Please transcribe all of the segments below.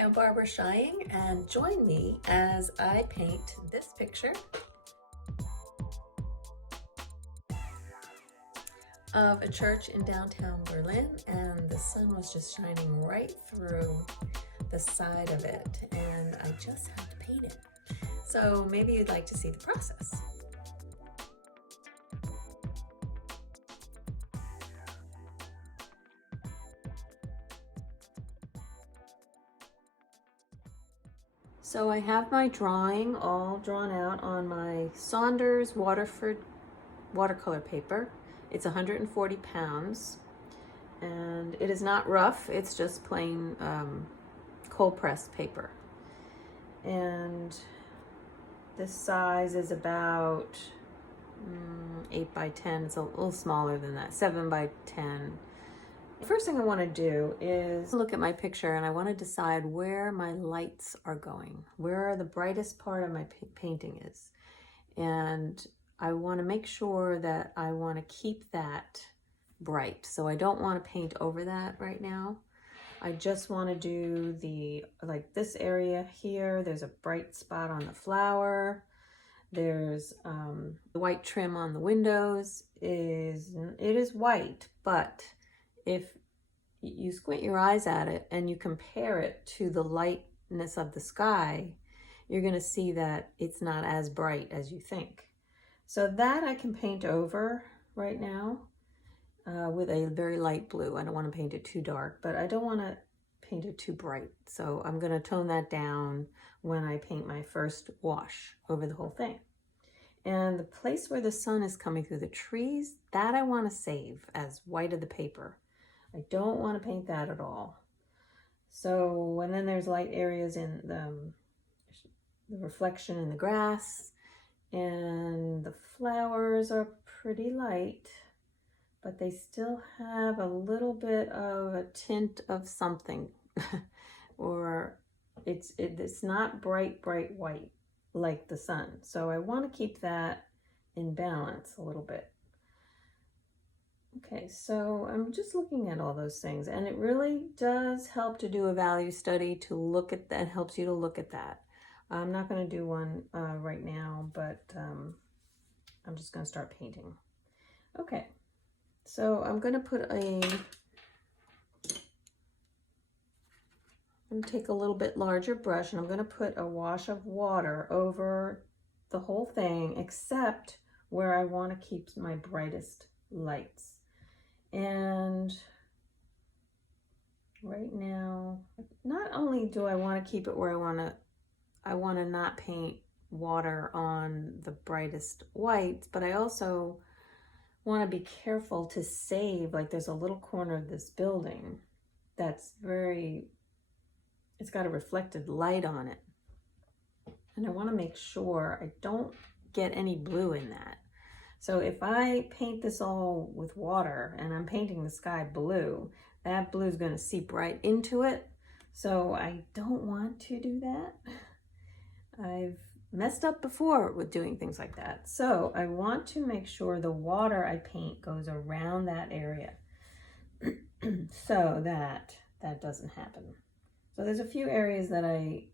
I'm Barbara Shying, and join me as I paint this picture of a church in downtown Berlin, and the sun was just shining right through the side of it, and I just had to paint it. So maybe you'd like to see the process. So I have my drawing all drawn out on my Saunders Waterford watercolor paper. It's 140 pounds, and it is not rough, it's just plain cold pressed paper. And this size is about 8 by 10. It's a little smaller than that, 7 by 10. The first thing I want to do is look at my picture, and I want to decide where my lights are going, where the brightest part of my painting is. And I want to make sure that I want to keep that bright. So I don't want to paint over that right now. I just want to do like this area here. There's a bright spot on the flower. There's the white trim on the windows. It is white, but if you squint your eyes at it and you compare it to the lightness of the sky, you're going to see that it's not as bright as you think. So that I can paint over right now with a very light blue. I don't want to paint it too dark, but I don't want to paint it too bright. So I'm going to tone that down when I paint my first wash over the whole thing. And the place where the sun is coming through the trees, that I want to save as white of the paper. I don't want to paint that at all. So, and then there's light areas in the reflection in the grass, and the flowers are pretty light, but they still have a little bit of a tint of something, or it's not bright white like the sun. So I want to keep that in balance a little bit. Okay, so I'm just looking at all those things, and it really does help to do a value study to look at that. It helps you to look at that. I'm not going to do one right now, but I'm just going to start painting. Okay, so I'm going to take a little bit larger brush, and I'm going to put a wash of water over the whole thing, except where I want to keep my brightest lights. And right now, not only do I want to keep it where I want to not paint water on the brightest whites, but I also want to be careful to save, like there's a little corner of this building that's it's got a reflected light on it. And I want to make sure I don't get any blue in that. So if I paint this all with water and I'm painting the sky blue, that blue is going to seep right into it. So I don't want to do that. I've messed up before with doing things like that. So I want to make sure the water I paint goes around that area so that doesn't happen. So there's a few areas that I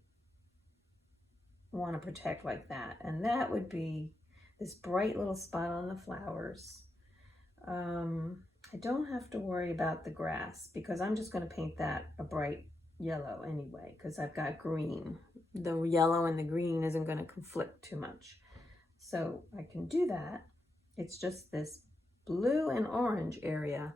want to protect like that. And that would be this bright little spot on the flowers. I don't have to worry about the grass because I'm just going to paint that a bright yellow anyway, because I've got green. The yellow and the green isn't going to conflict too much. So I can do that. It's just this blue and orange area.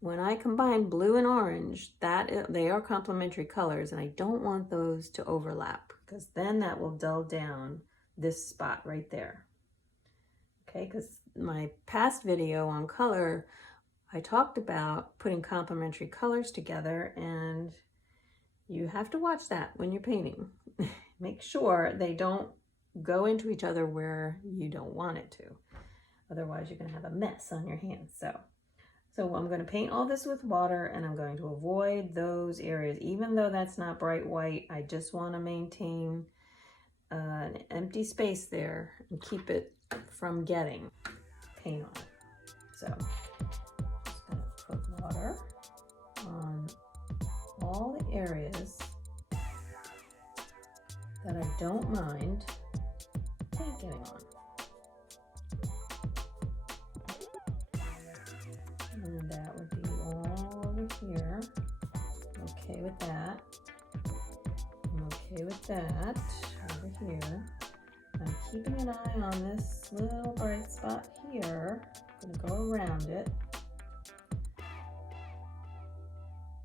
When I combine blue and orange, they are complementary colors, and I don't want those to overlap because then that will dull down this spot right there. Okay, because my past video on color, I talked about putting complementary colors together, and you have to watch that when you're painting. Make sure they don't go into each other where you don't want it to. Otherwise, you're going to have a mess on your hands. So I'm going to paint all this with water, and I'm going to avoid those areas. Even though that's not bright white, I just want to maintain an empty space there and keep it from getting paint on it. So just going to put water on all the areas don't mind paint getting on. And that would be all over here. Okay with that. I'm okay with that over here. I'm keeping an eye on this little bright spot here. I'm gonna go around it.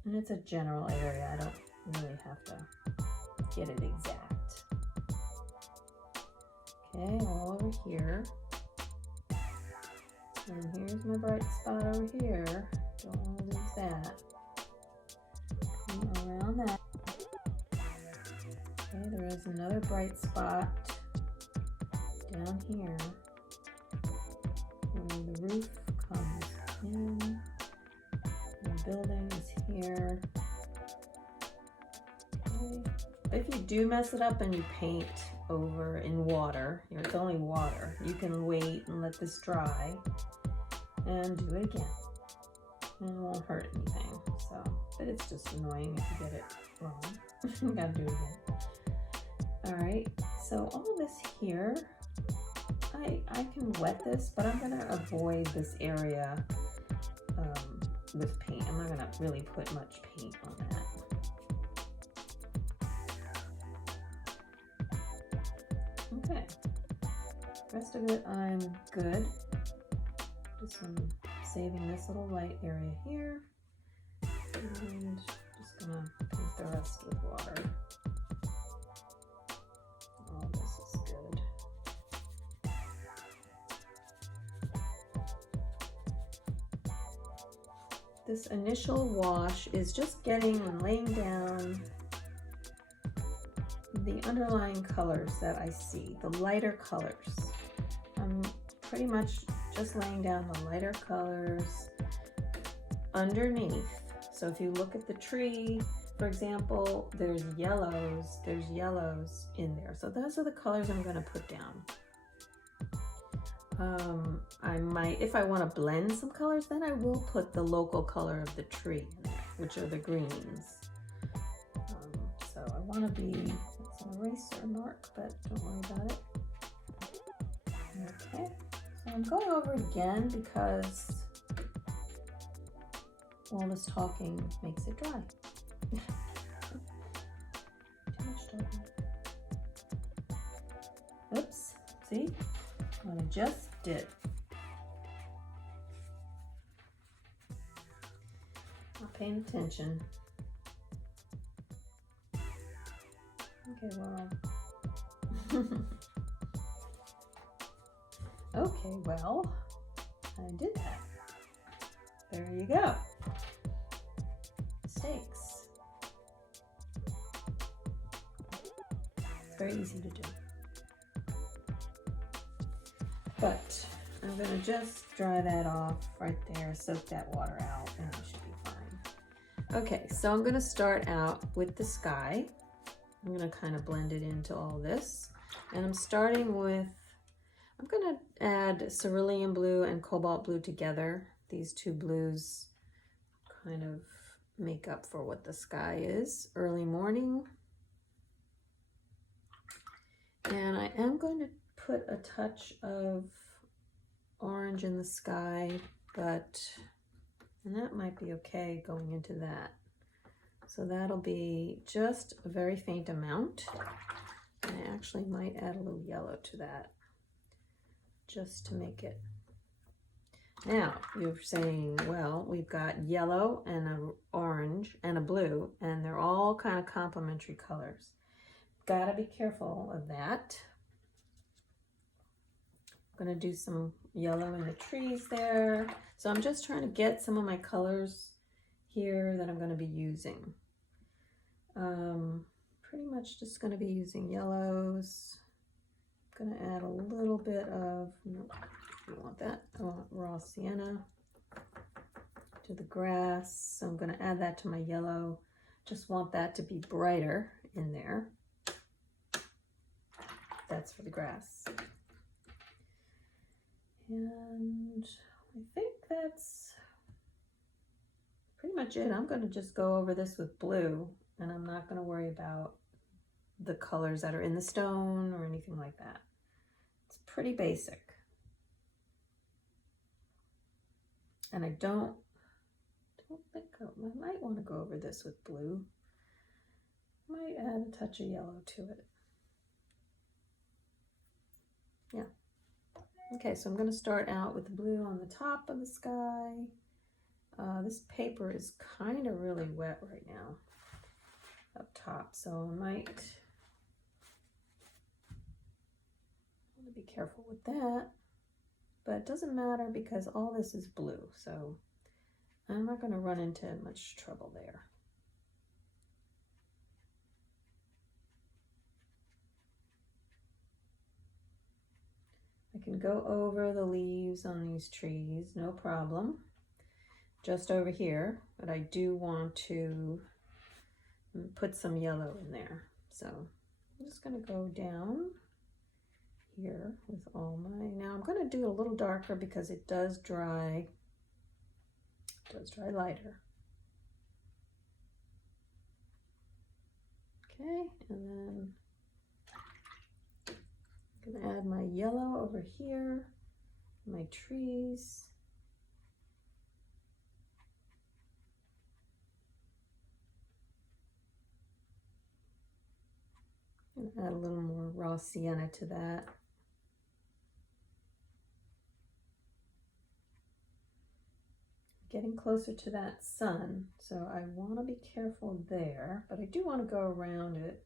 And it's a general area. I don't really have to get it exact. Okay, all over here. And here's my bright spot over here. Don't want to lose that. Come around that. Okay, there is another bright spot down here where the roof comes in. The building is here. Okay. If you do mess it up and you paint over in water, it's only water, you can wait and let this dry and do it again. And it won't hurt anything. So, but it's just annoying if you get it wrong. You gotta do it again. Alright, so all this here, I can wet this, but I'm gonna avoid this area with paint. I'm not gonna really put much paint on that. Okay, rest of it I'm good. Just saving this little light area here, and just gonna paint the rest with water. Oh, this is good. This initial wash is just getting and laying down the underlying colors that I see, the lighter colors. I'm pretty much just laying down the lighter colors underneath. So if you look at the tree, for example, there's yellows in there. So those are the colors I'm going to put down. I might, if I want to blend some colors, then I will put the local color of the tree in there, which are the greens. So I want to be, it's an eraser mark, but don't worry about it. Okay, so I'm going over again because all this talking makes it dry. Too much talking. Oops, see what I just did. Not paying attention. Okay, well. Okay, well, I did that. There you go. Mistakes. It's very easy to do. But I'm gonna just dry that off right there, soak that water out, and it should be fine. Okay, so I'm gonna start out with the sky. I'm gonna kind of blend it into all this. And I'm starting with, I'm gonna add cerulean blue and cobalt blue together. These two blues kind of make up for what the sky is. Early morning. And I am going to put a touch of orange in the sky, and that might be okay going into that. So that'll be just a very faint amount. And I actually might add a little yellow to that, just to make it. Now, you're saying, well, we've got yellow and an orange and a blue, and they're all kind of complementary colors. Gotta be careful of that. I'm gonna do some yellow in the trees there. So I'm just trying to get some of my colors here that I'm gonna be using. Pretty much just gonna be using yellows. I'm gonna add a little bit of, nope, I don't want that. I want raw sienna to the grass. So I'm gonna add that to my yellow. Just want that to be brighter in there. That's for the grass. And I think that's pretty much it. I'm going to just go over this with blue, and I'm not going to worry about the colors that are in the stone or anything like that. It's pretty basic. And I don't think I might want to go over this with blue. Might add a touch of yellow to it. Yeah. Okay, so I'm going to start out with the blue on the top of the sky. This paper is kind of really wet right now up top, so I might want to be careful with that. But it doesn't matter because all this is blue, so I'm not going to run into much trouble there. I can go over the leaves on these trees, no problem. Just over here, but I do want to put some yellow in there. So I'm just going to go down here with all my, now I'm going to do a little darker because it does dry lighter. Okay, and then I'm going to add my yellow over here, my trees. And add a little more raw sienna to that. Getting closer to that sun, so I want to be careful there, but I do want to go around it.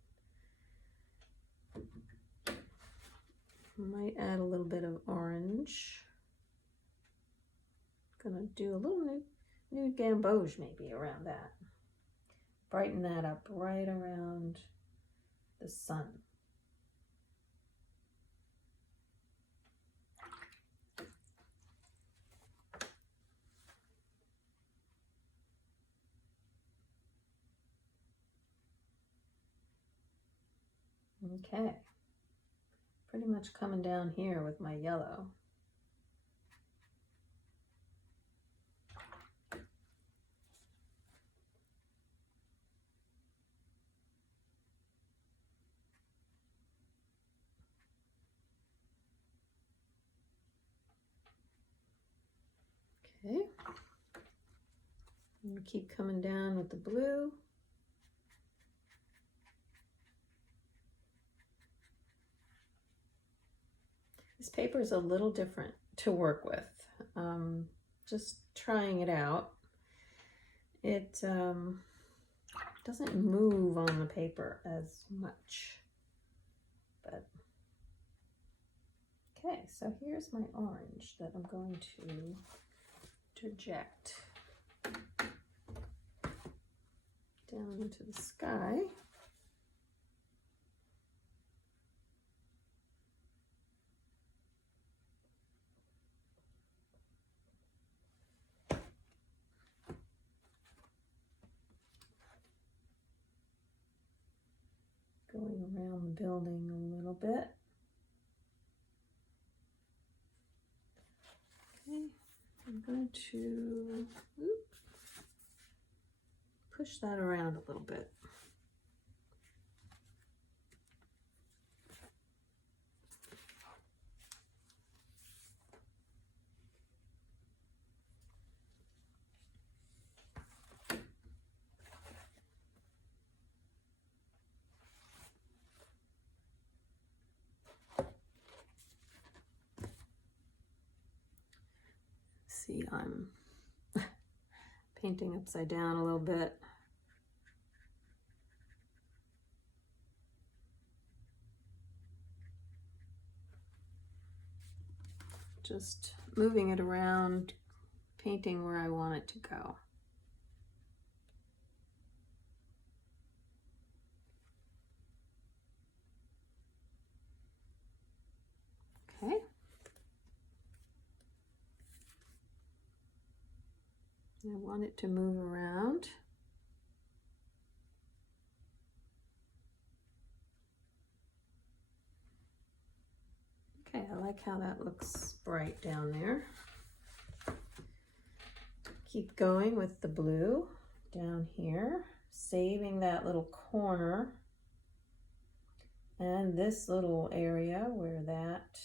Might add a little bit of orange. Gonna do a little nude gamboge maybe around that. Brighten that up right around the sun. Okay, pretty much coming down here with my yellow. Okay, I'm going to keep coming down with the blue. This paper is a little different to work with. Just trying it out. It doesn't move on the paper as much. But okay, so here's my orange that I'm going to interject down into the sky. Going around the building a little bit. Okay, I'm going to push that around a little bit. See, I'm painting upside down a little bit. Just moving it around, painting where I want it to go. Okay. I want it to move around. Okay, I like how that looks bright down there. Keep going with the blue down here, saving that little corner And this little area where that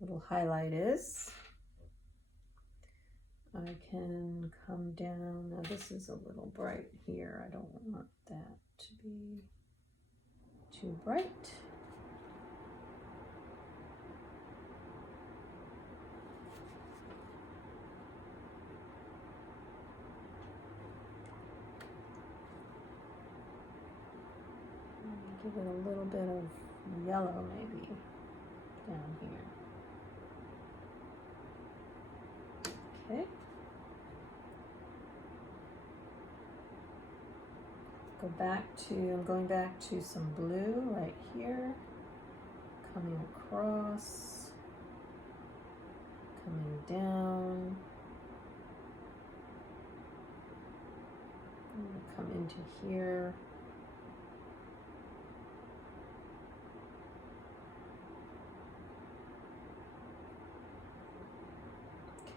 little highlight is, I can come down. Now this is a little bright here. I don't want that to be too bright. Give it a little bit of yellow maybe down here. Okay. I'm going back to some blue right here, coming across, coming down, I'm gonna come into here.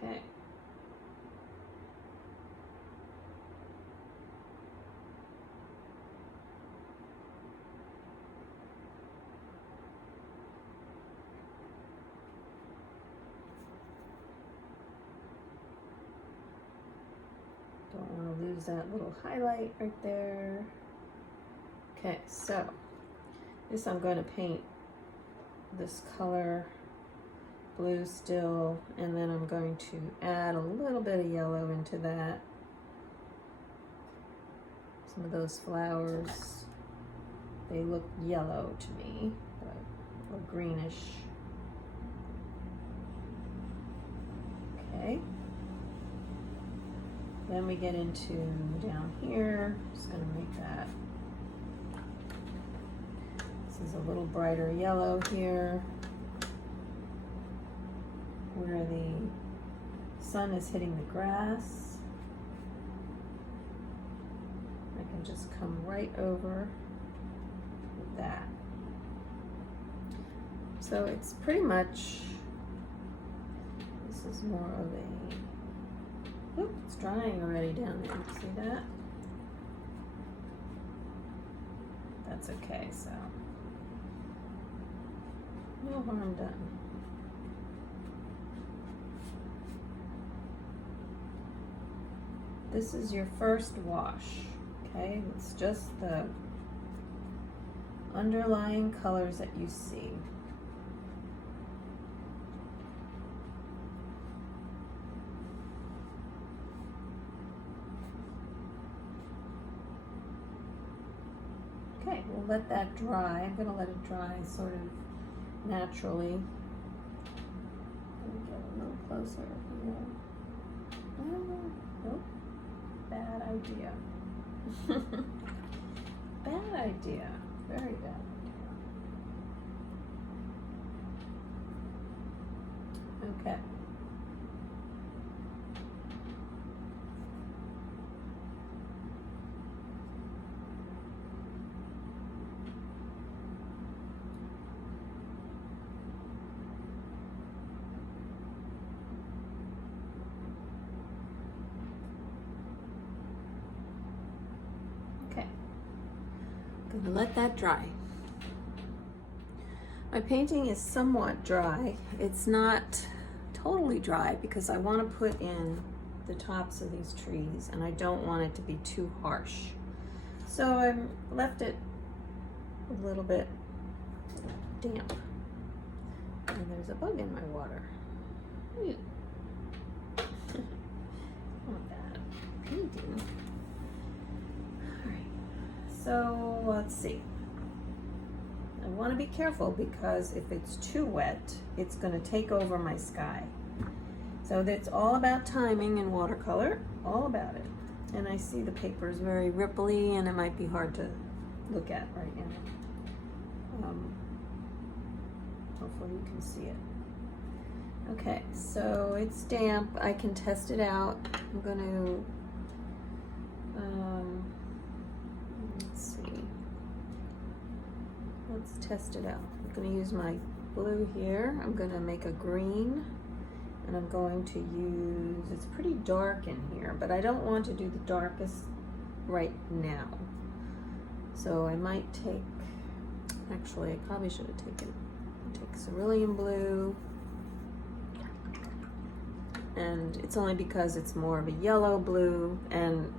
Okay. Don't want to lose that little highlight right there. Okay, so this I'm going to paint this color blue still, and then I'm going to add a little bit of yellow into that. Some of those flowers, they look yellow to me, or greenish. Okay. Then we get into down here. Just gonna make that. This is a little brighter yellow here, where the sun is hitting the grass. I can just come right over with that. So it's pretty much, this is more of a, oop, it's drying already down there, see that? That's okay, so no harm done. This is your first wash, okay? It's just the underlying colors that you see. Okay, we'll let that dry. I'm gonna let it dry sort of naturally. Let me get a little closer here. Nope. Bad idea. Bad idea. Very bad idea. Okay. Gonna let that dry. My painting is somewhat dry. It's not totally dry because I want to put in the tops of these trees and I don't want it to be too harsh. So I've left it a little bit damp. And there's a bug in my water. Not bad painting. So let's see. I want to be careful because if it's too wet, it's going to take over my sky. So it's all about timing in watercolor, all about it. And I see the paper is very ripply and it might be hard to look at right now. Hopefully you can see it. Okay, so it's damp. I can test it out. I'm going to let's see. Let's test it out. I'm going to use my blue here. I'm going to make a green, and I'm going to use, it's pretty dark in here, but I don't want to do the darkest right now. So I might take, actually I probably should have take cerulean blue, and it's only because it's more of a yellow blue, and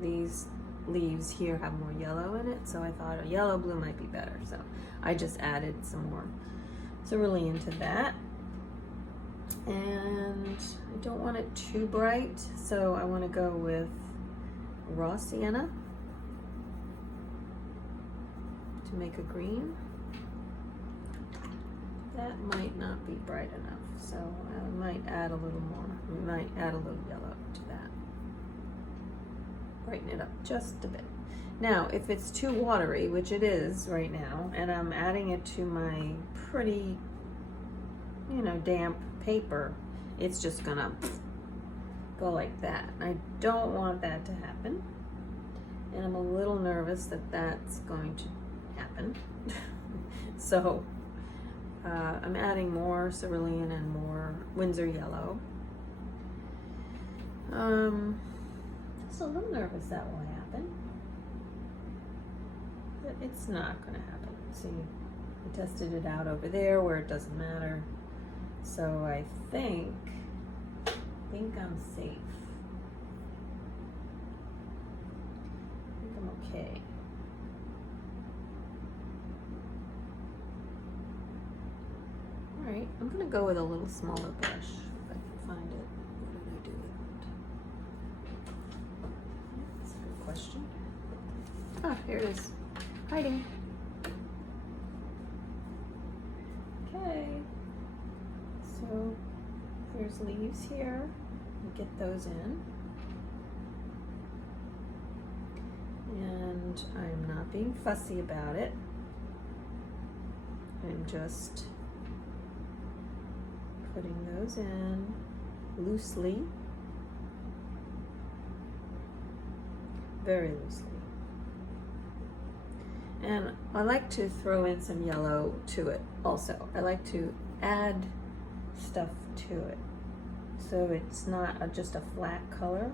these leaves here have more yellow in it, so I thought a yellow blue might be better. So I just added some more cerulean to that. And I don't want it too bright, so I want to go with raw sienna to make a green. That might not be bright enough, so I might add a little more. We might add a little yellow to that. Brighten it up just a bit. Now, if it's too watery, which it is right now, and I'm adding it to my pretty, you know, damp paper, it's just gonna go like that. I don't want that to happen, and I'm a little nervous that that's going to happen. So I'm adding more cerulean and more Winsor yellow. Just a little nervous that will happen, but it's not gonna happen. See, I tested it out over there where it doesn't matter. So I think I'm safe. I think I'm okay. All right, I'm gonna go with a little smaller brush if I can find it. What did I do with it? That's a good question. Ah, here it is, hiding. Okay. So there's leaves here, we get those in. And I'm not being fussy about it. I'm just putting those in loosely, very loosely. And I like to throw in some yellow to it also. I like to add stuff to it so it's not just a flat color.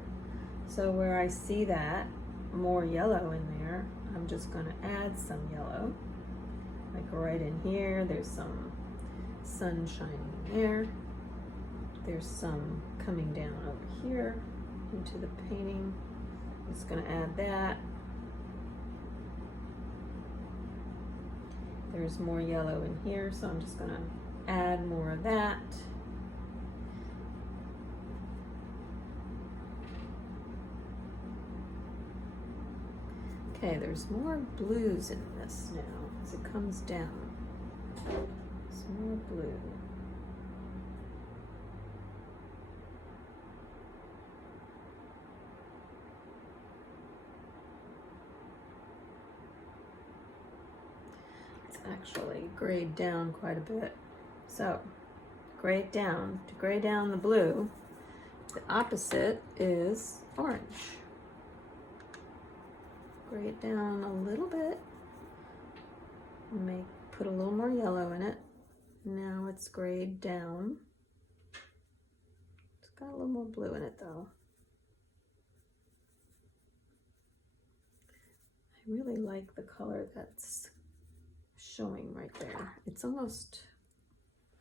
So where I see that more yellow in there, I'm just going to add some yellow, like right in here. There's some sun shining there, there's some coming down over here into the painting. I'm just going to add that. There's more yellow in here, so I'm just going to add more of that. Okay, there's more blues in this now as it comes down. Some more blue. It's actually grayed down quite a bit. So, gray it down. To gray down the blue, the opposite is orange. Gray it down a little bit, put a little more yellow in it. Now it's grayed down. It's got a little more blue in it though. I really like the color that's showing right there. It's almost,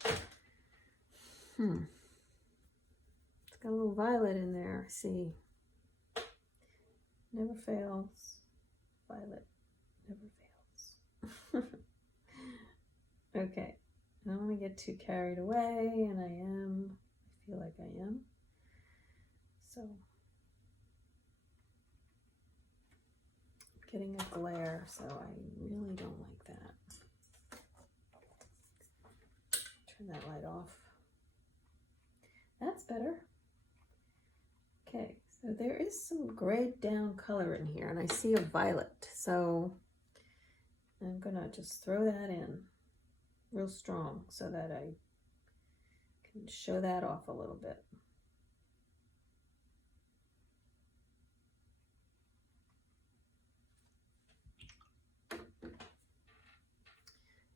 it's got a little violet in there, see. Never fails. Violet never fails. Okay, I don't want to get too carried away, and I feel like I am. So, getting a glare, so I really don't like that. Turn that light off. That's better. Okay. So there is some grayed down color in here, and I see a violet, so I'm gonna just throw that in real strong so that I can show that off a little bit.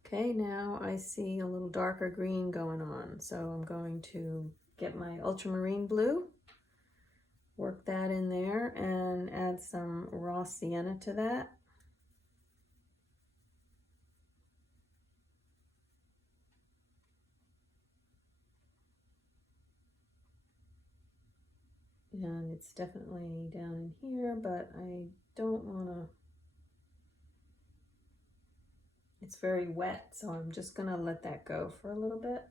Okay, now I see a little darker green going on, so I'm going to get my ultramarine blue, work that in there, and add some raw sienna to that. it's definitely down in here, but I don't want to, it's very wet, so I'm just going to let that go for a little bit.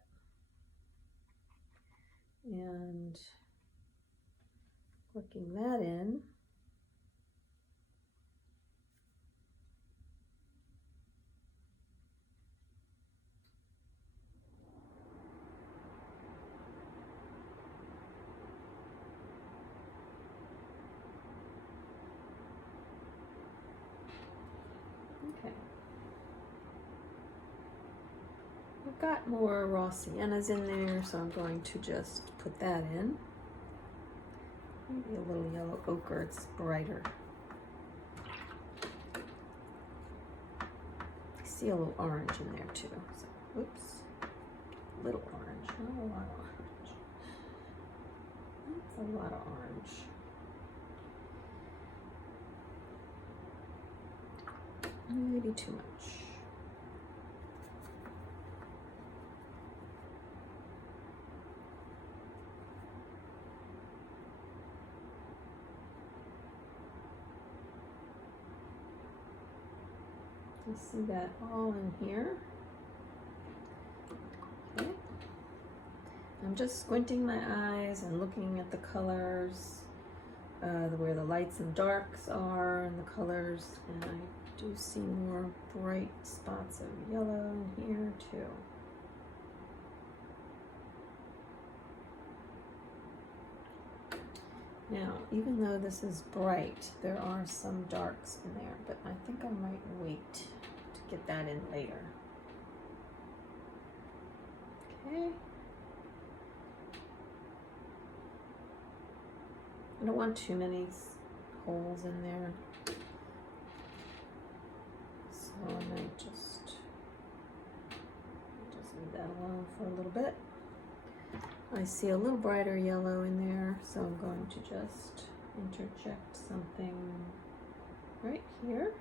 And working that in. Okay. I've got more raw siennas in there, so I'm going to just put that in. Maybe a little yellow ochre, it's brighter. I see a little orange in there too. So, whoops. Little orange, not a lot of orange. That's a lot of orange. Maybe too much. You see that all in here. Okay. I'm just squinting my eyes and looking at the colors, where the lights and darks are and the colors, and I do see more bright spots of yellow in here too. Now, even though this is bright, there are some darks in there, but I think I might wait to get that in later. Okay. I don't want too many holes in there, so I might just leave that alone for a little bit. I see a little brighter yellow in there, so I'm going to just interject something right here.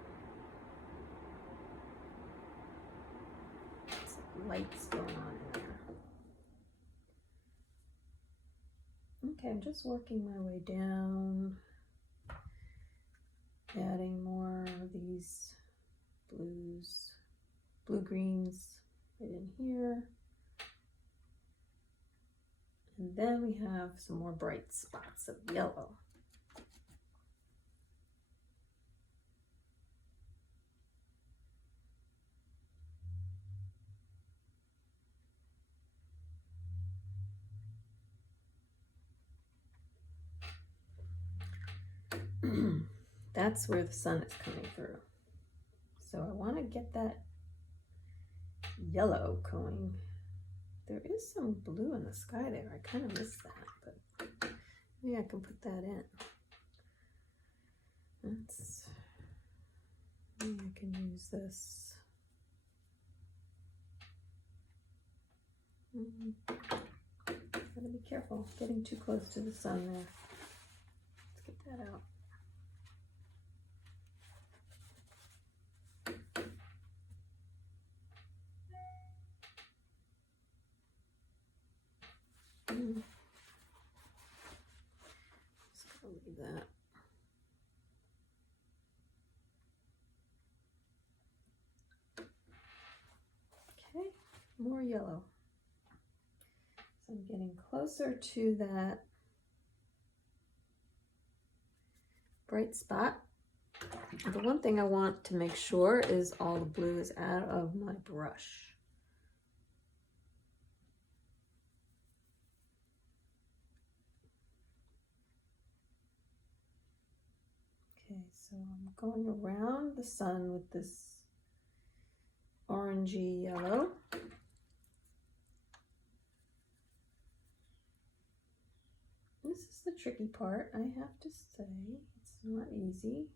Some lights going on in there. Okay, I'm just working my way down, adding more of these blues, blue-greens right in here. And then we have some more bright spots of yellow. That's where the sun is coming through. So I want to get that yellow going. There is some blue in the sky there. I kind of missed that, but maybe I can put that in. Maybe I can use this. Gotta be careful, getting too close to the sun there. Let's get that out. Just gonna leave that. Okay, more yellow. So I'm getting closer to that bright spot. The one thing I want to make sure is all the blue is out of my brush. Okay, so I'm going around the sun with this orangey yellow. This is the tricky part, I have to say. It's not easy.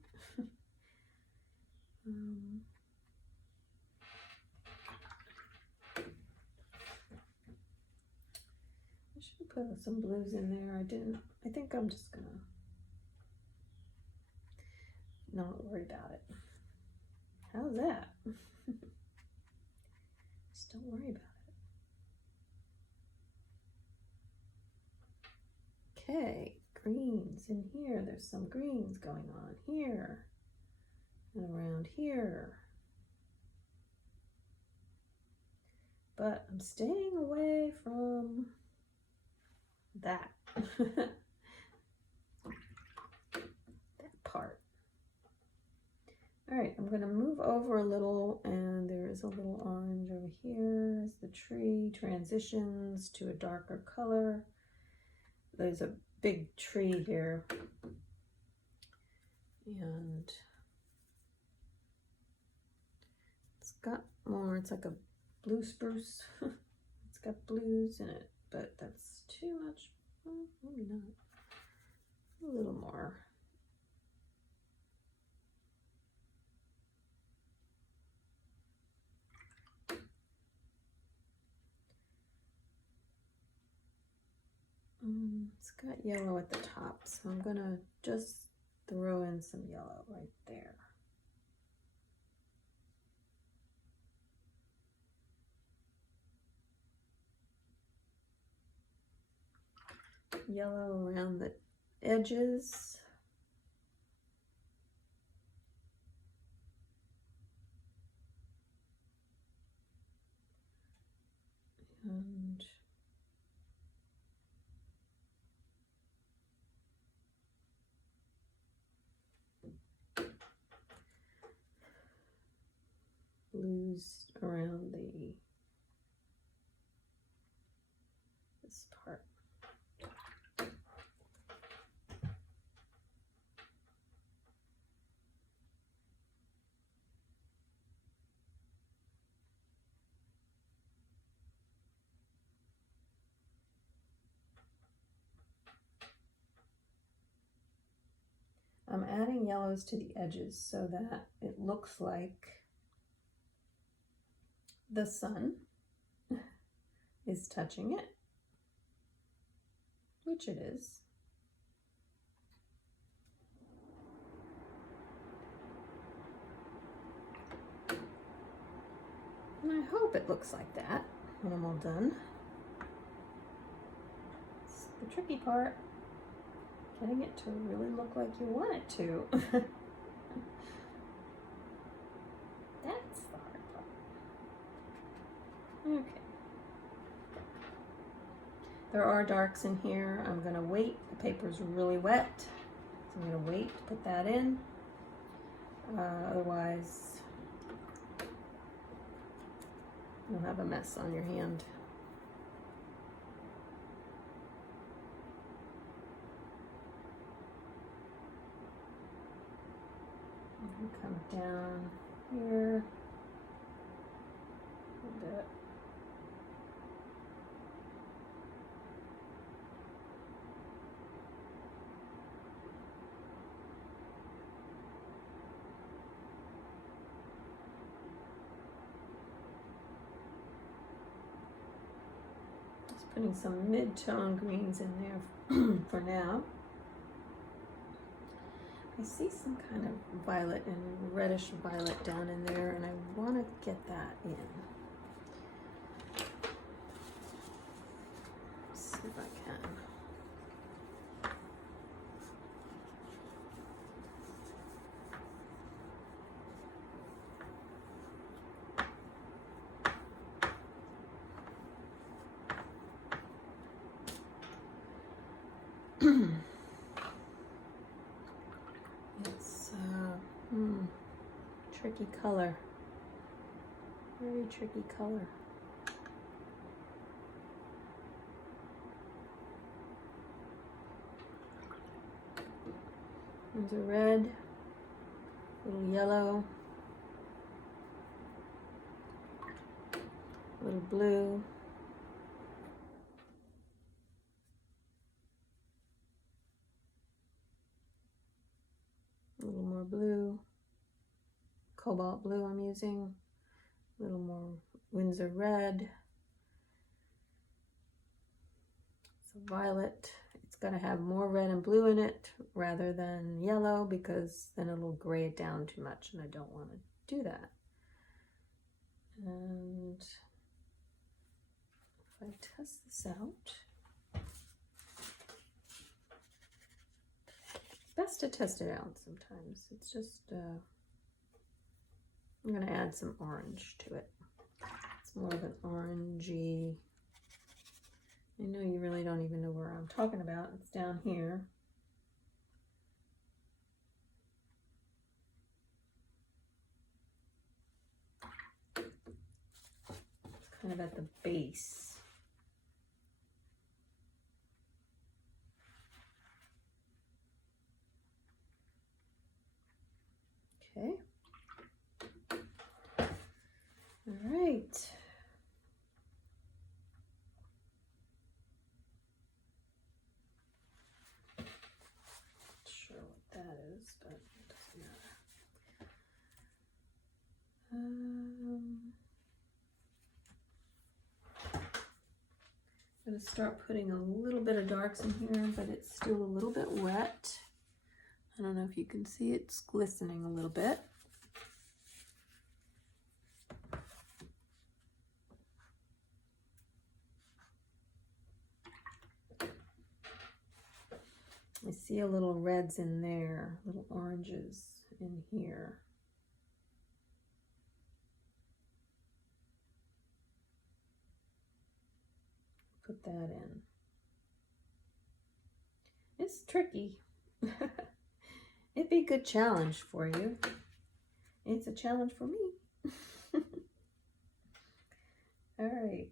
I should put some blues in there. I didn't. I think I'm just gonna not worry about it. How's that? Just don't worry about it. Okay, greens in here. There's some greens going on here and around here. But I'm staying away from that. That part. All right, I'm gonna move over a little, and there is a little orange over here as the tree transitions to a darker color. There's a big tree here, and it's got more, it's like a blue spruce. It's got blues in it, but that's too much. Well, maybe not. A little more. It's got yellow at the top, so I'm gonna just throw in some yellow right there. Yellow around the edges. And blues around this part. I'm adding yellows to the edges so that it looks like the sun is touching it, which it is. And I hope it looks like that when I'm all done. It's the tricky part, getting it to really look like you want it to. That's the hard part. Okay. There are darks in here. I'm gonna wait. The paper's really wet, so I'm gonna wait to put that in. Otherwise, you'll have a mess on your hand. Come down here a bit. Just putting some mid-tone greens in there for now. I see some kind of violet and reddish violet down in there, and I want to get that in. Let's see if I can. It's tricky color, very tricky color. There's a red, a little yellow, a little blue, a little more blue, cobalt blue I'm using, a little more Windsor red, it's a violet. It's got to have more red and blue in it rather than yellow, because then it'll gray it down too much, and I don't want to do that. And if I test this out, best to test it out sometimes. It's just, I'm going to add some orange to it. It's more of an orangey. I know you really don't even know where I'm talking about. It's down here. It's kind of at the base. Okay. All right. Not sure what that is, but it doesn't matter. I'm going to start putting a little bit of darks in here, but it's still a little bit wet. I don't know if you can see it's glistening a little bit. I see a little reds in there, little oranges in here. Put that in. It's tricky. It'd be a good challenge for you. It's a challenge for me. All right.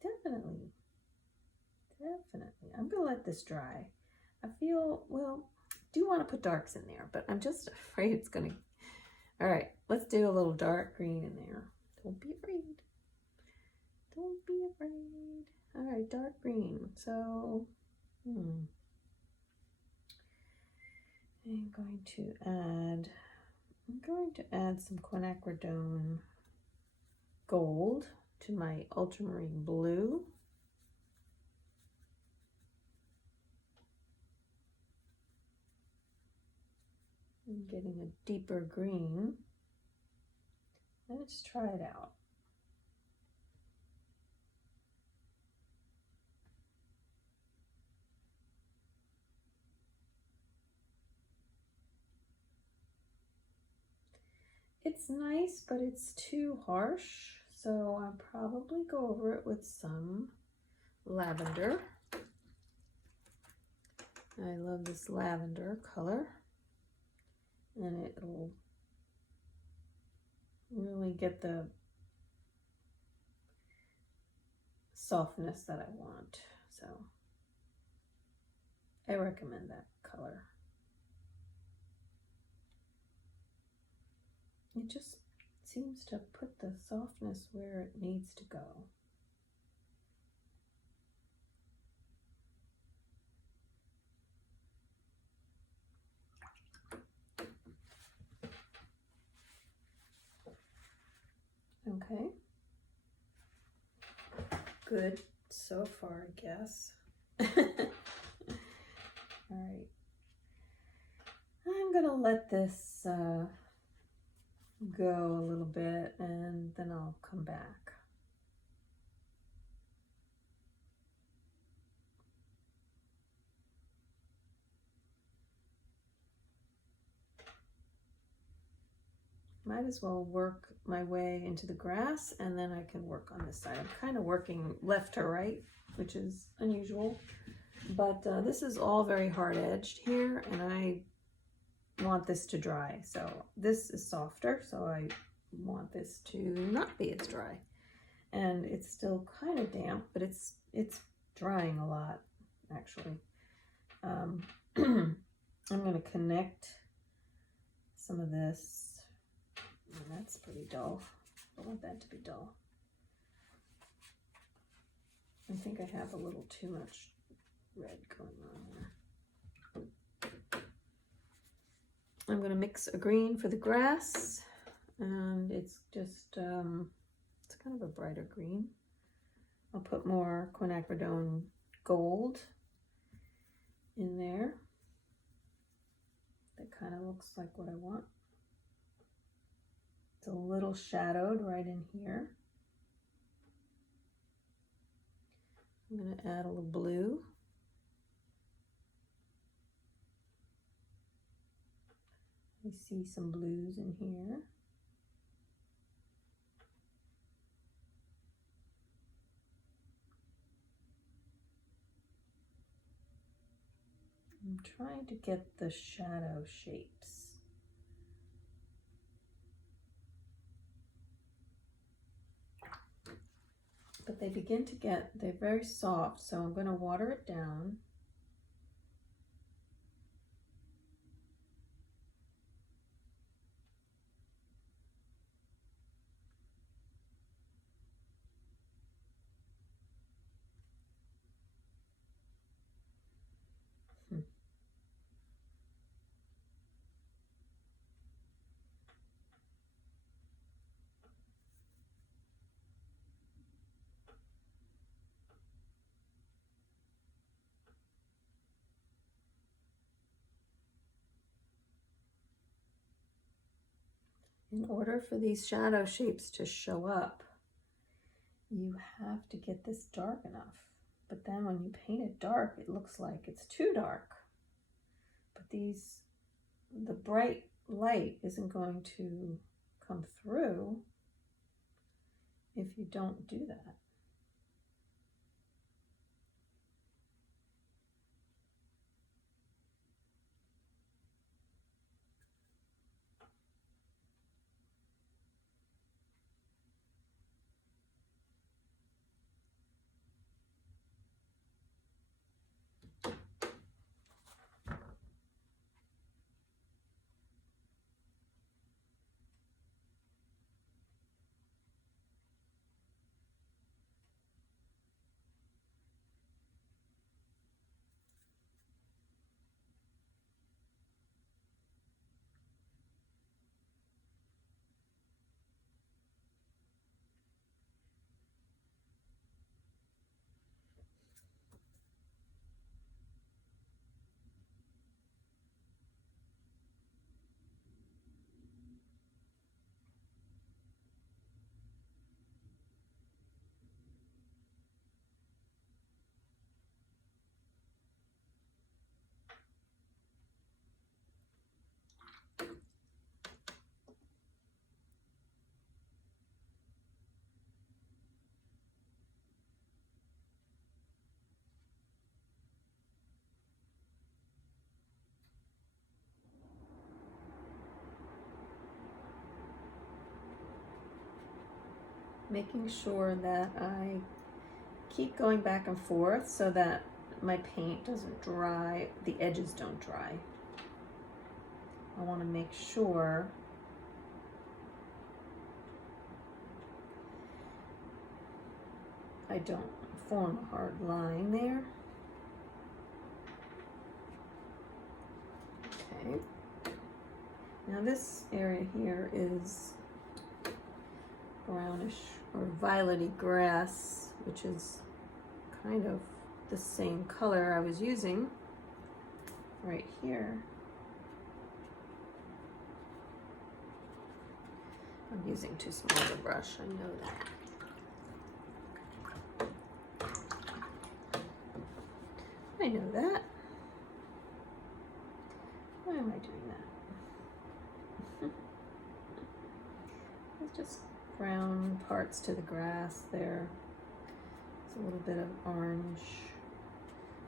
Definitely. I'm gonna let this dry. I feel, well, do want to put darks in there, but I'm just afraid it's gonna. All right, let's do a little dark green in there. Don't be afraid. Don't be afraid. All right, dark green. So, I'm going to add some quinacridone gold to my ultramarine blue. I'm getting a deeper green. Let's try it out. It's nice, but it's too harsh, so I'll probably go over it with some lavender. I love this lavender color, and it'll really get the softness that I want. So I recommend that color. It just seems to put the softness where it needs to go. Okay. Good so far, I guess. All right. I'm gonna let this go a little bit, and then I'll come back. Might as well work my way into the grass, and then I can work on this side. I'm kind of working left to right, which is unusual, but this is all very hard edged here, and I want this to dry. So this is softer, so I want this to not be as dry. And it's still kind of damp, but it's drying a lot, actually. I'm going to connect some of this. Oh, that's pretty dull. I don't want that to be dull. I think I have a little too much red going on here. I'm going to mix a green for the grass, and it's just, it's kind of a brighter green. I'll put more quinacridone gold in there. That kind of looks like what I want. It's a little shadowed right in here. I'm going to add a little blue. I see some blues in here. I'm trying to get the shadow shapes. But they begin to get, they're very soft, so I'm going to water it down. In order for these shadow shapes to show up, you have to get this dark enough. But then when you paint it dark, it looks like it's too dark. But the bright light isn't going to come through if you don't do that. Making sure that I keep going back and forth so that my paint doesn't dry, the edges don't dry. I want to make sure I don't form a hard line there. Okay. Now this area here is brownish or violety grass, which is kind of the same color I was using right here. I'm using too small of a brush, I know that. I know that. Why am I doing that? It's just brown parts to the grass there. There's a little bit of orange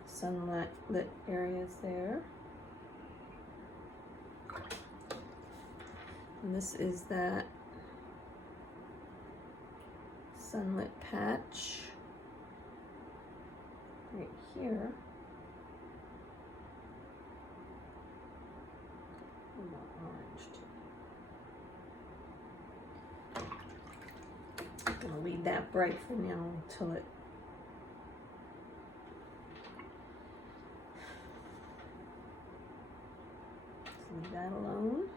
sunlit lit areas there. And this is that sunlit patch right here. And more orange too. I'm gonna leave that bright for now until it leave that alone.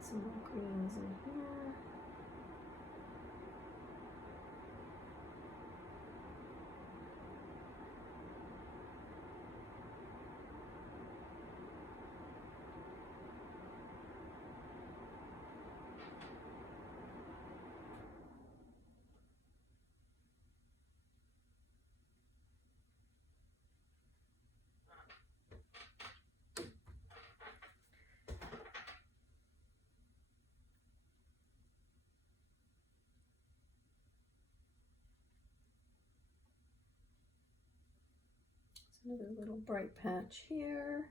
Some more greens in here. Another little bright patch here.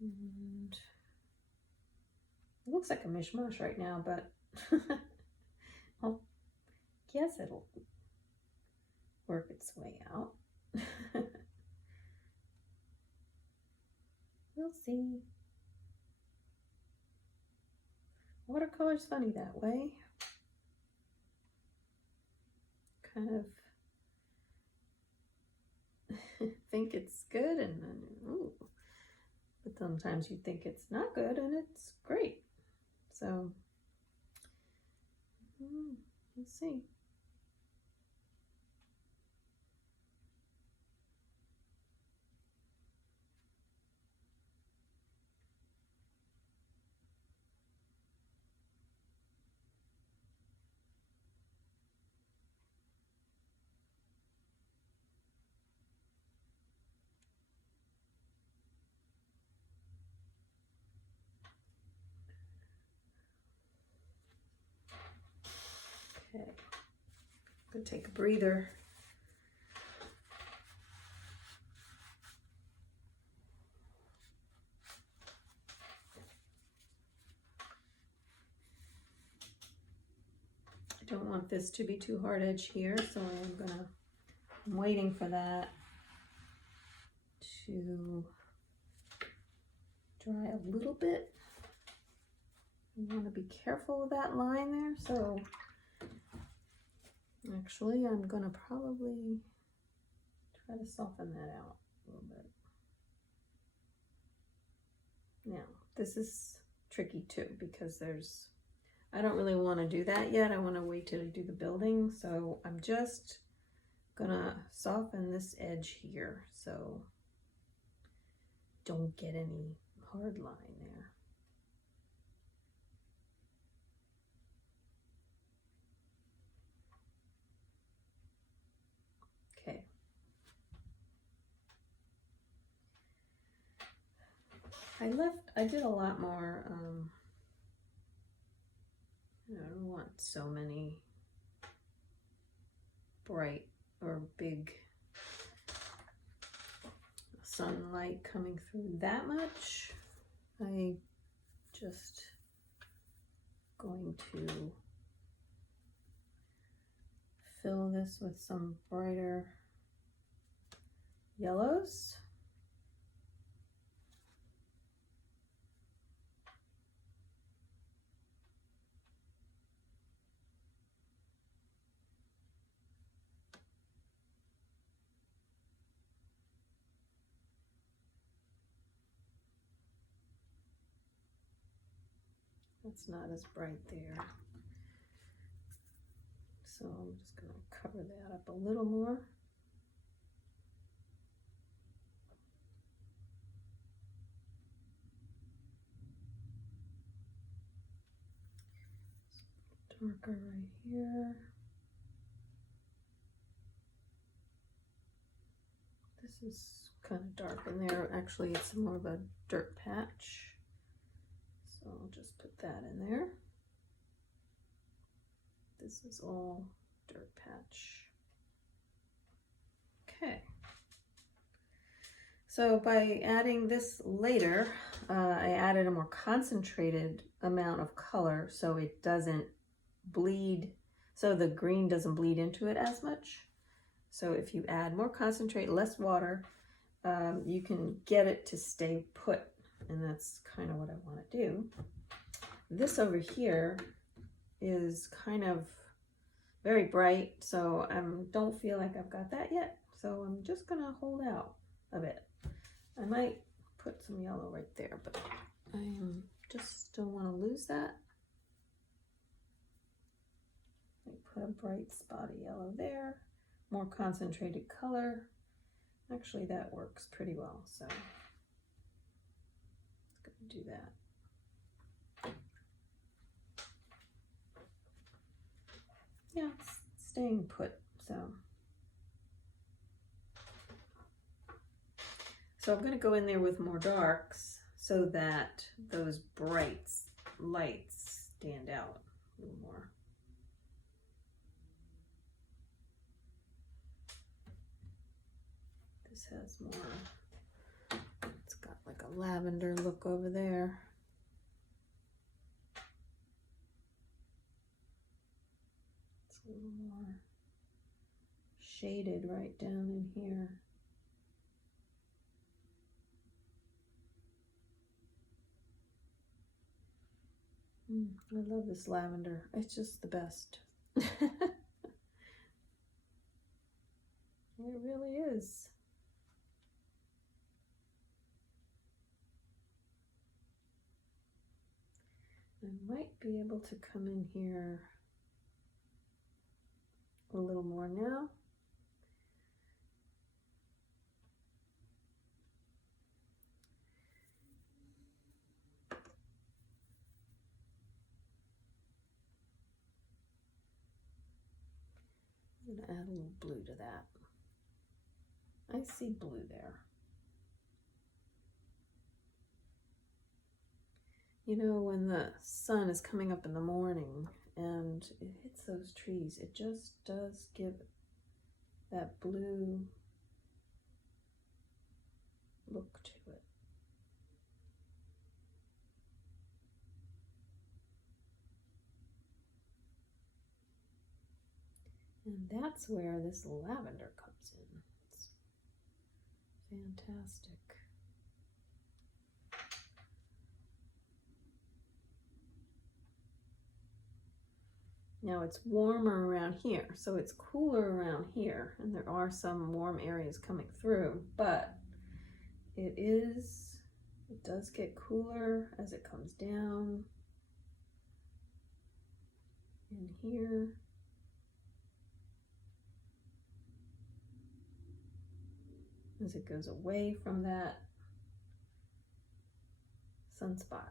And it looks like a mishmash right now, but I guess it'll work its way out. We'll see. Watercolor's funny that way. Kind of think it's good, and then, ooh. But sometimes you think it's not good and it's great. So, we'll see. Okay, I'm gonna take a breather. I don't want this to be too hard edge here, so I'm waiting for that to dry a little bit. You want to be careful with that line there, so actually I'm gonna probably try to soften that out a little bit. Now, this is tricky too, because I don't really want to do that yet. I want to wait till I do the building, so I'm just gonna soften this edge here, so don't get any hard line there. Okay. I did a lot more, I don't want so many bright or big sunlight coming through that much. I just going to fill this with some brighter yellows. It's not as bright there. So I'm just going to cover that up a little more. Darker right here. This is kind of dark in there. Actually, it's more of a dirt patch. So I'll just put that in there. This is all dirt patch. Okay. So by adding this later, I added a more concentrated amount of color so it doesn't bleed, so the green doesn't bleed into it as much. So if you add more concentrate, less water, you can get it to stay put. And that's kind of what I want to do. This over here is kind of very bright, so I don't feel like I've got that yet. So I'm just going to hold out a bit. I might put some yellow right there, but I just don't want to lose that. I put a bright spotty yellow there, more concentrated color. Actually, that works pretty well, so do that. Yeah, it's staying put, so I'm going to go in there with more darks so that those bright lights stand out a little more. This has more, it's got like a lavender look over there. It's a little more shaded right down in here. I love this lavender. It's just the best. It really is. I might be able to come in here a little more now. I'm gonna add a little blue to that. I see blue there. You know, when the sun is coming up in the morning and it hits those trees, it just does give that blue look to it. And that's where this lavender comes in. It's fantastic. Now it's warmer around here, so it's cooler around here, and there are some warm areas coming through, but it does get cooler as it comes down in here. As it goes away from that sunspot.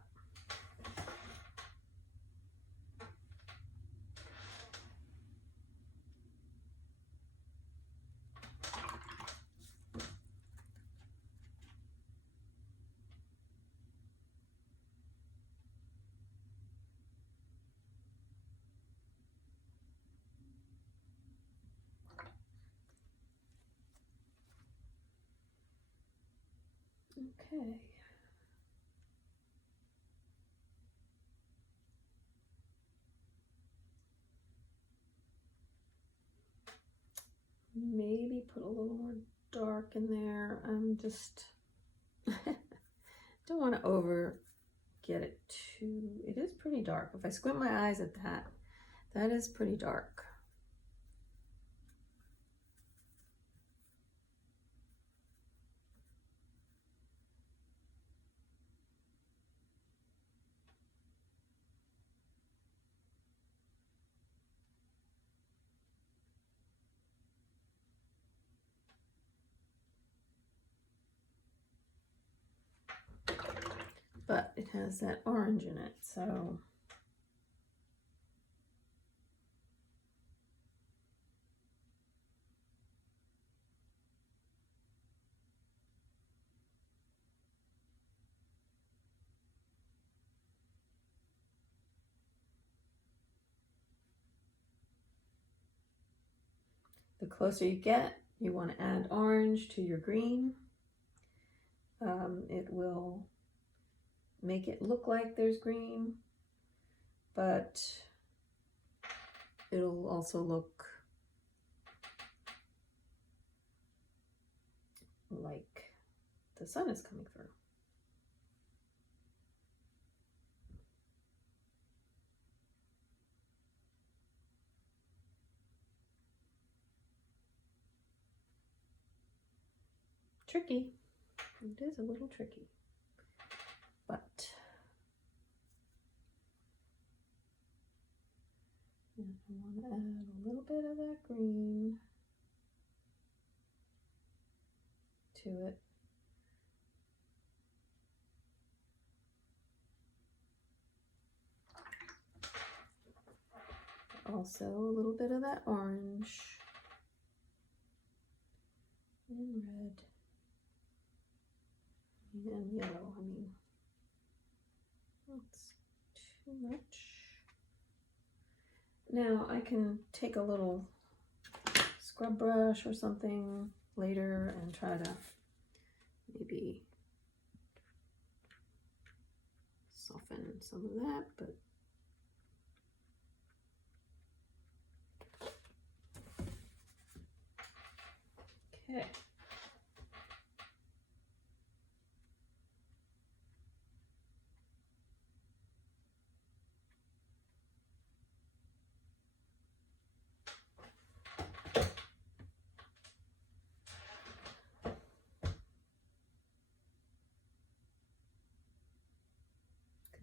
Okay. Maybe put a little more dark in there. I'm just don't want to over get it too, it is pretty dark. If I squint my eyes at that, that is pretty dark. But it has that orange in it, so the closer you get, you want to add orange to your green. It will make it look like there's green, but it'll also look like the sun is coming through. Tricky. It is a little tricky, but I want to add a little bit of that green to it. Also a little bit of that orange and red. And yellow, I mean, that's too much. Now I can take a little scrub brush or something later and try to maybe soften some of that, but okay.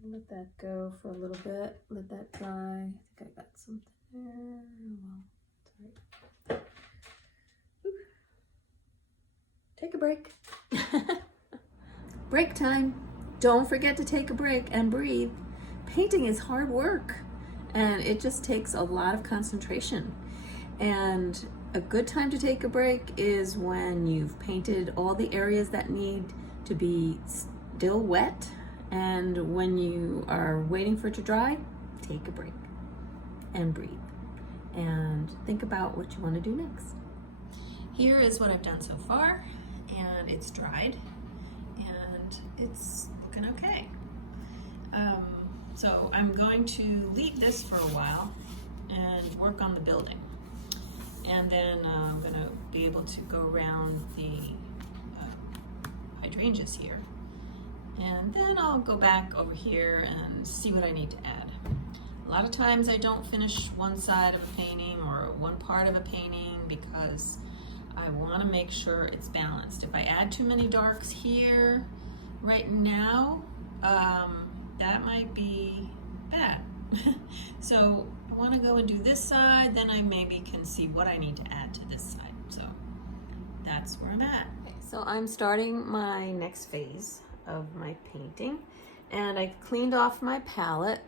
Let that go for a little bit. Let that dry. I think I got something there. Well, sorry. Ooh. Take a break. Break time. Don't forget to take a break and breathe. Painting is hard work, and it just takes a lot of concentration. And a good time to take a break is when you've painted all the areas that need to be still wet. And when you are waiting for it to dry, take a break and breathe and think about what you want to do next. Here is what I've done so far, and it's dried and it's looking okay. So I'm going to leave this for a while and work on the building. And then I'm going to be able to go around the hydrangeas here. And then I'll go back over here and see what I need to add. A lot of times I don't finish one side of a painting or one part of a painting because I want to make sure it's balanced. If I add too many darks here right now, that might be bad. So I want to go and do this side, then I maybe can see what I need to add to this side. So that's where I'm at. Okay, so I'm starting my next phase of my painting, and I cleaned off my palette,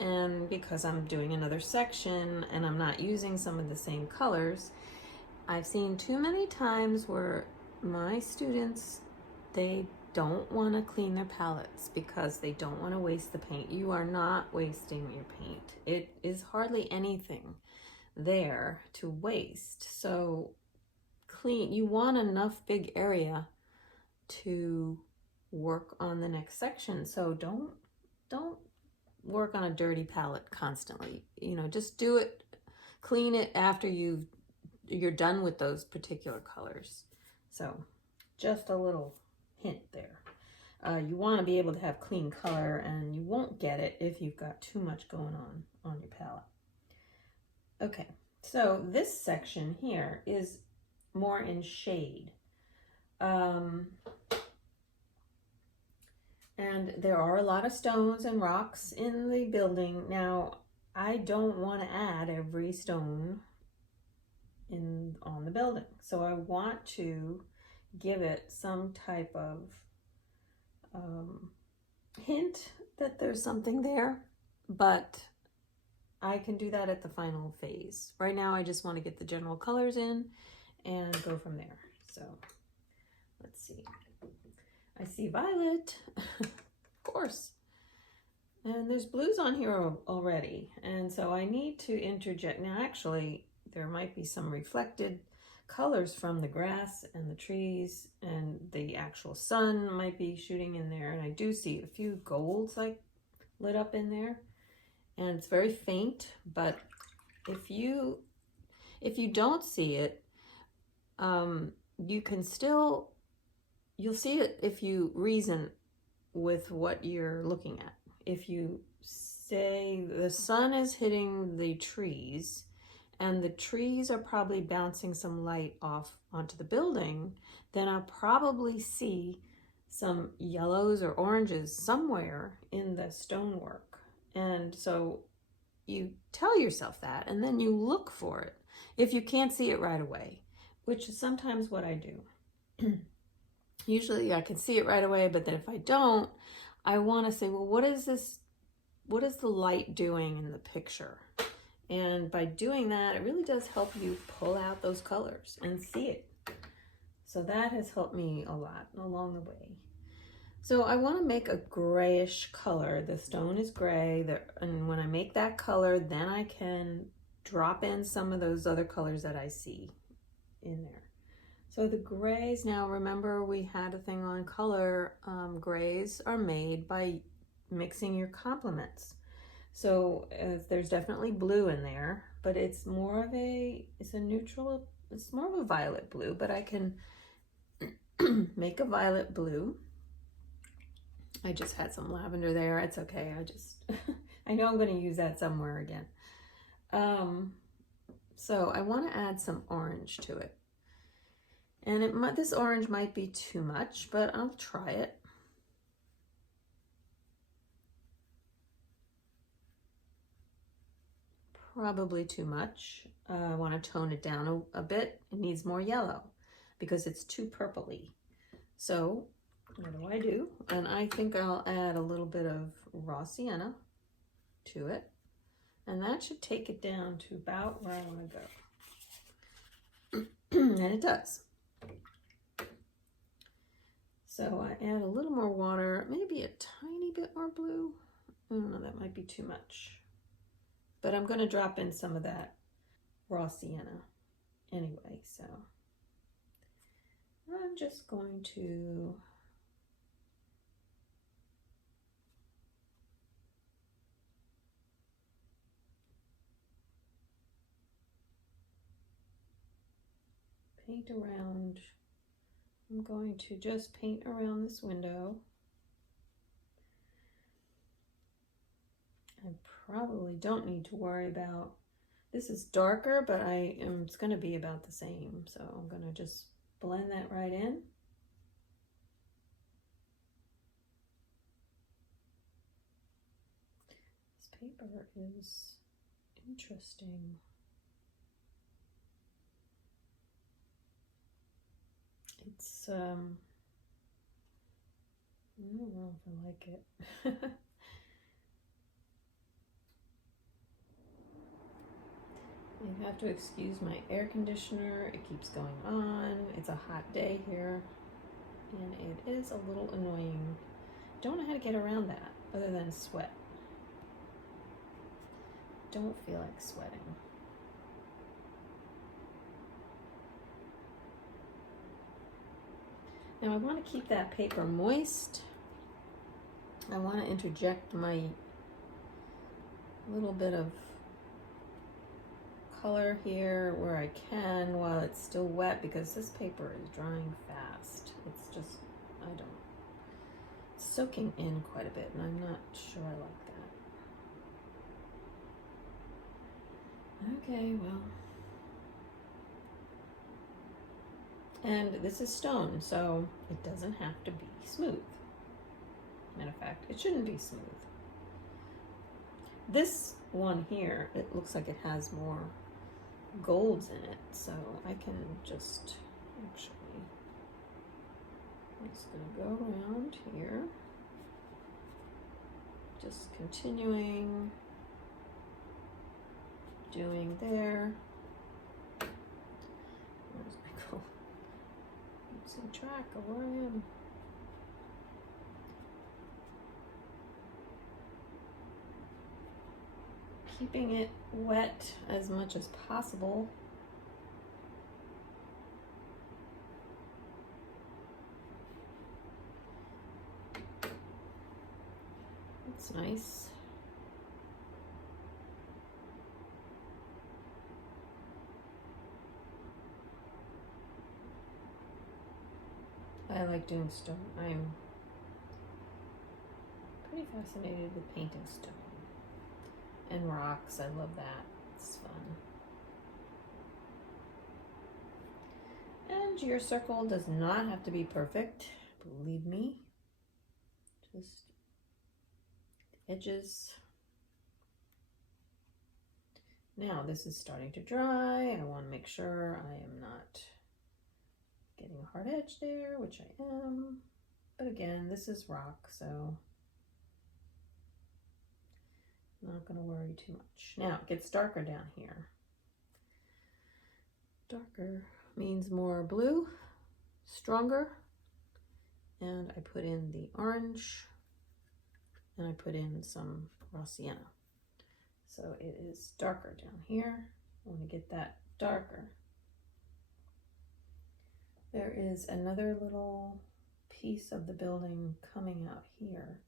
and because I'm doing another section and I'm not using some of the same colors, I've seen too many times where my students, they don't want to clean their palettes because they don't want to waste the paint. You are not wasting your paint. It is hardly anything there to waste. So clean, you want enough big area to work on the next section. So don't work on a dirty palette constantly. You know, just do it, clean it after you're done with those particular colors. So just a little hint there. You want to be able to have clean color, and you won't get it if you've got too much going on your palette. Okay, so this section here is more in shade. And there are a lot of stones and rocks in the building. Now, I don't want to add every stone on the building. So I want to give it some type of hint that there's something there, but I can do that at the final phase. Right now, I just want to get the general colors in and go from there. So let's see. I see violet, of course. And there's blues on here already. And so I need to interject. Now, actually, there might be some reflected colors from the grass and the trees, and the actual sun might be shooting in there. And I do see a few golds like lit up in there. And it's very faint, but if you don't see it, you can still, you'll see it if you reason with what you're looking at. If you say the sun is hitting the trees and the trees are probably bouncing some light off onto the building, then I'll probably see some yellows or oranges somewhere in the stonework. And so you tell yourself that, and then you look for it if you can't see it right away, which is sometimes what I do. Usually I can see it right away, but then if I don't, I want to say, well, what is this? What is the light doing in the picture? And by doing that, it really does help you pull out those colors and see it. So that has helped me a lot along the way. So I want to make a grayish color. The stone is gray, and when I make that color, then I can drop in some of those other colors that I see in there. So the grays, now remember we had a thing on color, grays are made by mixing your complements. So there's definitely blue in there, but it's more of it's a neutral, it's more of a violet blue, but I can make a violet blue. I just had some lavender there. It's okay. I know I'm going to use that somewhere again. So I want to add some orange to it. And this orange might be too much, but I'll try it. Probably too much. I want to tone it down a bit. It needs more yellow because it's too purpley. So what do? And I think I'll add a little bit of raw sienna to it. And that should take it down to about where I want to go. And it does. So I add a little more water, maybe a tiny bit more blue. I don't know, that might be too much. But I'm going to drop in some of that raw sienna anyway, so I'm just going to paint around. I'm going to just paint around this window. I probably don't need to worry about, this is darker, but it's going to be about the same. So I'm going to just blend that right in. This paper is interesting. It's, I don't know if I like it. You have to excuse my air conditioner. It keeps going on. It's a hot day here, and it is a little annoying. Don't know how to get around that other than sweat. Don't feel like sweating. Now I want to keep that paper moist. I want to interject my little bit of color here where I can while it's still wet, because this paper is drying fast. It's just, it's soaking in quite a bit, and I'm not sure I like that. Okay, well. And this is stone, so it doesn't have to be smooth. Matter of fact, it shouldn't be smooth. This one here, it looks like it has more golds in it, so I can just actually, I'm just gonna go around here, just continuing doing there. Where's my goal? Losing track of where I am. Keeping it wet as much as possible. That's nice. I like doing stone. I'm pretty fascinated with painting stone. And rocks, I love that. It's fun. And your circle does not have to be perfect, believe me. Just the edges. Now this is starting to dry. I want to make sure I am not getting a hard edge there, which I am. But again, this is rock, so not going to worry too much. Now it gets darker down here. Darker means more blue, stronger. And I put in the orange, and I put in some raw sienna. So it is darker down here. I want to get that darker. There is another little piece of the building coming out here.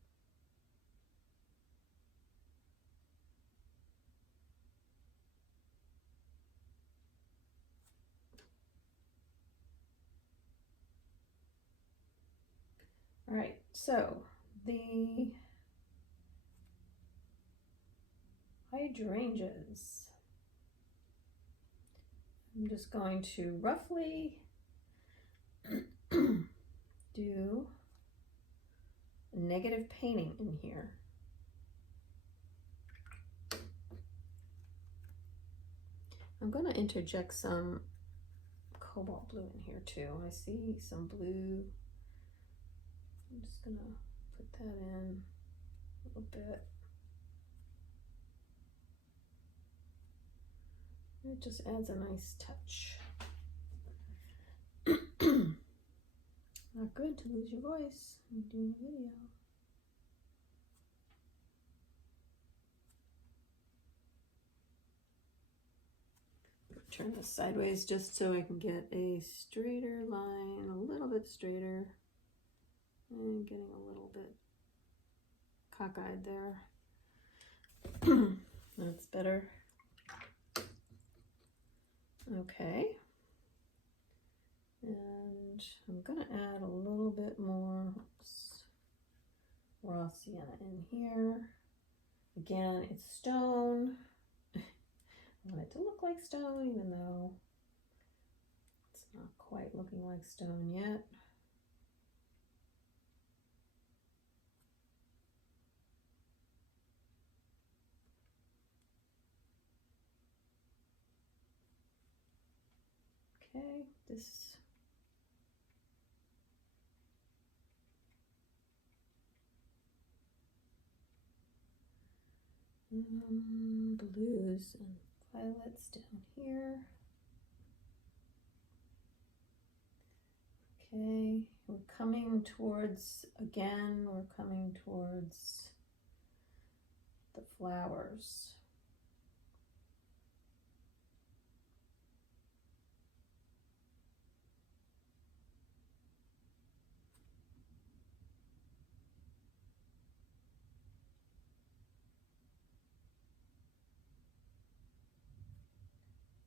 All right, so the hydrangeas. I'm just going to roughly do a negative painting in here. I'm going to interject some cobalt blue in here too. I see some blue. I'm just going to put that in a little bit. It just adds a nice touch. Not good to lose your voice when you're doing a video. Turn this sideways just so I can get a straighter line, a little bit straighter, and getting a little bit cockeyed there. That's better. Okay. And I'm gonna add a little bit more raw sienna in here. Again, it's stone. I want it to look like stone, even though it's not quite looking like stone yet. Okay, this blues and violets down here. Okay, we're coming towards, again, we're coming towards the flowers.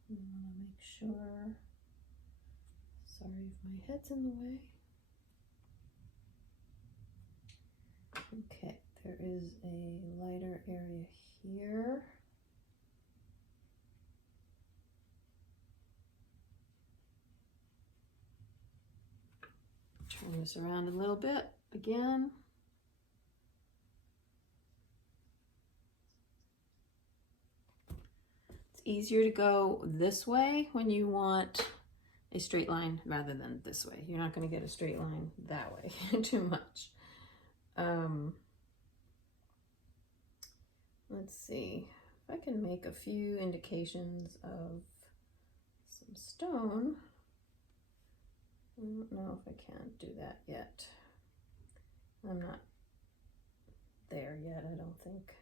I want to make sure, sorry if my head's in the way. Okay, there is a lighter area here. Turn this around a little bit again. It's easier to go this way when you want a straight line rather than this way. You're not going to get a straight line that way too much. Let's see if I can make a few indications of some stone. I don't know if I can do that yet. I'm not there yet, I don't think.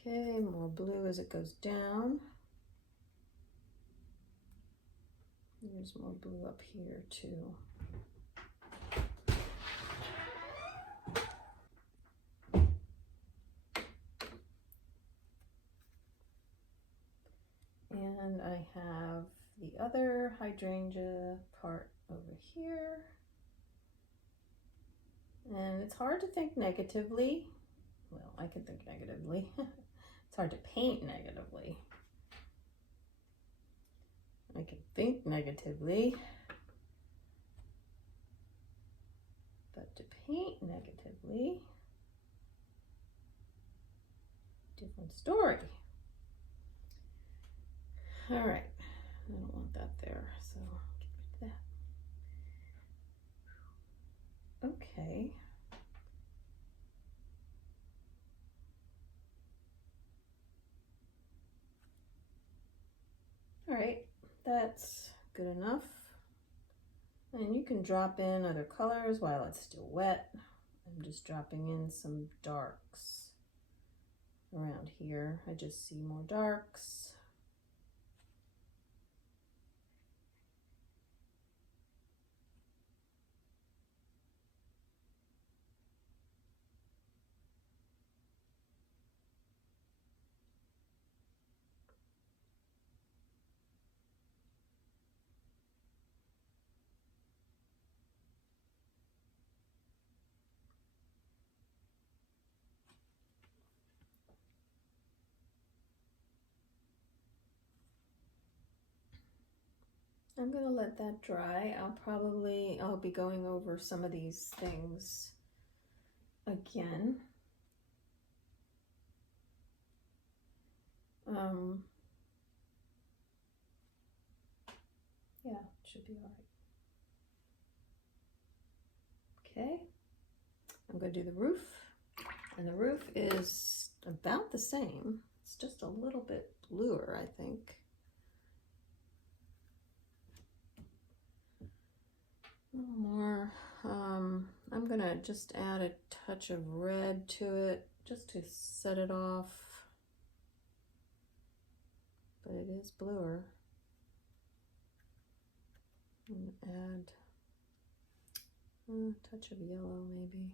Okay, more blue as it goes down. There's more blue up here too. And I have the other hydrangea part over here. And it's hard to think negatively. Well, I can think negatively. It's hard to paint negatively. I can think negatively, but to paint negatively, different story. All right, I don't want that there, so get rid of that. Okay. All right, that's good enough. And you can drop in other colors while it's still wet. I'm just dropping in some darks around here. I just see more darks. I'm gonna let that dry. I'll be going over some of these things again. Yeah, should be all right. Okay, I'm gonna do the roof, and the roof is about the same. It's just a little bit bluer, I think. A little more. I'm gonna just add a touch of red to it just to set it off, but it is bluer. And add a touch of yellow maybe.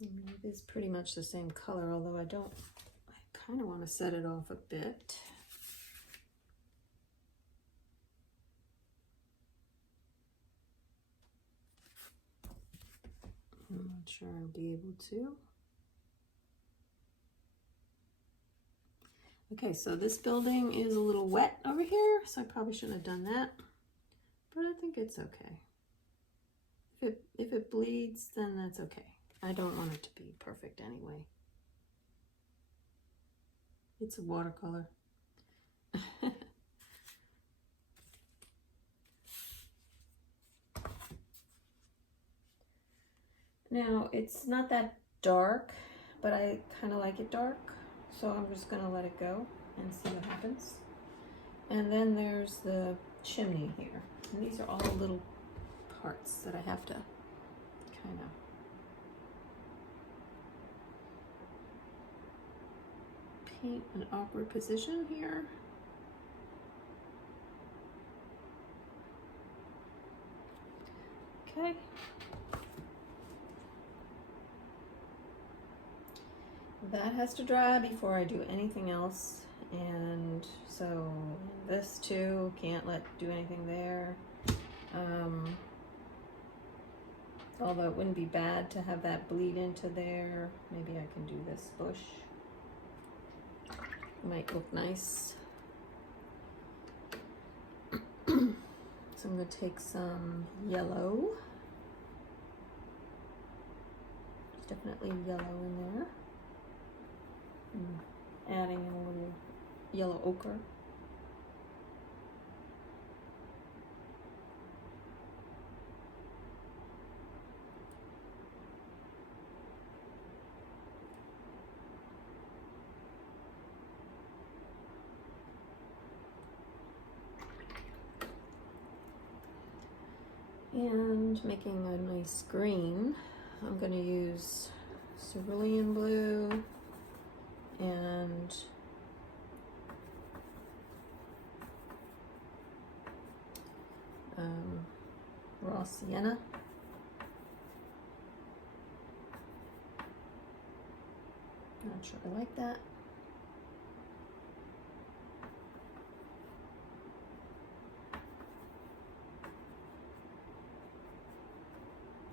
It is pretty much the same color, although I kind of want to set it off a bit. I'm not sure I'll be able to. Okay, so this building is a little wet over here, so I probably shouldn't have done that, but I think it's okay. If it bleeds, then that's okay. I don't want it to be perfect anyway. It's a watercolor. Now, it's not that dark, but I kind of like it dark, so I'm just going to let it go and see what happens. And then there's the chimney here. And these are all the little parts that I have to kind of paint an awkward position here. Okay. That has to dry before I do anything else, and so this too, can't do anything there. Although it wouldn't be bad to have that bleed into there. Maybe I can do this bush. Might look nice. So I'm going to take some yellow. There's definitely yellow in there. Adding in a little yellow ochre. And making a nice green, I'm going to use cerulean blue and raw sienna. Not sure I like that.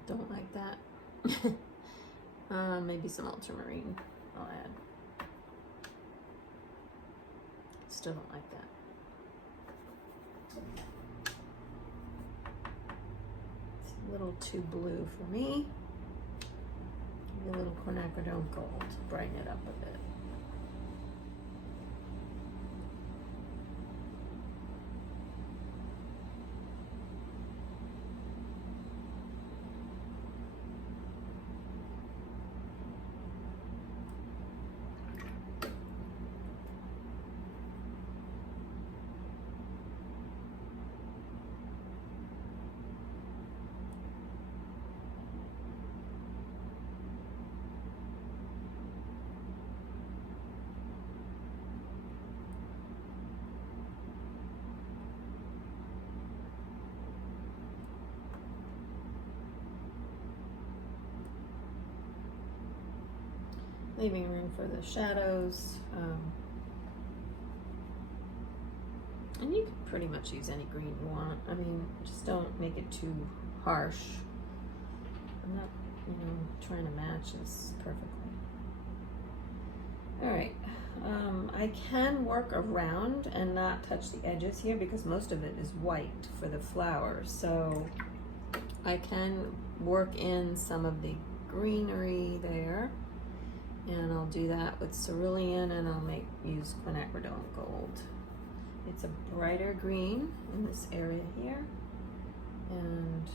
Don't like that. Maybe some ultramarine I'll add. Still don't like that. It's a little too blue for me. Maybe a little quinacridone gold to brighten it up a bit. Leaving room for the shadows. And you can pretty much use any green you want. I mean, just don't make it too harsh. I'm not, trying to match this perfectly. All right, I can work around and not touch the edges here because most of it is white for the flowers. So I can work in some of the greenery there. And I'll do that with cerulean, and I'll use quinacridone gold. It's a brighter green in this area here. And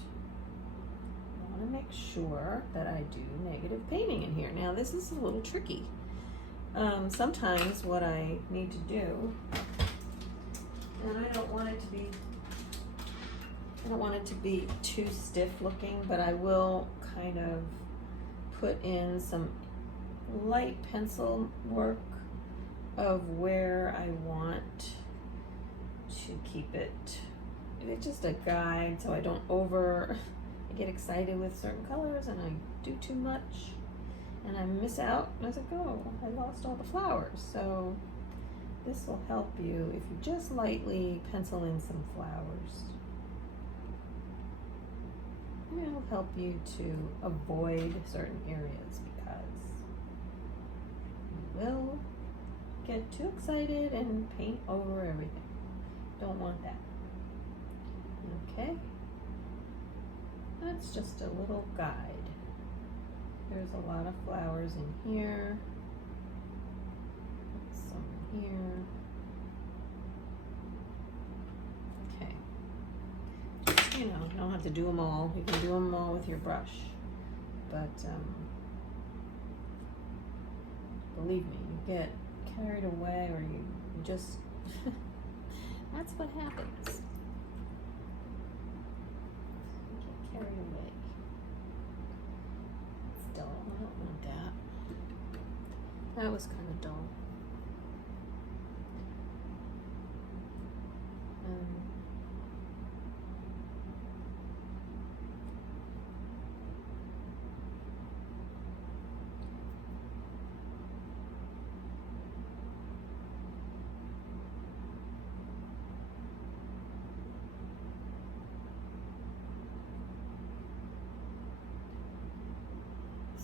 I want to make sure that I do negative painting in here. Now this is a little tricky. Sometimes what I need to do, and I don't want it to be too stiff looking, but I will kind of put in some light pencil work of where I want to keep it. It's just a guide, so I don't I get excited with certain colors and I do too much and I miss out as I go. I lost all the flowers. So this will help you if you just lightly pencil in some flowers. It'll help you to avoid certain areas because you will get too excited and paint over everything. Don't want that. Okay, that's just a little guide. There's a lot of flowers in here, some here. Okay, you don't have to do them all. You can do them all with your brush, but believe me, you get carried away or you just that's what happens. You get carried away. It's dull. I don't want that. That was kind of dull.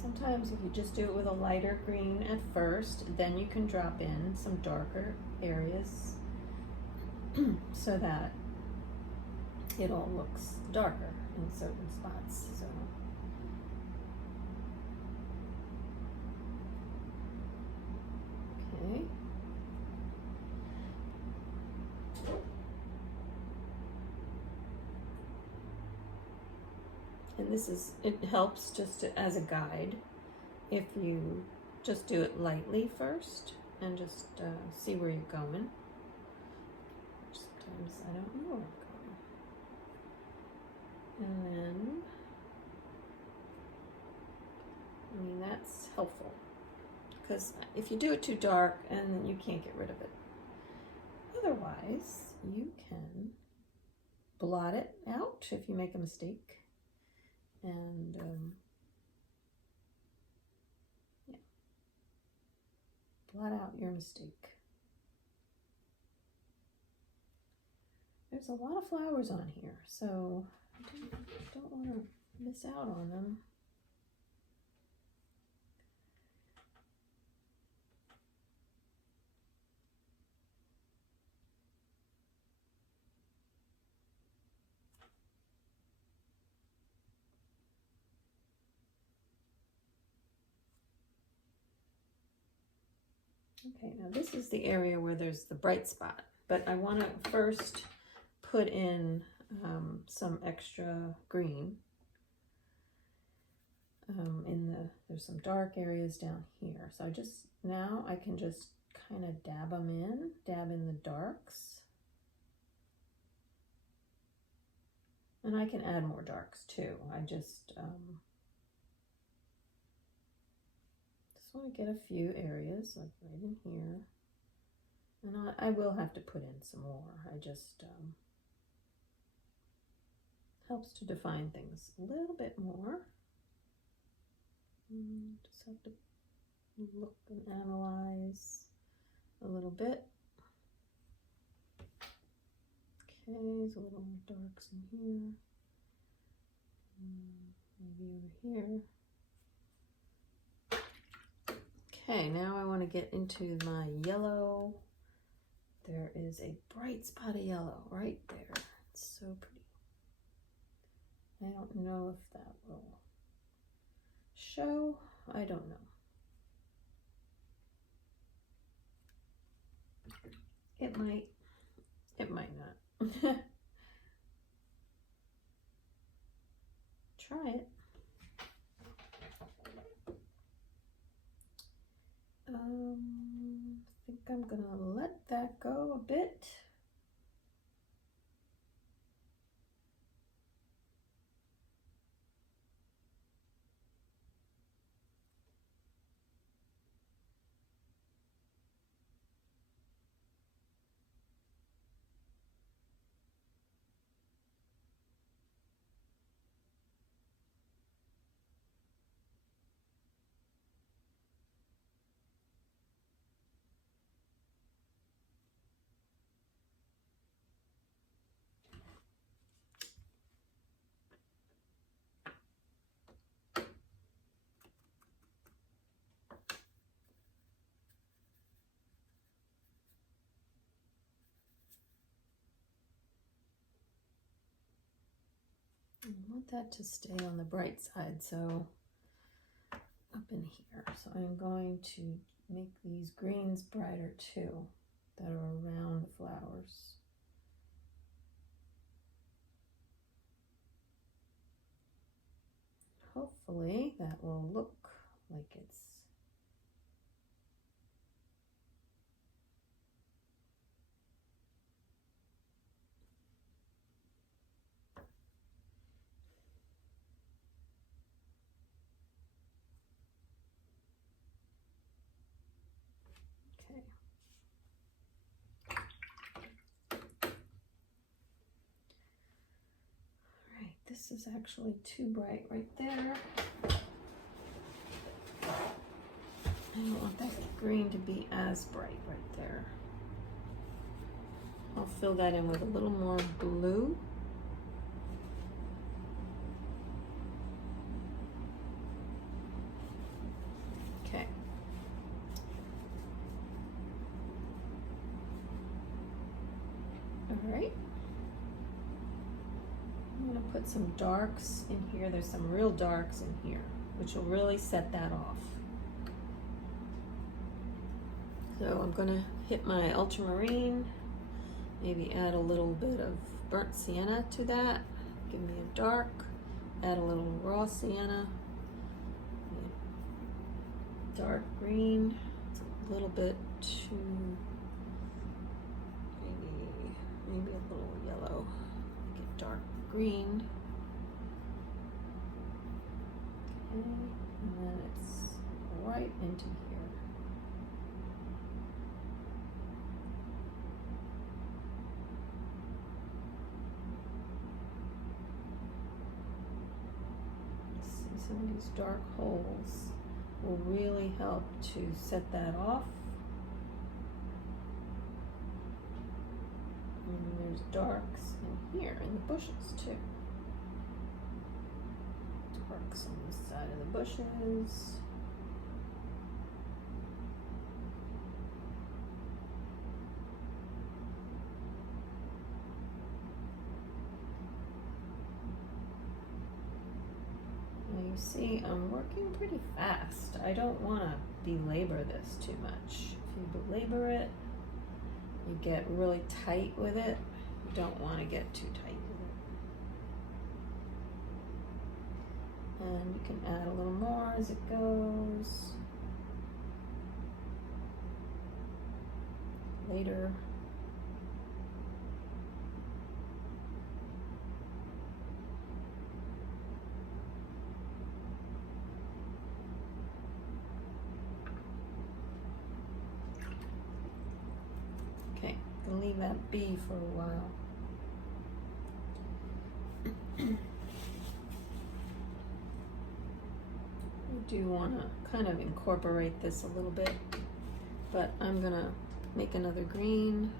Sometimes if you just do it with a lighter green at first, then you can drop in some darker areas so that it all looks darker in certain spots. So okay. And it helps just as a guide if you just do it lightly first and just see where you're going. Sometimes I don't know where I'm going. And then, that's helpful because if you do it too dark and then you can't get rid of it. Otherwise, you can blot it out if you make a mistake. And blot out your mistake. There's a lot of flowers on here, so I don't want to miss out on them. Okay, now this is the area where there's the bright spot, but I want to first put in some extra green. There's some dark areas down here. So now I can just kind of dab in the darks. And I can add more darks too. I just want to get a few areas, like right in here. And I will have to put in some more. I just helps to define things a little bit more. Just have to look and analyze a little bit. Okay, there's a little more darks in here. Maybe over here. Okay, now I want to get into my yellow. There is a bright spot of yellow right there. It's so pretty. I don't know if that will show. I don't know. It might. It might not. Try it. I think I'm gonna let that go a bit. I want that to stay on the bright side, so up in here. So I'm going to make these greens brighter too, that are around the flowers. Hopefully that will look like it's okay. All right, this is actually too bright right there. I don't want that green to be as bright right there. I'll fill that in with a little more blue. Okay. All right. I'm gonna put some darks in here. There's some real darks in here, which will really set that off. So I'm gonna hit my ultramarine, maybe add a little bit of burnt sienna to that. Give me a dark, add a little raw sienna, dark green, it's a little bit too, maybe a little yellow, make it dark green. Okay, and then it's right into here. Some of these dark holes will really help to set that off. And there's darks in here in the bushes too. Darks on the side of the bushes. You see, I'm working pretty fast. I don't want to belabor this too much. If you belabor it, you get really tight with it. You don't want to get too tight with it. And you can add a little more as it goes. Later. Okay, I'll leave that be for a while. I do want to kind of incorporate this a little bit, but I'm gonna make another green.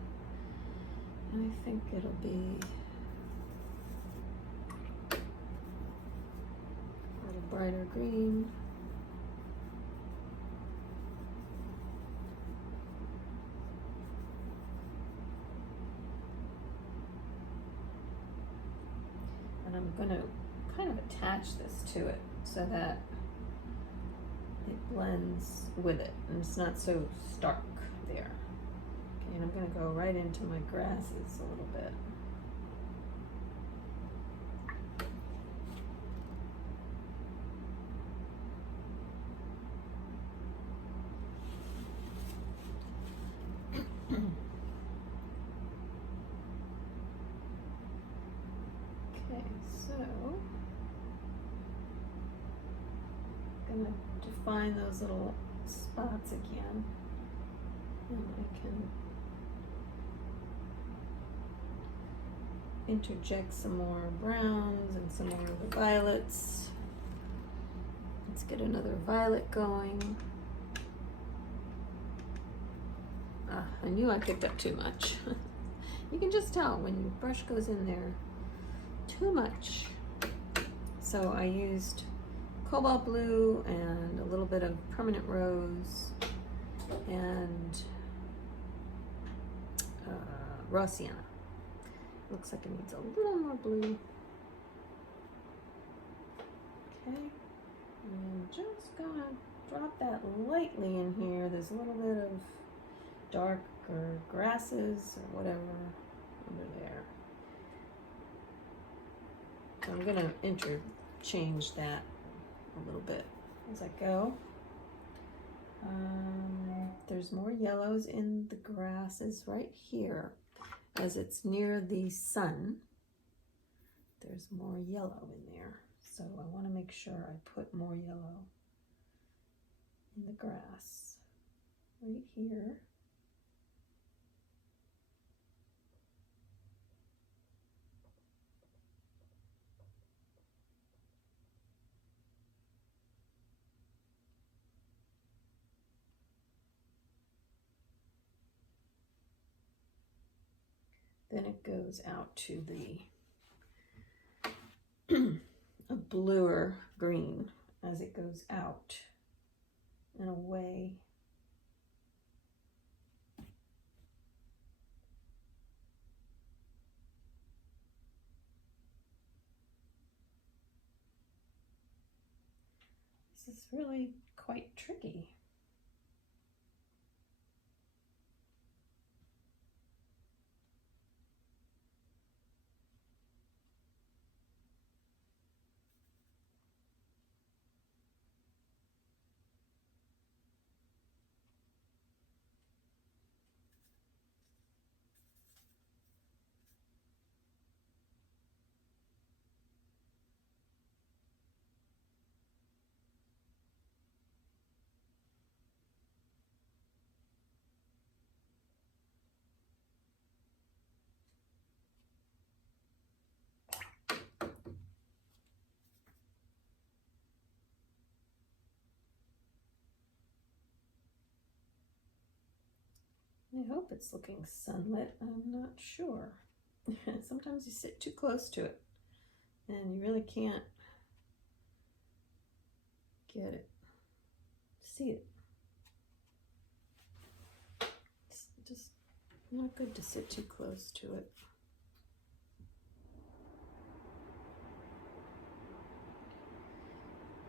And I think it'll be a little brighter green. I'm going to kind of attach this to it so that it blends with it and it's not so stark there. Okay, and I'm going to go right into my grasses a little bit. Okay, so I'm going to define those little spots again, and I can interject some more browns and some more of the violets. Let's get another violet going. Ah, I knew I picked up too much. You can just tell when your brush goes in there too much. So I used cobalt blue and a little bit of permanent rose and raw sienna. Looks like it needs a little more blue. Okay, and just gonna drop that lightly in here. There's a little bit of darker grasses or whatever under there. So I'm gonna interchange that a little bit as I go. There's more yellows in the grasses right here. As it's near the sun, there's more yellow in there. So I want to make sure I put more yellow in the grass right here. Then it goes out to the a bluer green as it goes out and away. This is really quite tricky. I hope it's looking sunlit. I'm not sure. Sometimes you sit too close to it and you really can't get it, see it. It's just not good to sit too close to it.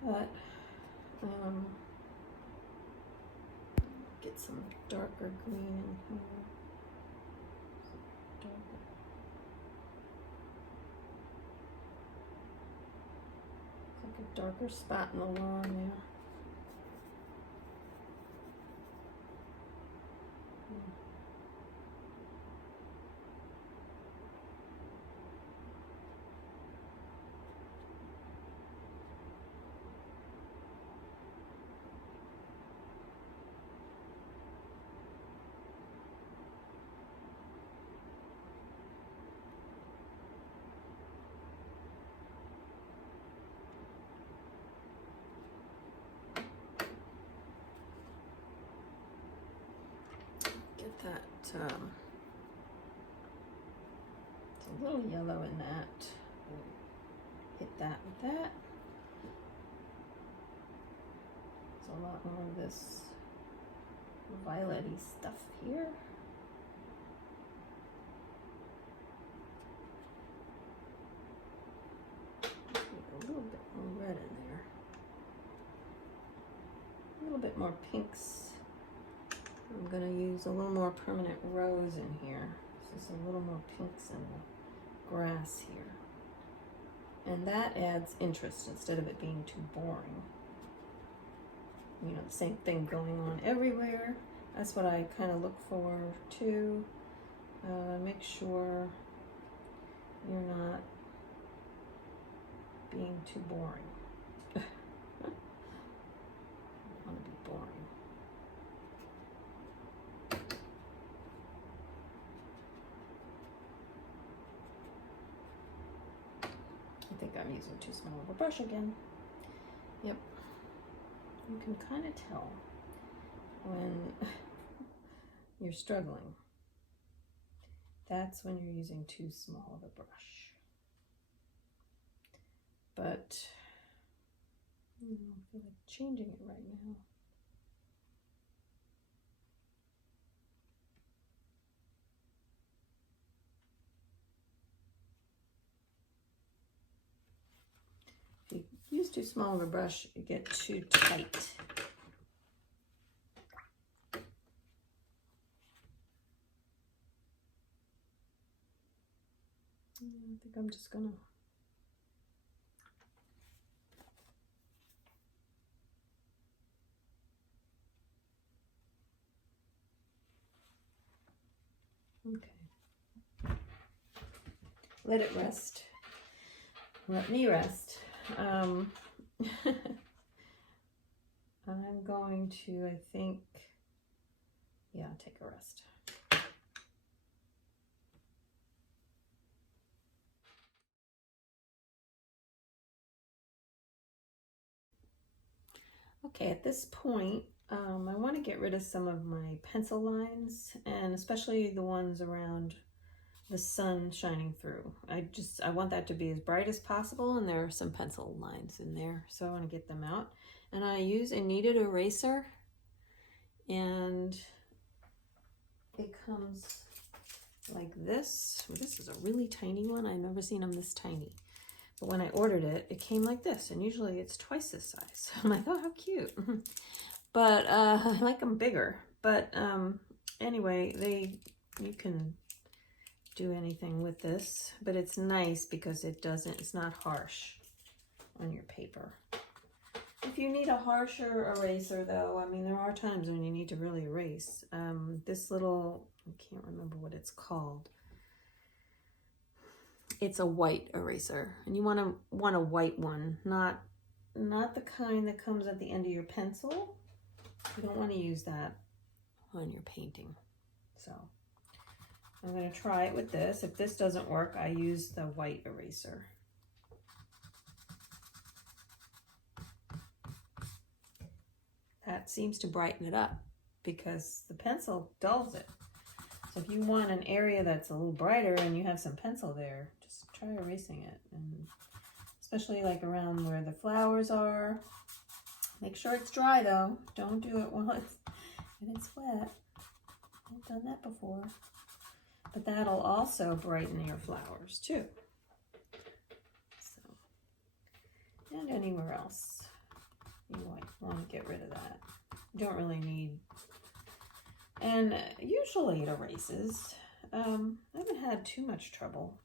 But get some darker green in here. It's like a darker spot in the lawn there. That it's a little yellow in that. Hit that with that. There's a lot more of this violet-y stuff here. red in there. A little bit more pinks. I'm going to use a little more permanent rose in here. Just a little more pinks in the grass here. And that adds interest instead of it being too boring. You know, the same thing going on everywhere. That's what I kind of look for too. Make sure you're not being too boring. I don't want to be boring. I think I'm using too small of a brush again. Yep. You can kind of tell when you're struggling. That's when you're using too small of a brush. But I don't feel like changing it right now. If you use too small of a brush, you get too tight. I think I'm just gonna let it rest. Let me rest. I'm going to, I think, yeah, take a rest. Okay, at this point, I want to get rid of some of my pencil lines, and especially the ones around the sun shining through. I want that to be as bright as possible, and there are some pencil lines in there, so I want to get them out. And I use a kneaded eraser, and it comes like this. This is a really tiny one. I've never seen them this tiny. But when I ordered it, it came like this, and usually it's twice this size. I'm like, oh, how cute. But I like them bigger. But anyway, you can do anything with this, but it's nice because it's not harsh on your paper. If you need a harsher eraser though, I mean, there are times when you need to really erase. This little, I can't remember what it's called. It's a white eraser, and you want a white one, not the kind that comes at the end of your pencil. You don't want to use that on your painting. So I'm going to try it with this. If this doesn't work, I use the white eraser. That seems to brighten it up because the pencil dulls it. So if you want an area that's a little brighter and you have some pencil there, just try erasing it. And especially like around where the flowers are. Make sure it's dry though. Don't do it while it's wet. I've done that before. But that'll also brighten your flowers too. So, and anywhere else you might want to get rid of that. You don't really need. And usually it erases. I haven't had too much trouble.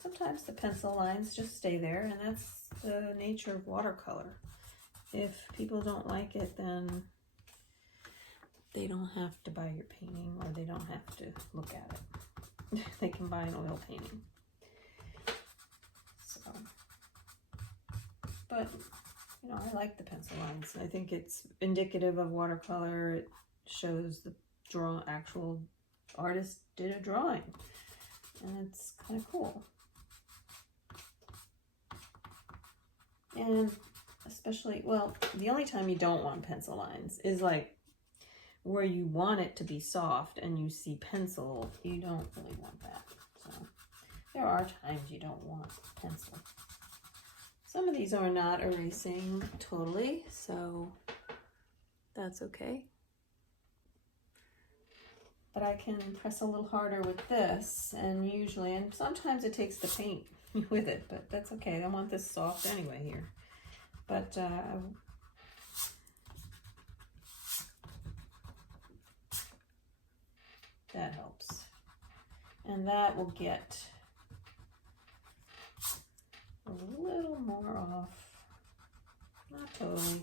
Sometimes the pencil lines just stay there, and that's the nature of watercolor. If people don't like it, then they don't have to buy your painting, or they don't have to look at it. They can buy an oil painting. So, but you know, I like the pencil lines. I think it's indicative of watercolor. It shows the actual artist did a drawing, and it's kind of cool. And especially, well, the only time you don't want pencil lines is like where you want it to be soft and you see pencil. You don't really want that. So there are times you don't want pencil. Some of these are not erasing totally, so that's okay. But I can press a little harder with this, and usually, and sometimes it takes the paint with it, but that's okay. I want this soft anyway here. but that helps. And that will get a little more off, not totally.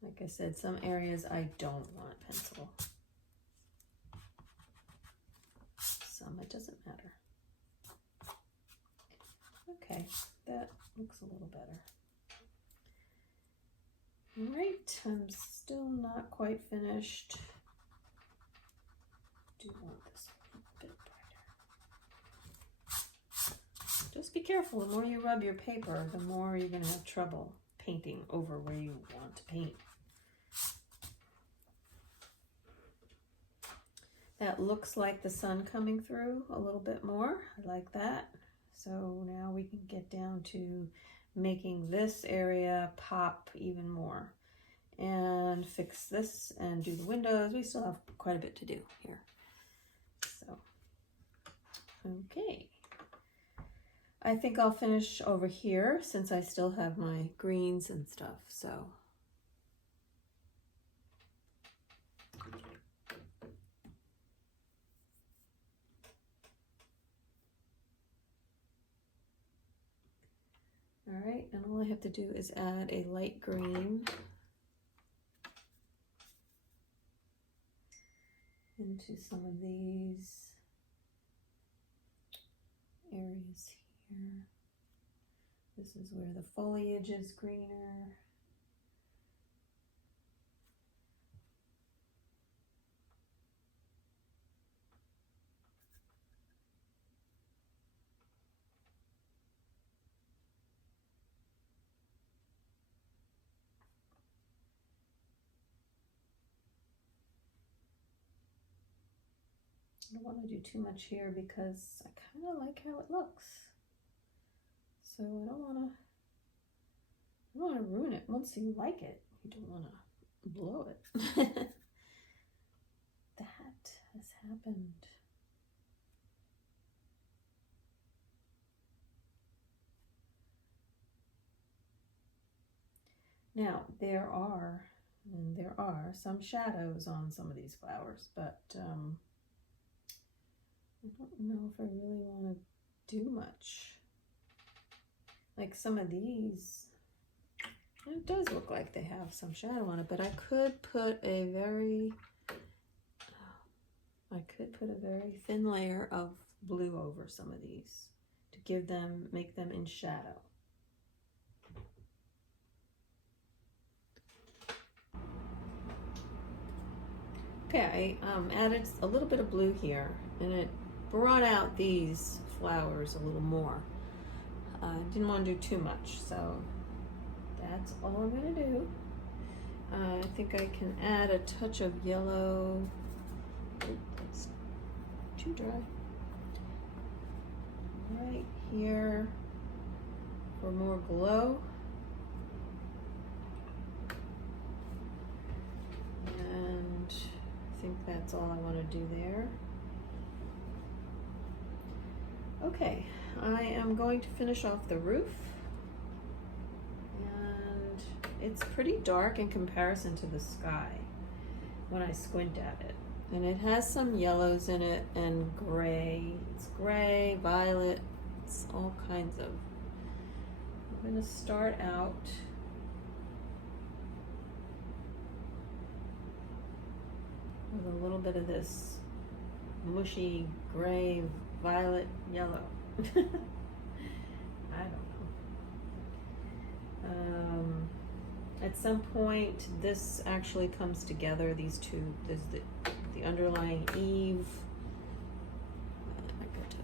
Like I said, some areas I don't want pencil. Some it doesn't matter. Okay, that looks a little better. All right, I'm still not quite finished. Do want this a bit brighter. Just be careful, the more you rub your paper, the more you're gonna have trouble painting over where you want to paint. That looks like the sun coming through a little bit more. I like that. So now we can get down to making this area pop even more and fix this and do the windows. We still have quite a bit to do here. So, okay. I think I'll finish over here since I still have my greens and stuff. So. All right, and all I have to do is add a light green into some of these areas here. This is where the foliage is greener. I don't want to do too much here because I kind of like how it looks. So I don't want to ruin it. Once you like it, you don't want to blow it. That has happened. Now, there are some shadows on some of these flowers, but I don't know if I really want to do much. Like some of these, it does look like they have some shadow on it, but I could put a very thin layer of blue over some of these to make them in shadow. Okay, I added a little bit of blue here, and it brought out these flowers a little more. I didn't want to do too much, so that's all I'm going to do. I think I can add a touch of yellow. It's too dry. Right here for more glow. And I think that's all I want to do there. Okay, I am going to finish off the roof, and it's pretty dark in comparison to the sky when I squint at it. And it has some yellows in it and gray. It's gray, violet, it's all kinds of. I'm going to start out with a little bit of this mushy gray, violet, yellow. I don't know. At some point, this actually comes together. These two. There's the underlying Eve. I got to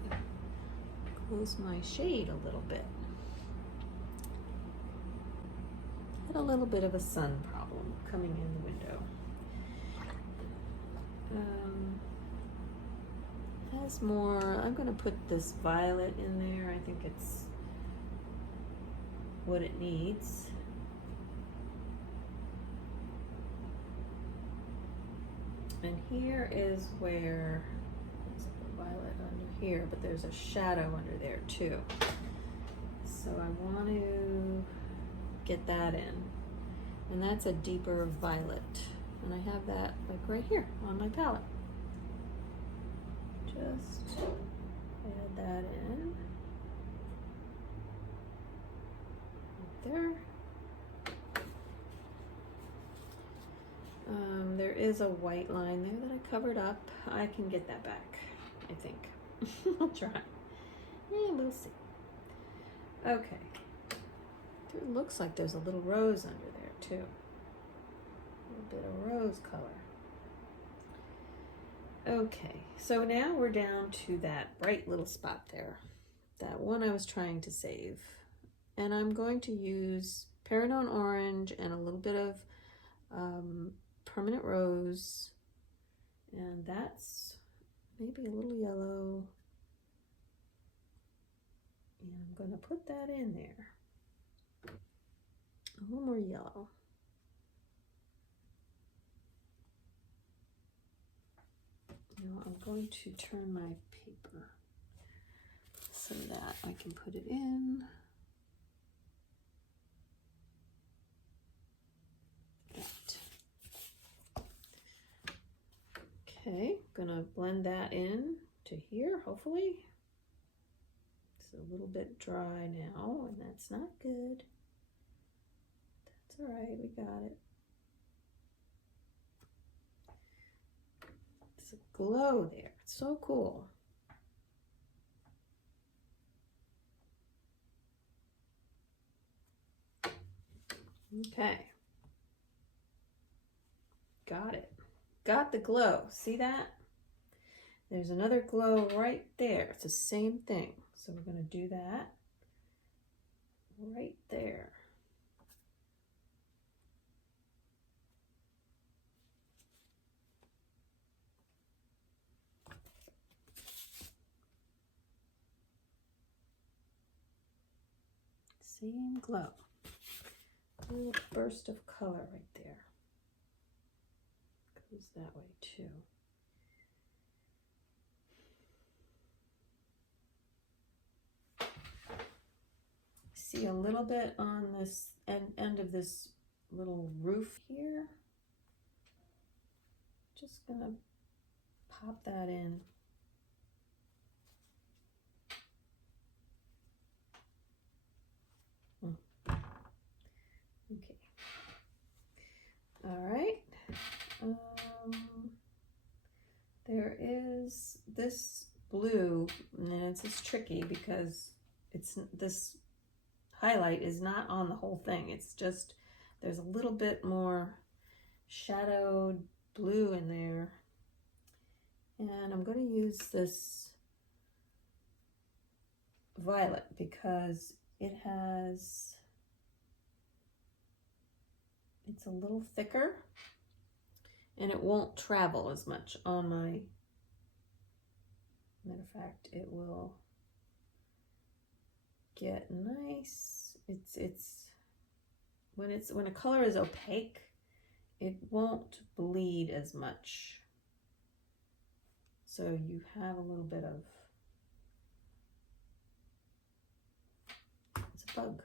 close my shade a little bit. Had a little bit of a sun problem coming in the window. Has more. I'm going to put this violet in there. I think it's what it needs. And here is where, let's put violet under here, but there's a shadow under there too. So I want to get that in. And that's a deeper violet. And I have that like right here on my palette. Just add that in. Right there. There is a white line there that I covered up. I can get that back, I think. I'll try. Yeah, we'll see. Okay. It looks like there's a little rose under there too. A little bit of rose color. Okay, so now we're down to that bright little spot there. That one I was trying to save. And I'm going to use Peridone Orange and a little bit of Permanent Rose. And that's maybe a little yellow. And I'm going to put that in there. A little more yellow. Now I'm going to turn my paper so that I can put it in. That. Okay, gonna blend that in to here, hopefully. It's a little bit dry now, and that's not good. That's all right, we got it. It's a glow there, it's so cool. Okay. Got it. Got the glow. See that? There's another glow right there. It's the same thing. So we're going to do that right there. Same glow. A little burst of color right there. Goes that way too. See a little bit on this end of this little roof here. Just gonna pop that in. Okay. All right. There is this blue, and it's just tricky because this highlight is not on the whole thing. It's just, there's a little bit more shadowed blue in there. And I'm going to use this violet because it's a little thicker and it won't travel as much on my, matter of fact, it will get nice. When a color is opaque, it won't bleed as much. So you have a little bit of, it's a bug.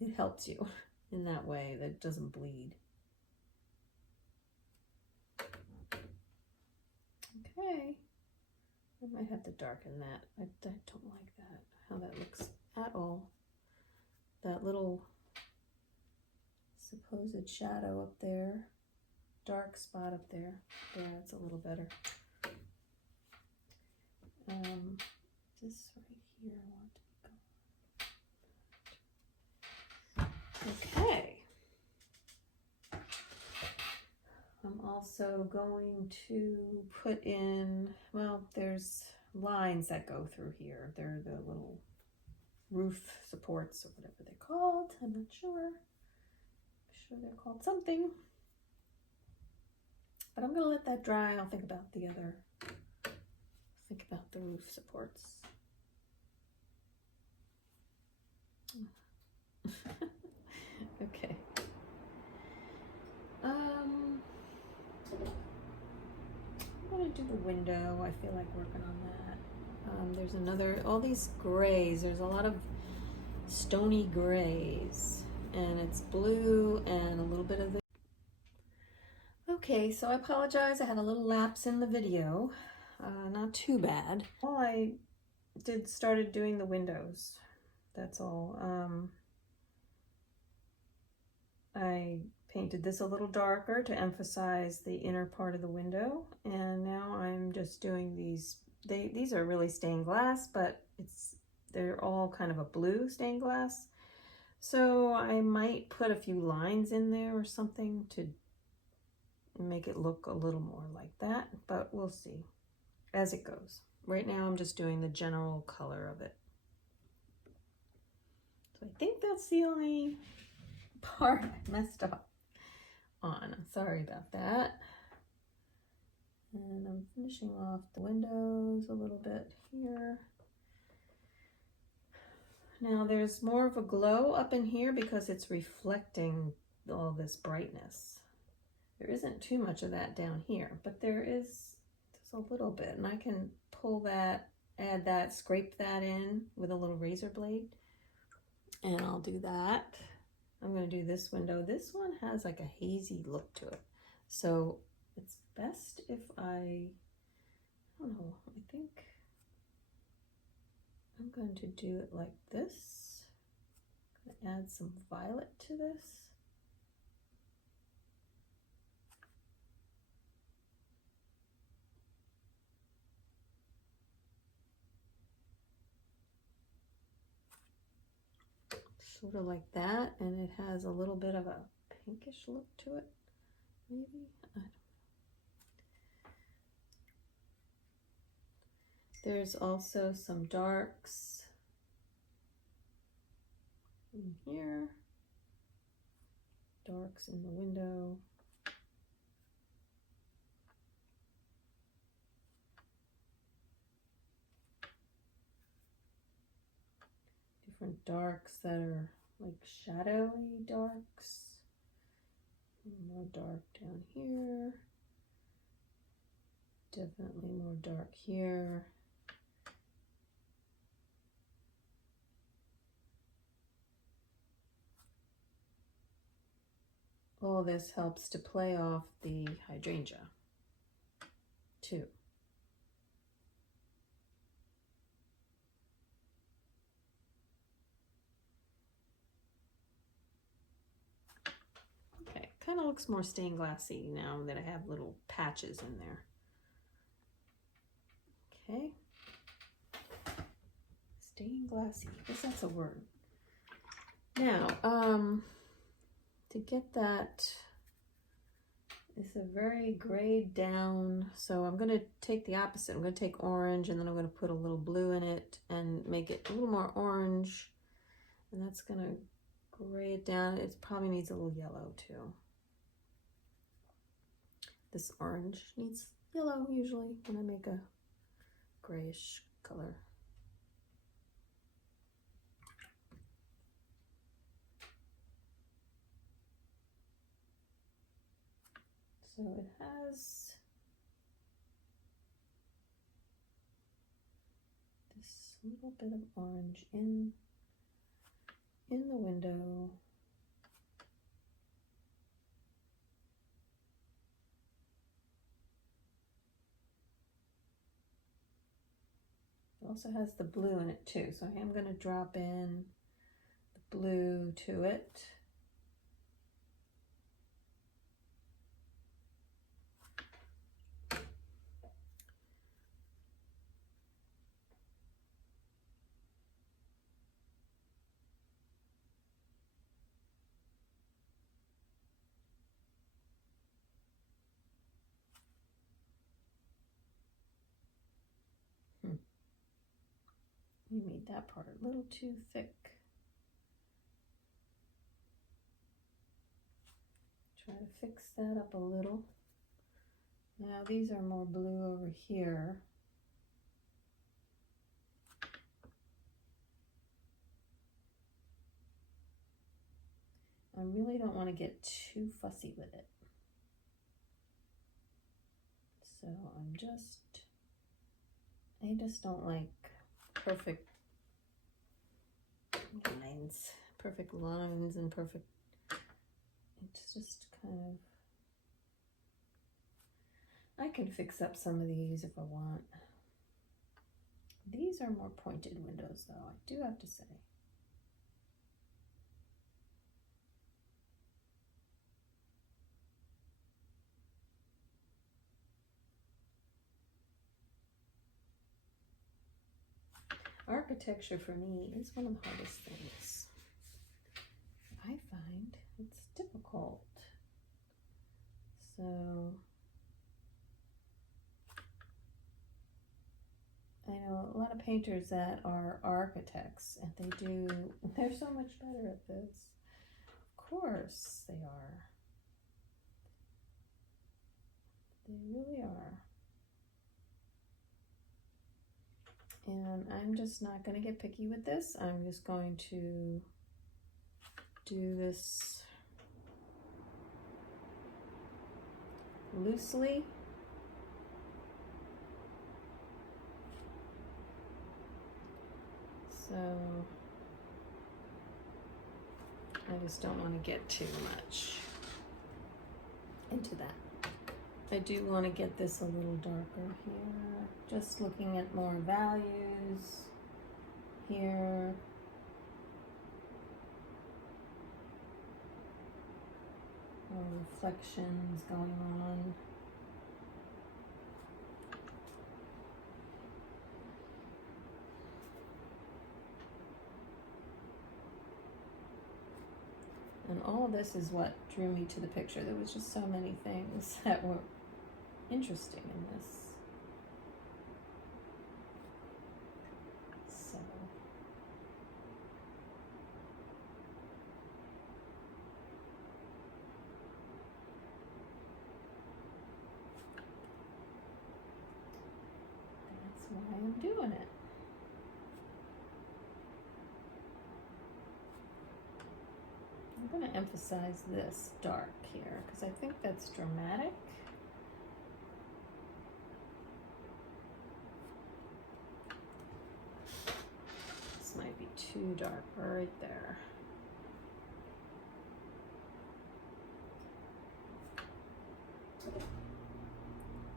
It helps you in that way that it doesn't bleed. Okay. I might have to darken that. I don't like that, how that looks at all. That little supposed shadow up there, dark spot up there. Yeah, it's a little better. This right here, I want to go. Okay. I'm also going to put in, well, there's lines that go through here. They're the little roof supports or whatever they're called. I'm not sure. I'm sure they're called something. But I'm going to let that dry. I'll think about the other, think about the roof supports. Okay. I'm going do the window. I feel like working on that. There's all these grays. There's a lot of stony grays, and it's blue and a little bit of the... Okay, so I apologize. I had a little lapse in the video. Not too bad. All I started doing the windows. That's all. I painted this a little darker to emphasize the inner part of the window, and now I'm just doing these. These are really stained glass, but they're all kind of a blue stained glass. So I might put a few lines in there or something to make it look a little more like that, but we'll see as it goes. Right now I'm just doing the general color of it. So I think that's the only part I messed up on. I'm sorry about that. And I'm finishing off the windows a little bit here. Now there's more of a glow up in here because it's reflecting all this brightness. There isn't too much of that down here, but there's a little bit, and I can pull that, add that, scrape that in with a little razor blade, and I'll do that. I'm going to do this window. This one has like a hazy look to it, so it's best if I don't know, I think I'm going to do it like this. I'm going to add some violet to this. Sort of like that, and it has a little bit of a pinkish look to it, maybe. I don't know. There's also some darks in here, darks in the window. Different darks that are like shadowy darks. More dark down here. Definitely more dark here. All this helps to play off the hydrangea too. Okay, kind of looks more stained glassy now that I have little patches in there. Okay. Stained glassy, I guess that's a word. Now, to get that, it's a very grayed down, so I'm going to take the opposite. I'm going to take orange, and then I'm going to put a little blue in it and make it a little more orange, and that's going to gray it down. It probably needs a little yellow too. This orange needs yellow usually when I make a grayish color. So it has this little bit of orange in the window. It also has the blue in it too, so I am going to drop in the blue to it. You made that part a little too thick. Try to fix that up a little. Now these are more blue over here. I really don't want to get too fussy with it. So I just don't like perfect lines and perfect, it's just kind of, I can fix up some of these if I want. These are more pointed windows though, I do have to say. Architecture for me is one of the hardest things. I find it's difficult. So I know a lot of painters that are architects and they're so much better at this. Of course they are. They really are. And I'm just not going to get picky with this. I'm just going to do this loosely. So I just don't want to get too much into that. I do want to get this a little darker here. Just looking at more values here. More reflections going on. And all of this is what drew me to the picture. There was just so many things that were interesting in this. So that's why I'm doing it. I'm going to emphasize this dark here because I think that's dramatic. This might be too dark right there.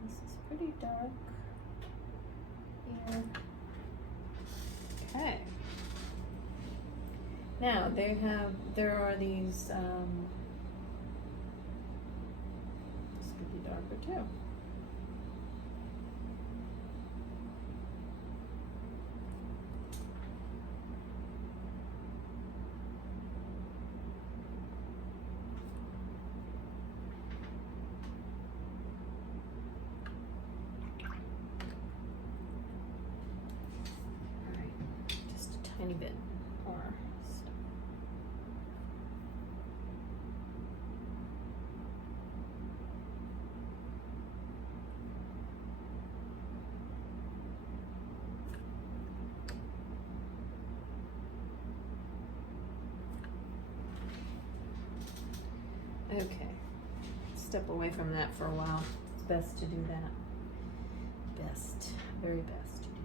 This is pretty dark here. Okay. Now there are these, this could be darker too. All right, just a tiny bit more. Okay, step away from that for a while. It's best to do that. Best, very best to do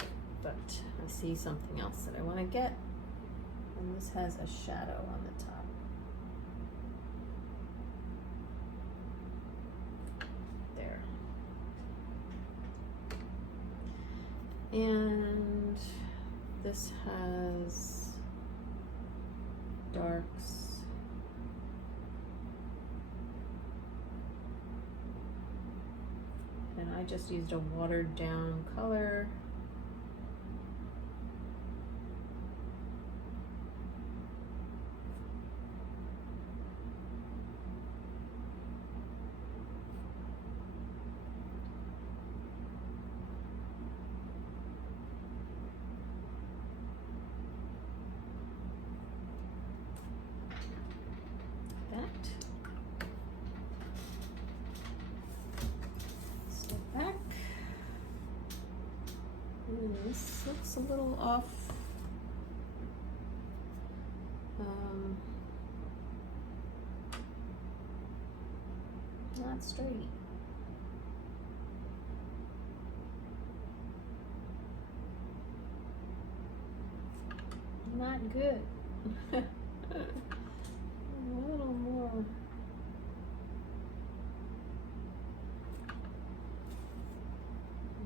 that. But I see something else that I want to get, and this has a shadow on the top. There. And this has darks. And I just used a watered down color. This looks a little off. Not straight. not good. A little more.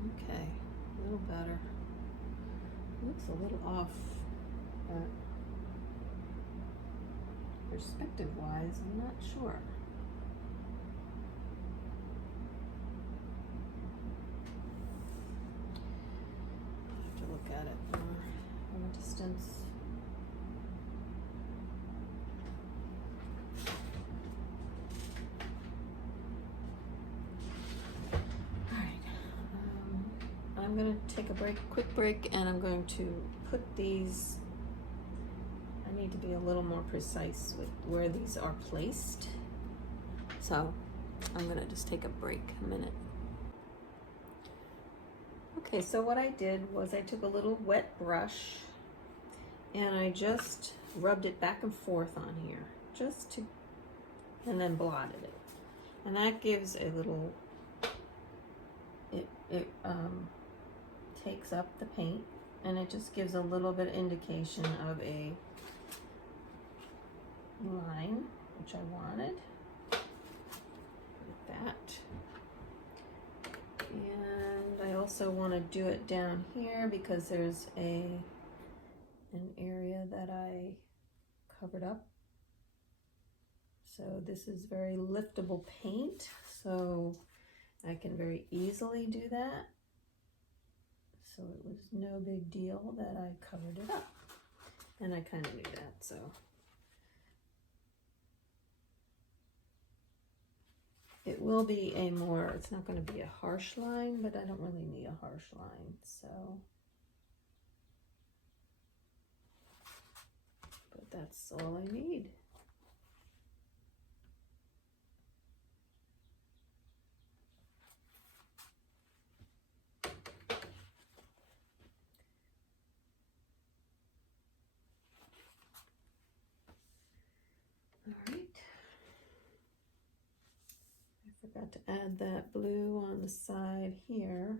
Okay, a little better. Looks a little off, but perspective-wise, I'm not sure. I have to look at it more from a distance. I'm going to take a quick break, and I'm going to put these, I need to be a little more precise with where these are placed. So I'm going to just take a break a minute. Okay, so what I did was I took a little wet brush and I just rubbed it back and forth on here, and then blotted it. And that gives a little, it takes up the paint, and it just gives a little bit of indication of a line, which I wanted. Like that. And I also want to do it down here because there's an area that I covered up. So this is very liftable paint, so I can very easily do that. So it was no big deal that I covered it up. And I kind of knew that, so. It will be it's not going to be a harsh line, but I don't really need a harsh line, so. But that's all I need. All right. I forgot to add that blue on the side here.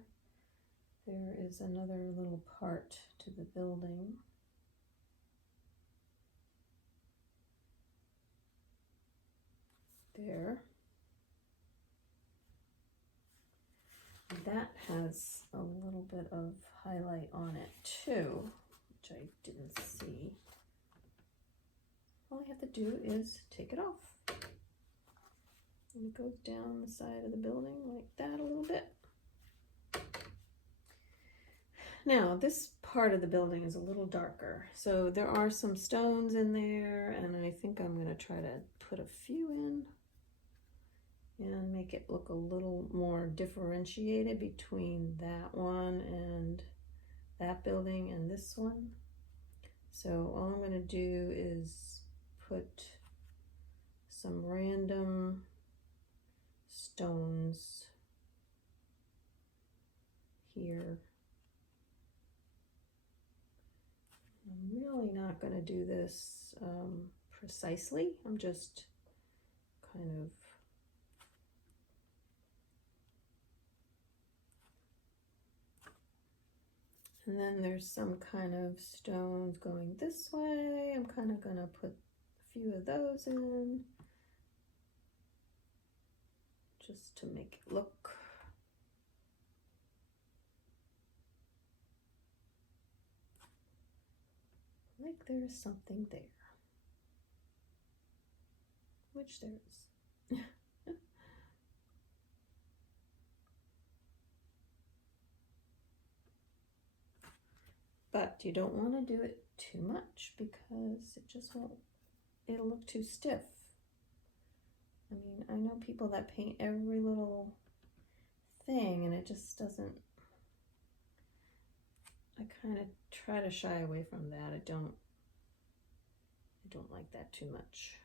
There is another little part to the building. There. That has a little bit of highlight on it too, which I didn't see. All I have to do is take it off. And it goes down the side of the building like that a little bit. Now, this part of the building is a little darker, so there are some stones in there, and I think I'm going to try to put a few in and make it look a little more differentiated between that one and that building and this one. So all I'm going to do is put some random stones here. I'm really not going to do this precisely. I'm just kind of and then there's some kind of stones going this way. I'm kind of going to put a few of those in just to make it look like there's something there, which there is. But you don't want to do it too much because it just won't, it'll look too stiff. I mean, I know people that paint every little thing and it just doesn't, I kind of try to shy away from that. I don't like that too much.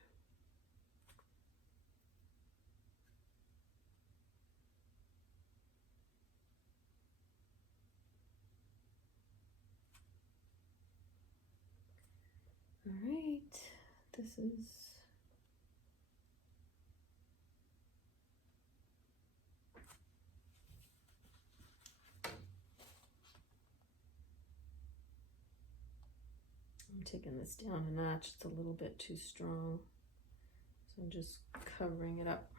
All right, this is taking this down a notch. It's a little bit too strong. So I'm just covering it up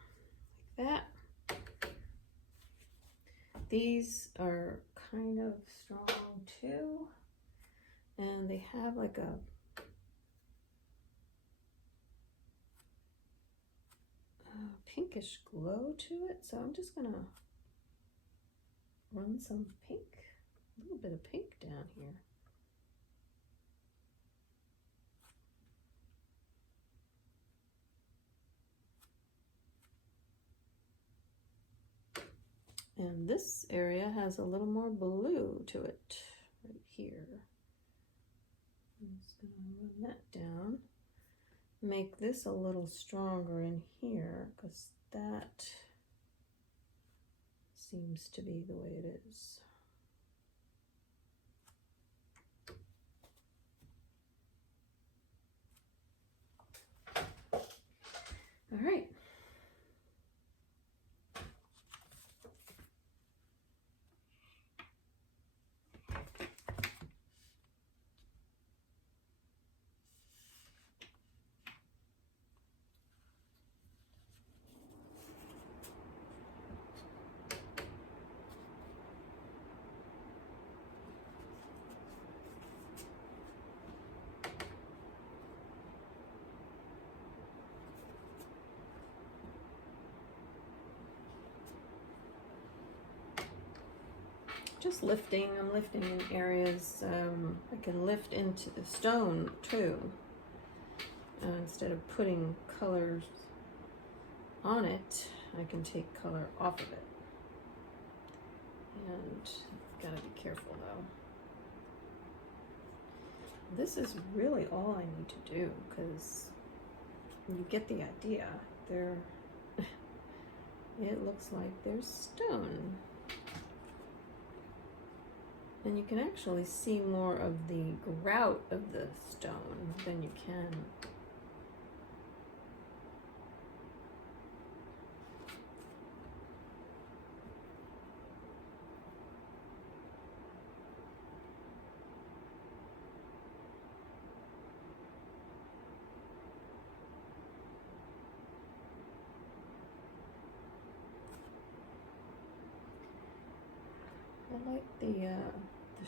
like that. These are kind of strong too. And they have like a pinkish glow to it. So I'm just gonna run some pink, a little bit of pink down here. And this area has a little more blue to it right here. I'm just going to run that down. Make this a little stronger in here because that seems to be the way it is. All right. Just lifting, I'm lifting in areas, I can lift into the stone too, instead of putting colors on it, I can take color off of it, and gotta be careful though. This is really all I need to do, because you get the idea. There, it looks like there's stone. And you can actually see more of the grout of the stone than you can. I like the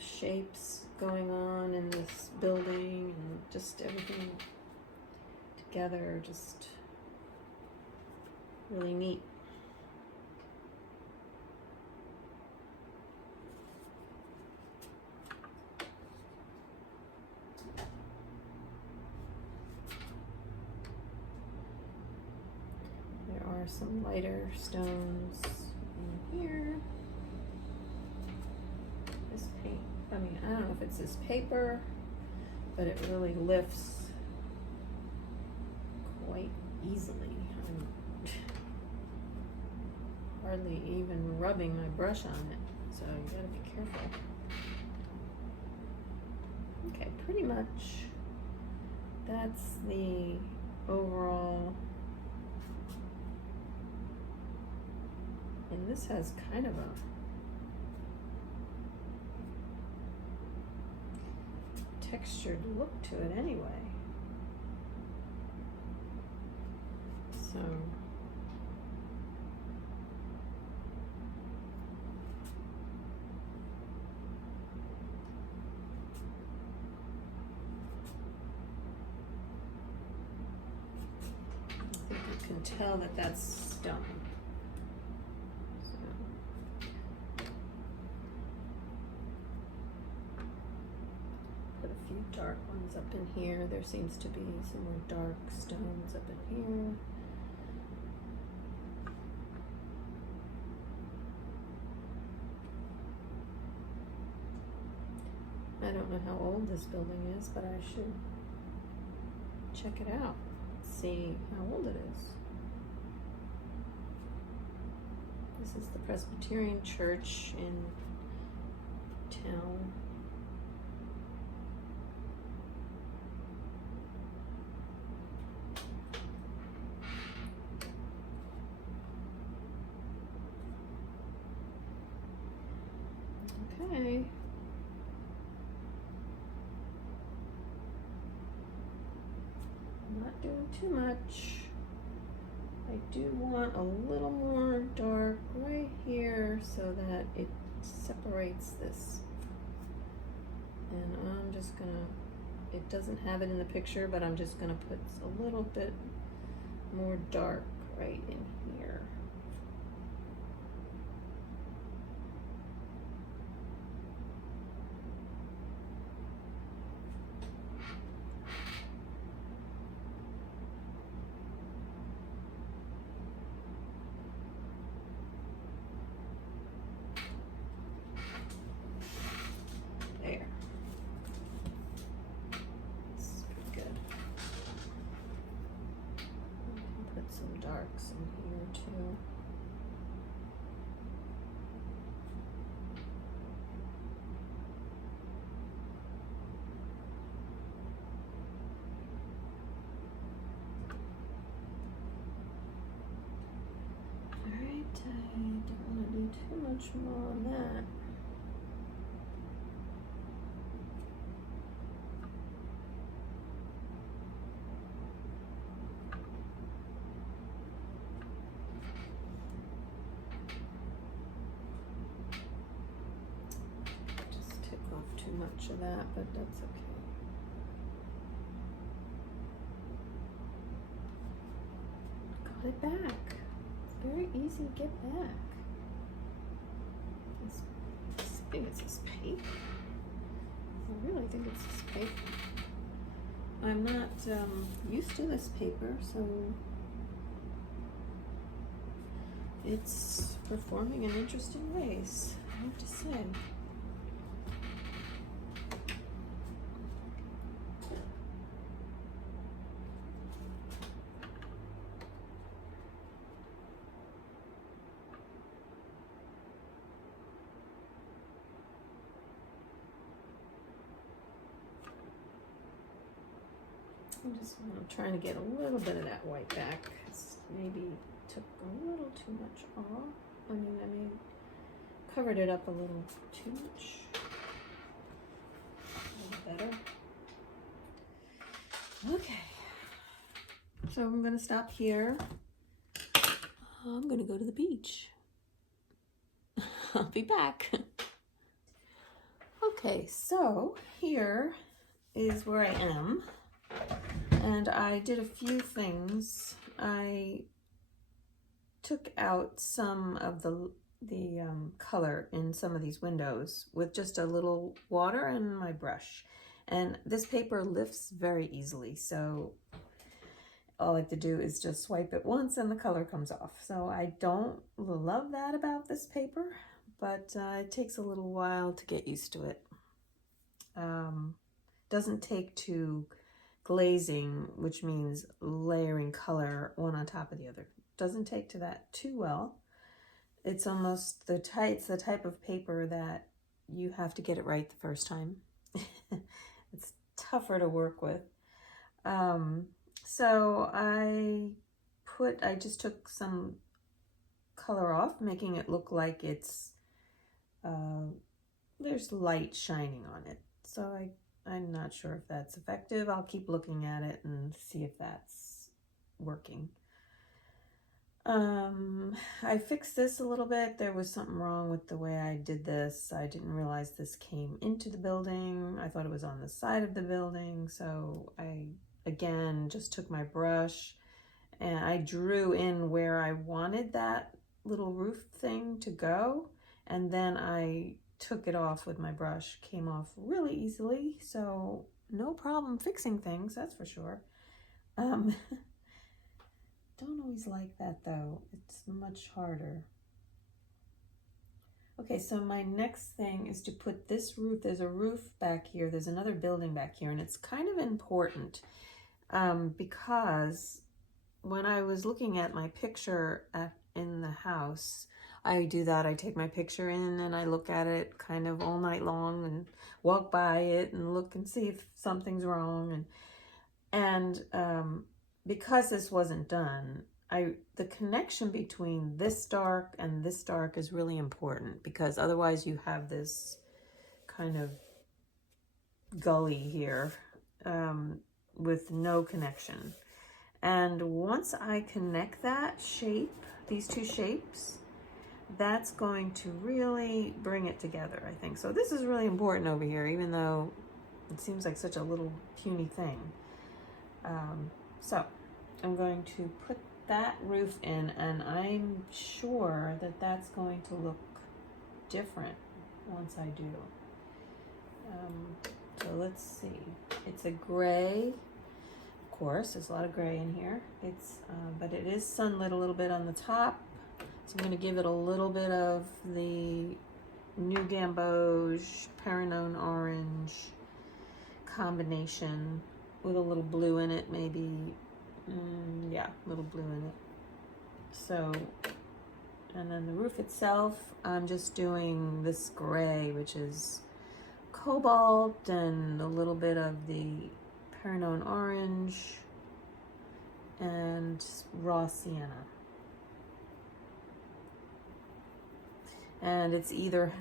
shapes going on in this building and just everything together, just really neat. There are some lighter stones in here. Paint. I mean, I don't know if it's this paper, but it really lifts quite easily. I'm hardly even rubbing my brush on it, so you gotta be careful. Okay, pretty much that's the overall. And this has kind of a textured look to it anyway. So I think you can tell that that's stone. Dark ones up in here. There seems to be some more dark stones up in here. I don't know how old this building is, but I should check it out, see how old it is. This is the Presbyterian church in town. Okay. too much. I do want a little more dark right here so that it separates this. And I'm just gonna, it doesn't have it in the picture, but I'm just gonna put a little bit more dark right in here. There. That's pretty good. I can put some darks in here too. Alright, I don't want to do too much more on that. Too much of that, but that's okay. Got it back. It's very easy to get back. I think it's this paper. I really think it's this paper. I'm not used to this paper, so it's performing in interesting ways, I have to say. I'm trying to get a little bit of that white back. Maybe took a little too much off. I mean, covered it up a little too much. A little better. Okay. So I'm going to stop here. I'm going to go to the beach. I'll be back. Okay, so here is where I am. And I did a few things. I took out some of the color in some of these windows with just a little water and my brush. And this paper lifts very easily, so all I have to do is just swipe it once and the color comes off. So I don't love that about this paper, but it takes a little while to get used to it. Doesn't take to glazing, which means layering color one on top of the other. Doesn't take to that too well. It's almost the type of paper that you have to get it right the first time. It's tougher to work with. So I just took some color off, making it look like it's there's light shining on it. So I'm not sure if that's effective. I'll keep looking at it and see if that's working. I fixed this a little bit. There was something wrong with the way I did this. I didn't realize this came into the building. I thought it was on the side of the building. So I, again, just took my brush and I drew in where I wanted that little roof thing to go. And then I took it off with my brush. Came off really easily, so no problem fixing things, that's for sure. Don't always like that though. It's much harder. Okay, so my next thing is to put this roof. There's a roof back here. There's another building back here, and it's kind of important because when I was looking at my picture in the house, I do that. I take my picture in and I look at it kind of all night long and walk by it and look and see if something's wrong. And because this wasn't done, the connection between this dark and this dark is really important, because otherwise you have this kind of gully here with no connection. And once I connect that shape, these two shapes, that's going to really bring it together, I think. So this is really important over here, even though it seems like such a little puny thing. So I'm going to put that roof in, and I'm sure that that's going to look different once I do. So let's see. It's a gray. Of course, there's a lot of gray in here. It's, but it is sunlit a little bit on the top. So I'm going to give it a little bit of the New Gamboge Perronone orange combination with a little blue in it, maybe. Yeah, a little blue in it. So, and then the roof itself, I'm just doing this gray, which is cobalt and a little bit of the Perronone orange and raw sienna. And it's either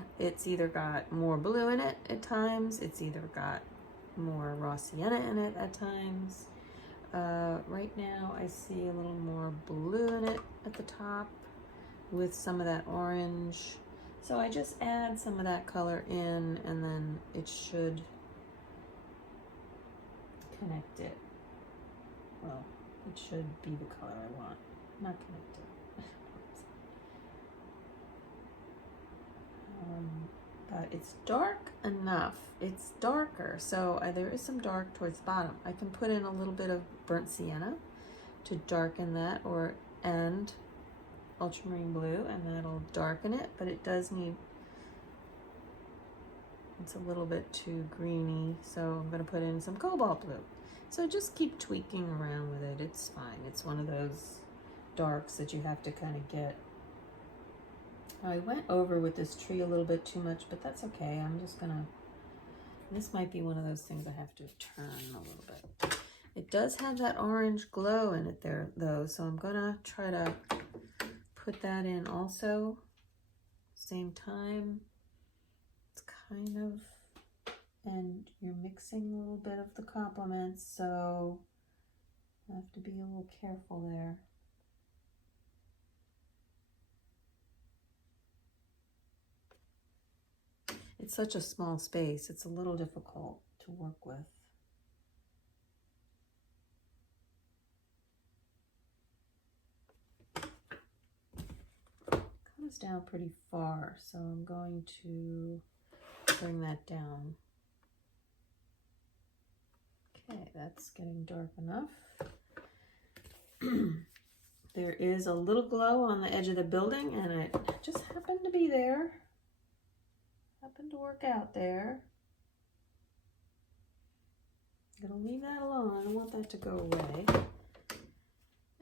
got more blue in it at times, it's either got more raw sienna in it at times. Right now I see a little more blue in it at the top with some of that orange. So I just add some of that color in, and then it should connect it. Well, it should be the color I want, not connect it. But it's dark enough. It's darker, so there is some dark towards the bottom. I can put in a little bit of burnt sienna to darken that, and ultramarine blue, and that'll darken it, but it does need, it's a little bit too greeny, so I'm going to put in some cobalt blue. So just keep tweaking around with it. It's fine. It's one of those darks that you have to kind of get. I went over with this tree a little bit too much, but that's okay. I'm just gonna, this might be one of those things I have to turn a little bit. It does have that orange glow in it there though, so I'm gonna try to put that in also. Same time. It's kind of, and you're mixing a little bit of the complements, so I have to be a little careful there. It's such a small space, it's a little difficult to work with. Comes down pretty far, so I'm going to bring that down. Okay, that's getting dark enough. There is a little glow on the edge of the building, and it just happened to be there. Happened to work out there. I'm gonna leave that alone. I don't want that to go away.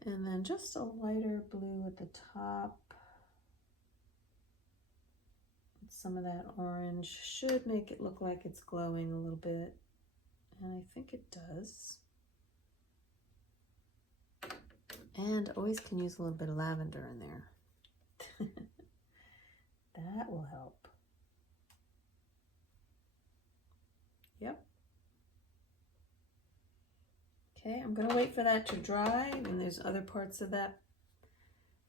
And then just a lighter blue at the top. Some of that orange should make it look like it's glowing a little bit. And I think it does. And always can use a little bit of lavender in there. That will help. Yep. Okay, I'm gonna wait for that to dry, and there's other parts of that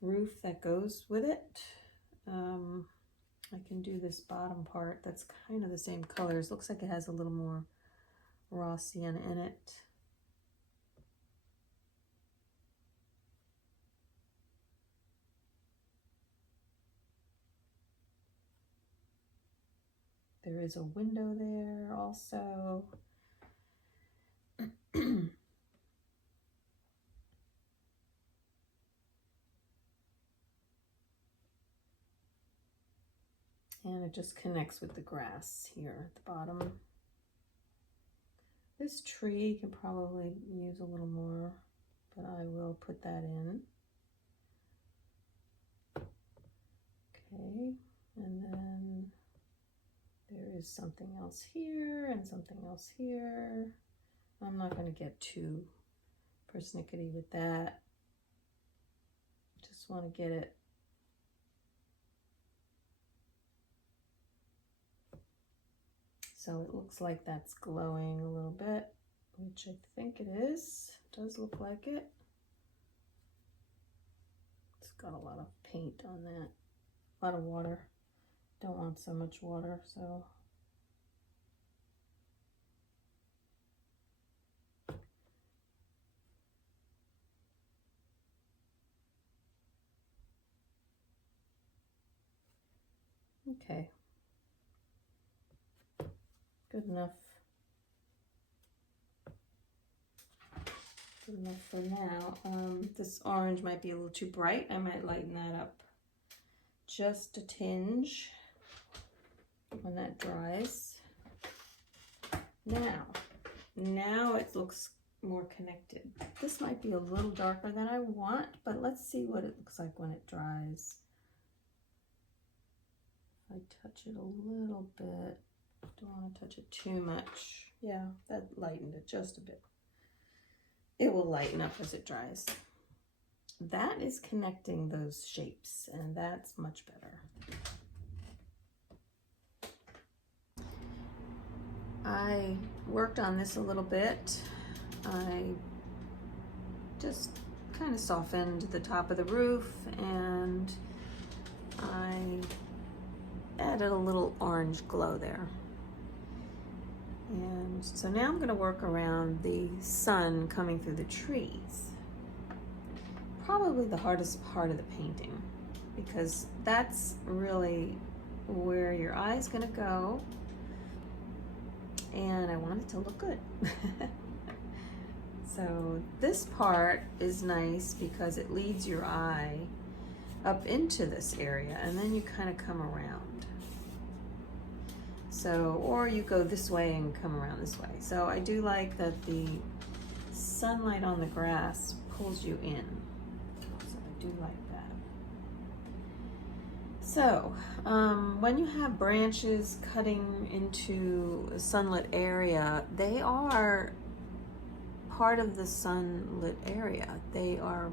roof that goes with it. I can do this bottom part that's kind of the same colors. Looks like it has a little more raw sienna in it. There is a window there also. And it just connects with the grass here at the bottom. This tree can probably use a little more, but I will put that in. Okay, and then there is something else here and something else here. I'm not going to get too persnickety with that. Just want to get it so it looks like that's glowing a little bit, which I think it is. It does look like it. got a lot of paint on that, a lot of water. Don't want so much water, so. Okay, good enough. Good enough for now. This orange might be a little too bright. I might lighten that up just a tinge when that dries. Now it looks more connected. This might be a little darker than I want, but let's see what it looks like when it dries. I touch it a little bit. Don't want to touch it too much. Yeah, that lightened it just a bit. It will lighten up as it dries. That is connecting those shapes, and that's much better. I worked on this a little bit. I just kind of softened the top of the roof, and I added a little orange glow there. And so now I'm going to work around the sun coming through the trees. Probably the hardest part of the painting, because that's really where your eye's going to go, and I want it to look good. So this part is nice because it leads your eye up into this area, and then you kind of come around. So, or you go this way and come around this way. So I do like that the sunlight on the grass pulls you in. So I do like that. So when you have branches cutting into a sunlit area, they are part of the sunlit area. They are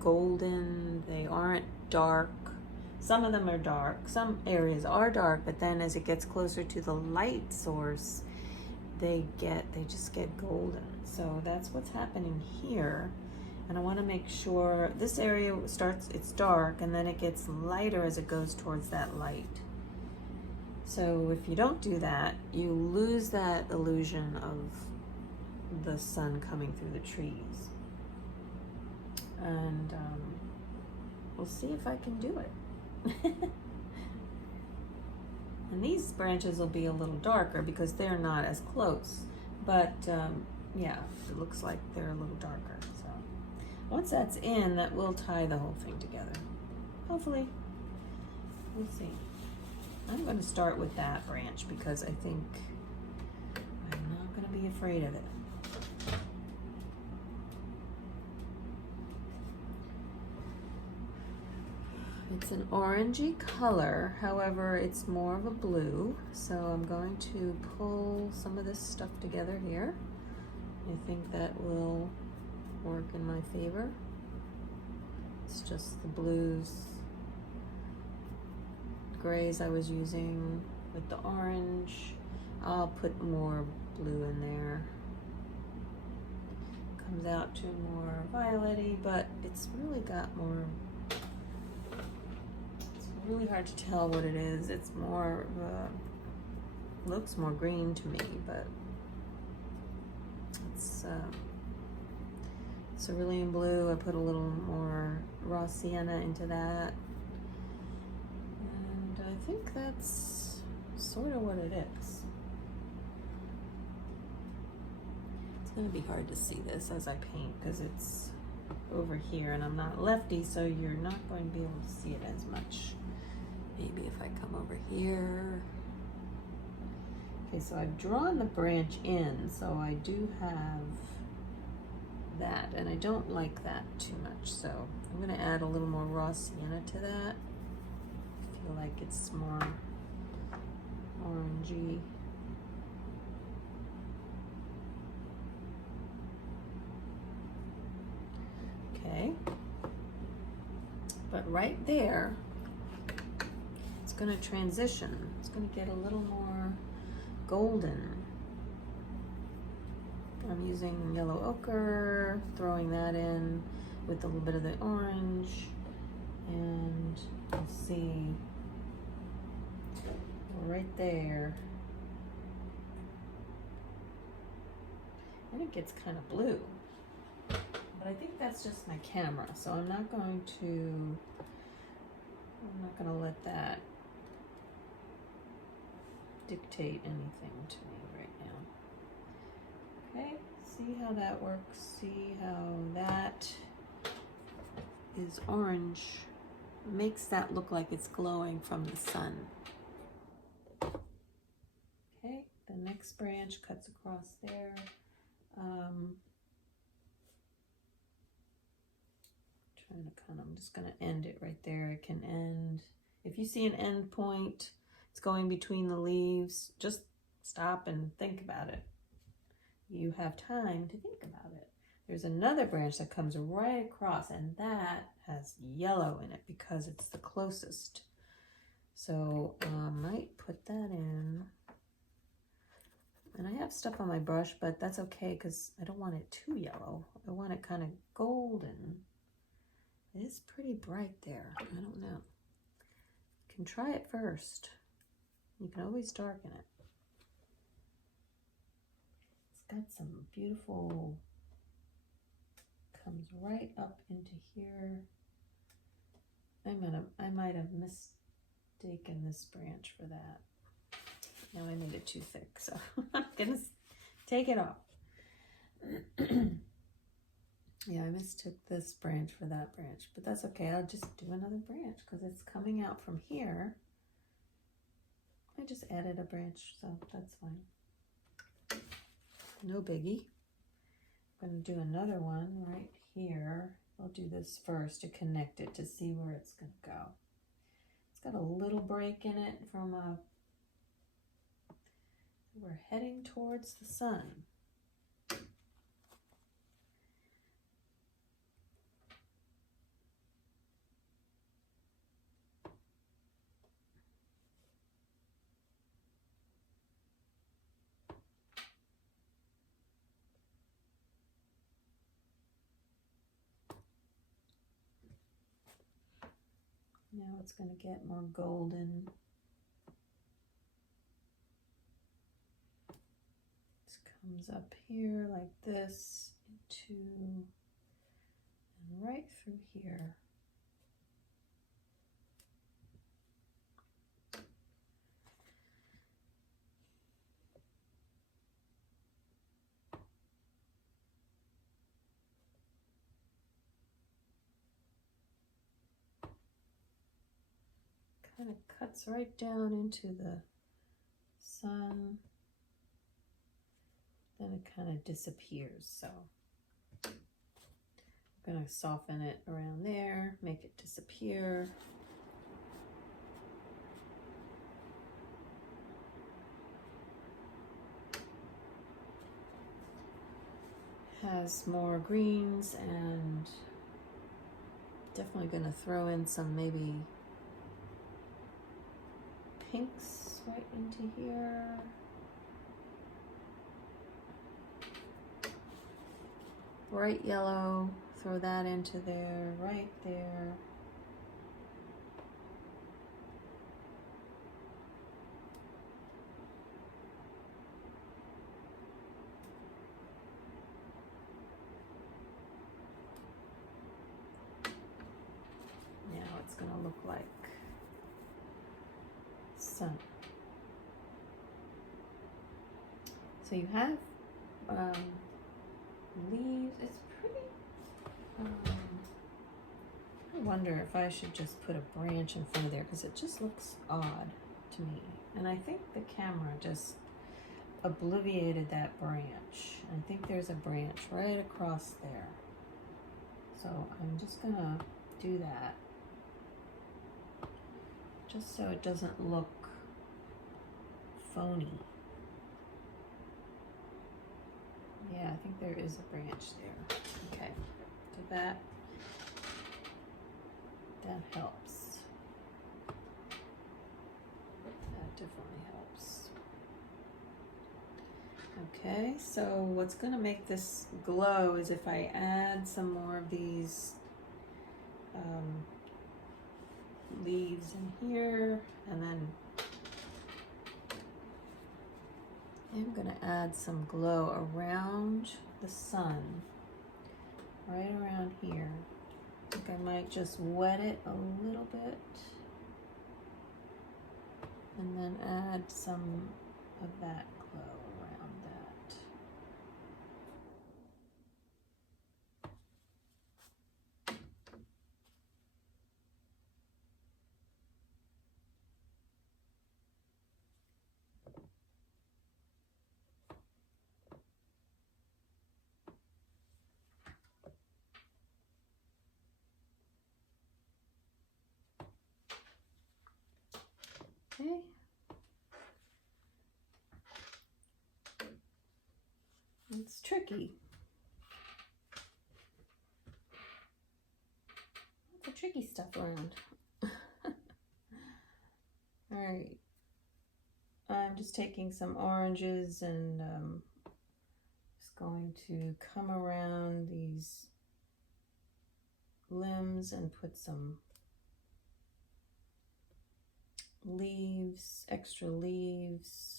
golden, they aren't dark. Some of them are dark, some areas are dark, but then as it gets closer to the light source, they just get golden. So that's what's happening here. And I want to make sure this area it's dark, and then it gets lighter as it goes towards that light. So if you don't do that, you lose that illusion of the sun coming through the trees. And we'll see if I can do it. And these branches will be a little darker because they're not as close, but yeah, it looks like they're a little darker. So once that's in, that will tie the whole thing together, hopefully. We'll see. I'm going to start with that branch because I think I'm not going to be afraid of it. It's an orangey color, however, it's more of a blue. So I'm going to pull some of this stuff together here. I think that will work in my favor. It's just the blues, grays I was using with the orange. I'll put more blue in there. Comes out to more violet-y, but it's really got more. Really hard to tell what it is. It's more looks more green to me, but it's cerulean blue. I put a little more raw sienna into that, and I think that's sort of what it is. It's going to be hard to see this as I paint because it's over here and I'm not lefty, so you're not going to be able to see it as much. Maybe if I come over here. Okay, so I've drawn the branch in, so I do have that, and I don't like that too much, so I'm going to add a little more raw sienna to that. I feel like it's more orangey. Okay, but right there, it's going to transition. It's going to get a little more golden. I'm using yellow ochre, throwing that in with a little bit of the orange. and you'll see right there, and it gets kind of blue, but I think that's just my camera, so I'm not going to let that dictate anything to me right now. Okay, see how that works, see how that is orange, makes that look like it's glowing from the sun. Okay, the next branch cuts across there. I'm just going to end it right there. It can end, if you see an end point, it's going between the leaves, just stop and think about it. You have time to think about it. There's another branch that comes right across, and that has yellow in it because it's the closest. So I might put that in. And I have stuff on my brush, but that's okay because I don't want it too yellow. I want it kind of golden. It is pretty bright there. I don't know. You can try it first. You can always darken it. It's got some beautiful, comes right up into here. I might have mistaken this branch for that. Now I made it too thick, so I'm gonna take it off. Yeah, I mistook this branch for that branch, but that's okay. I'll just do another branch because it's coming out from here. I just added a branch, so that's fine. No biggie. I'm gonna do another one right here. I'll do this first to connect it to see where it's gonna go. It's got a little break in it from a, we're heading towards the sun. Now it's going to get more golden. This comes up here like this into, and right through here. Kind of cuts right down into the sun, then it kind of disappears. So I'm going to soften it around there, make it disappear. Has more greens, and definitely going to throw in some maybe pinks right into here. Bright yellow, throw that into there, right there. Now it's going to look like sun. So you have leaves. It's pretty. I wonder if I should just put a branch in front of there because it just looks odd to me. And I think the camera just obliterated that branch. I think there's a branch right across there. So I'm just gonna do that just so it doesn't look phony. Yeah, I think there is a branch there. Okay, so that helps. That definitely helps. Okay, so what's gonna make this glow is if I add some more of these leaves in here, and then I'm gonna add some glow around the sun, right around here. I think I might just wet it a little bit and then add some of that glow around that. Okay. It's tricky. Lots of tricky stuff around. All right. I'm just taking some oranges and just going to come around these limbs and put some leaves, extra leaves.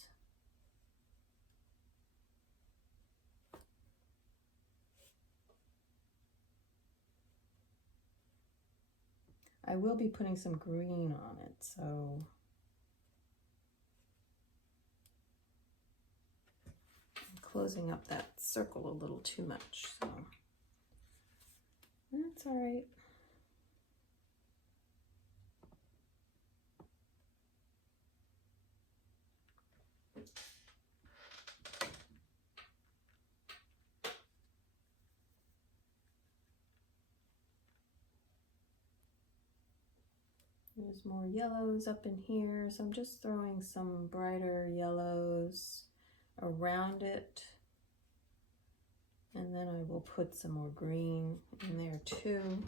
I will be putting some green on it, so I'm closing up that circle a little too much, so that's all right. There's more yellows up in here, so I'm just throwing some brighter yellows around it. And then I will put some more green in there too.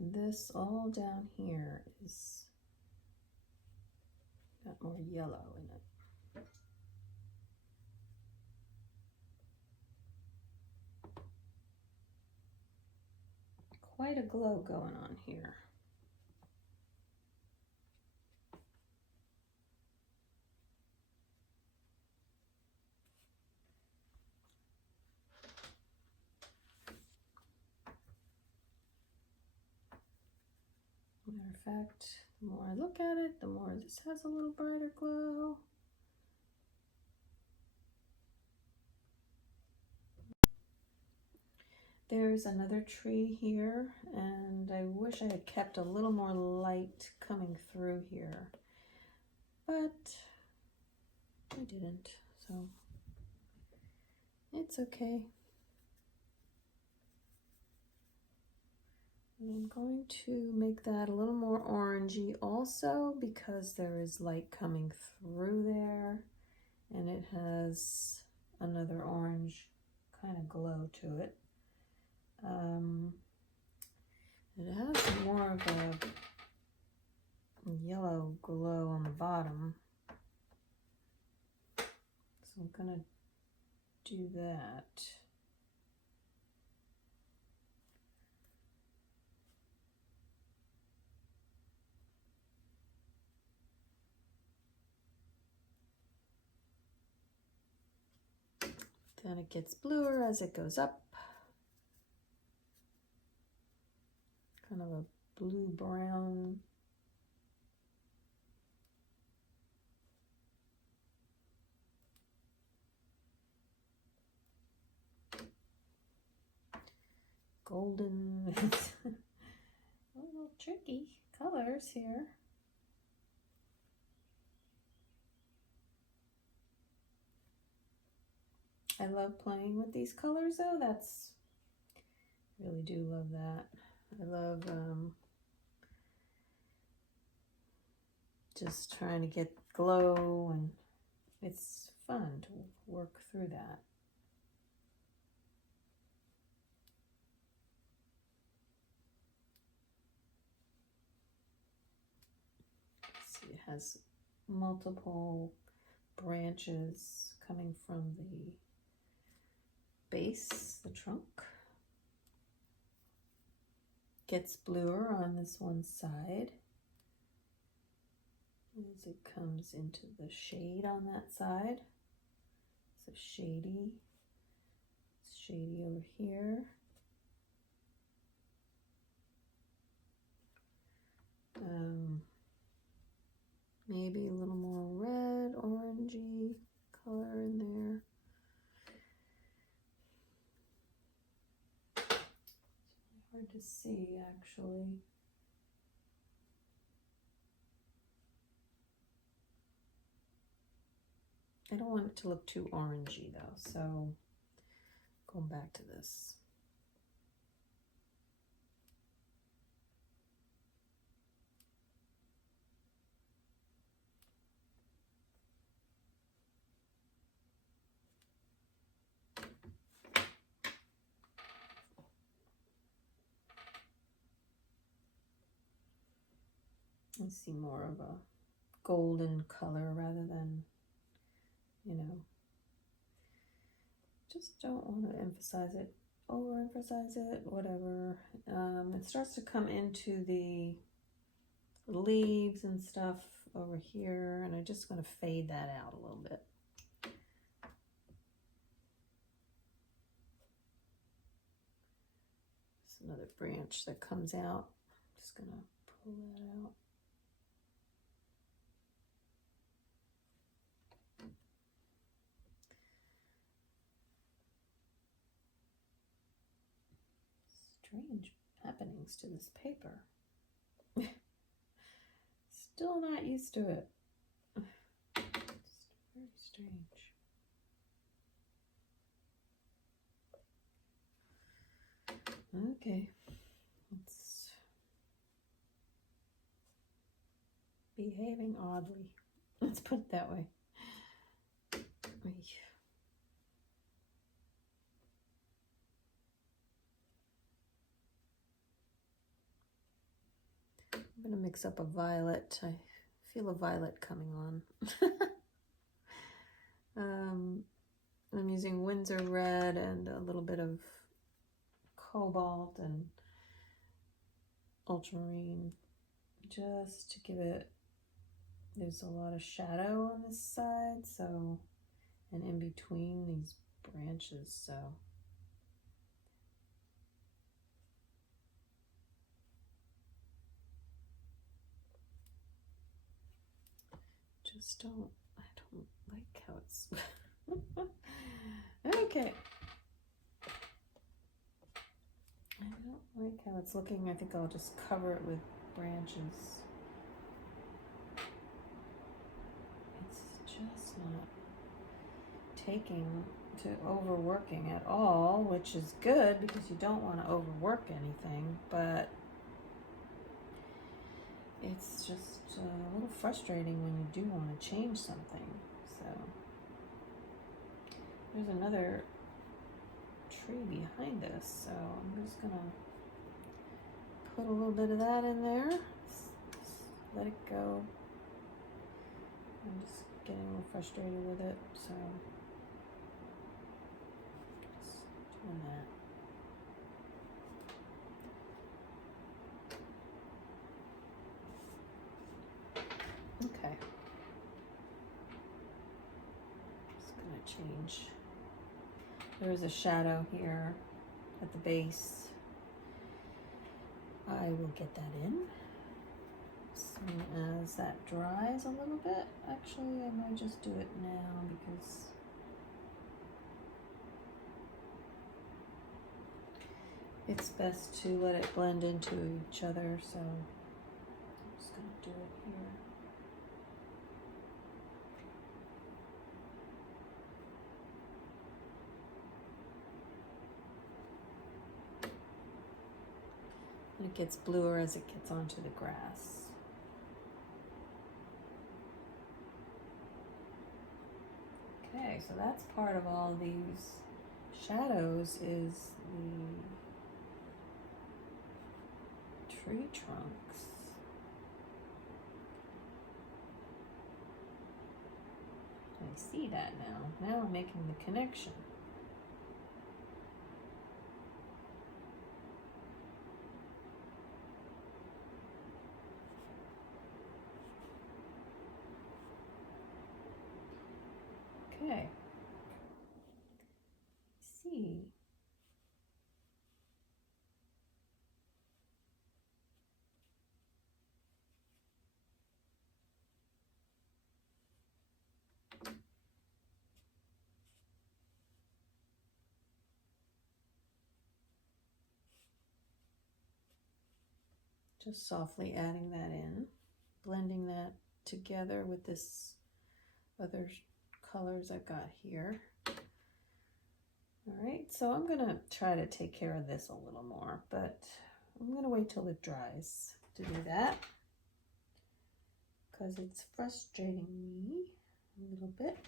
And this all down here is got more yellow in it. Quite a glow going on here. Matter of fact, the more I look at it, the more this has a little brighter glow. There's another tree here, and I wish I had kept a little more light coming through here, but I didn't, so it's okay. And I'm going to make that a little more orangey also because there is light coming through there, and it has another orange kind of glow to it. It has more of a yellow glow on the bottom, so I'm gonna do that. Then it gets bluer as it goes up. Kind of a blue-brown. Golden. It's a little tricky colors here. I love playing with these colors though. Really do love that. I love just trying to get glow, and it's fun to work through that. See, it has multiple branches coming from the base, the trunk. Gets bluer on this one side as it comes into the shade on that side. So shady. It's shady over here. Maybe a little more red, orangey color in there. It's hard to see actually. I don't want it to look too orangey though, so going back to this. I see more of a golden color rather than, you know, just don't want to emphasize it, overemphasize it, whatever. It starts to come into the leaves and stuff over here, and I'm just going to fade that out a little bit. There's another branch that comes out. I'm just going to pull that out. Strange happenings to this paper. Still not used to it. It's very strange. Okay, it's behaving oddly. Let's put it that way. I'm going to mix up a violet. I feel a violet coming on. I'm using Windsor red and a little bit of cobalt and ultramarine just to give it, there's a lot of shadow on this side, so, and in between these branches, so. Just I don't like how it's, okay. I don't like how it's looking. I think I'll just cover it with branches. It's just not taking to overworking at all, which is good because you don't want to overwork anything, but it's just a little frustrating when you do want to change something. So there's another tree behind us, so I'm just gonna put a little bit of that in there. Just let it go. I'm just getting a little frustrated with it, so just doing that. Okay. Just gonna change. There is a shadow here at the base. I will get that in as soon as that dries a little bit. Actually, I might just do it now because it's best to let it blend into each other, so I'm just gonna do it here. And it gets bluer as it gets onto the grass. Okay, so that's part of all these shadows is the tree trunks. I see that now. Now I'm making the connection. Okay. See. Just softly adding that in, blending that together with this other colors I've got here. All right, so I'm gonna try to take care of this a little more, but I'm gonna wait till it dries to do that because it's frustrating me a little bit.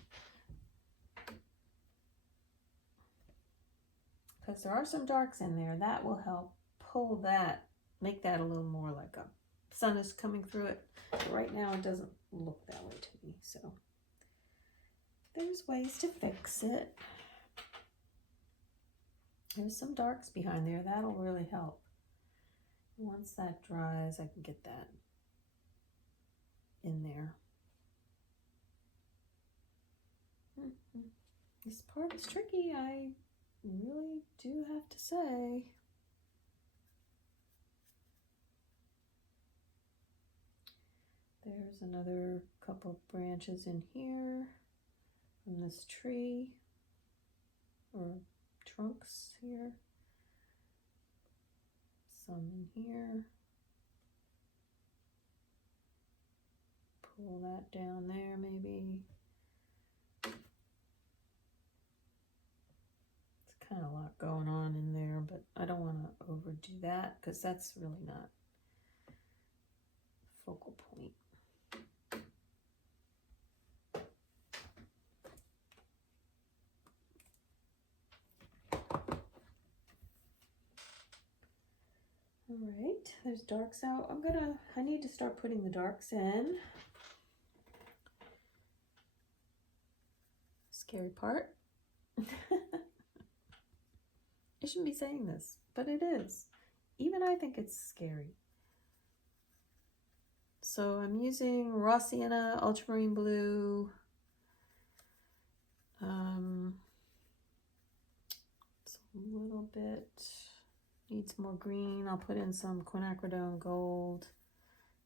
Because there are some darks in there that will help pull that, make that a little more like a sun is coming through it. But right now it doesn't look that way to me, so there's ways to fix it. There's some darks behind there, that'll really help. Once that dries, I can get that in there. This part is tricky, I really do have to say. There's another couple branches in here from this tree, or trunks here. Some in here. Pull that down there maybe. It's kind of a lot going on in there, but I don't want to overdo that because that's really not focal point. All right, there's darks out. I need to start putting the darks in. Scary part. I shouldn't be saying this, but it is. Even I think it's scary. So I'm using raw sienna, ultramarine blue, it's a little bit, needs more green. I'll put in some quinacridone gold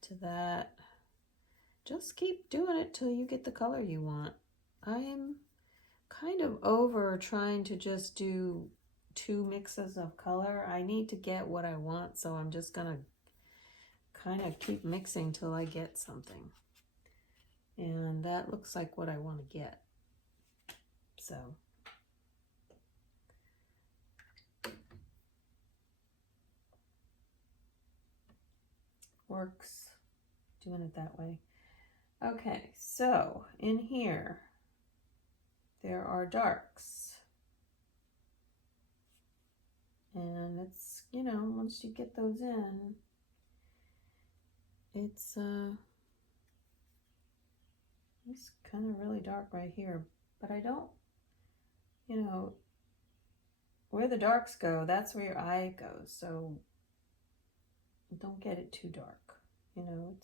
to that. Just keep doing it till you get the color you want. I'm kind of over trying to just do 2 mixes of color. I need to get what I want, so I'm just gonna kind of keep mixing till I get something. And that looks like what I want to get. So works doing it that way. Okay, so in here there are darks. And it's, you know, once you get those in, it's kind of really dark right here, but I don't, you know, where the darks go, that's where your eye goes, so don't get it too dark, you know,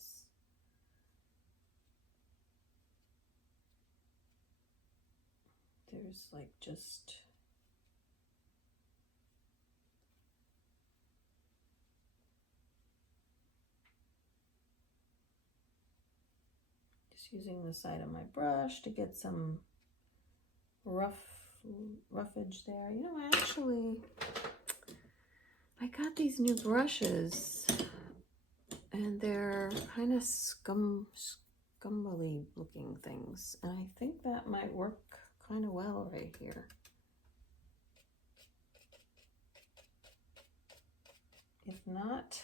there's like just using the side of my brush to get some roughage there. You know, I got these new brushes and they're kind of scumbly looking things, and I think that might work kind of well right here. If not,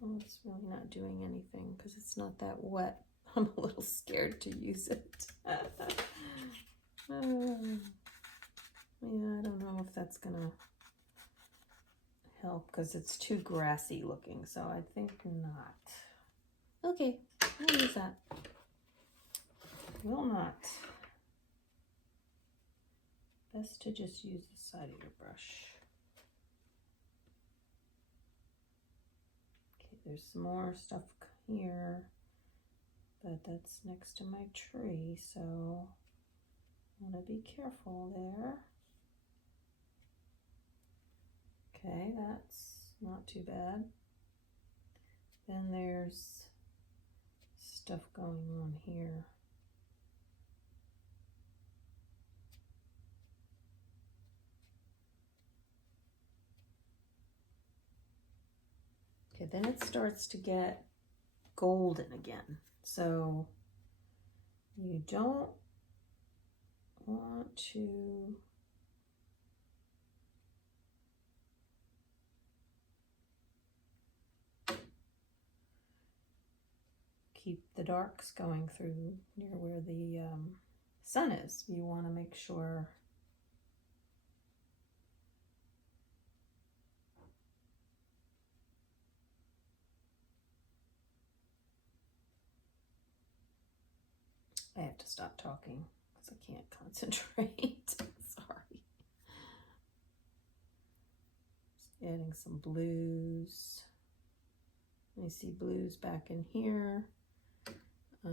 well, it's really not doing anything because it's not that wet. I'm a little scared to use it. Yeah, I don't know if that's gonna help because it's too grassy looking, so I think not. Okay, I'll use that. will not. Best to just use the side of your brush. Okay, there's some more stuff here, but that's next to my tree, so I want to be careful there. Okay, that's not too bad. Then there's stuff going on here. Okay, then it starts to get golden again. So you don't want to keep the darks going through near where the sun is. You want to make sure I have to stop talking because I can't concentrate. Sorry. Just adding some blues. I see blues back in here. I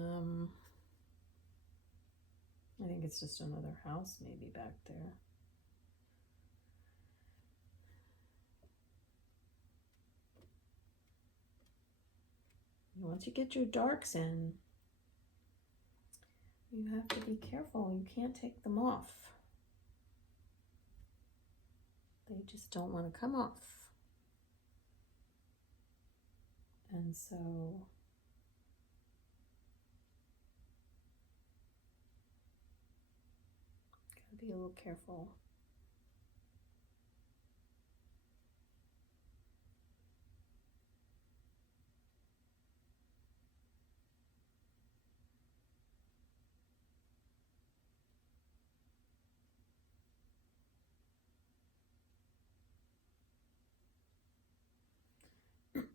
think it's just another house maybe back there. Once you get your darks in, you have to be careful. You can't take them off. They just don't want to come off. And so gotta be a little careful.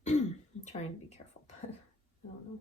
I'm trying to be careful, but I don't know.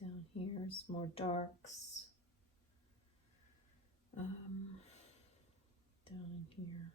Down here's more darks. Down in here.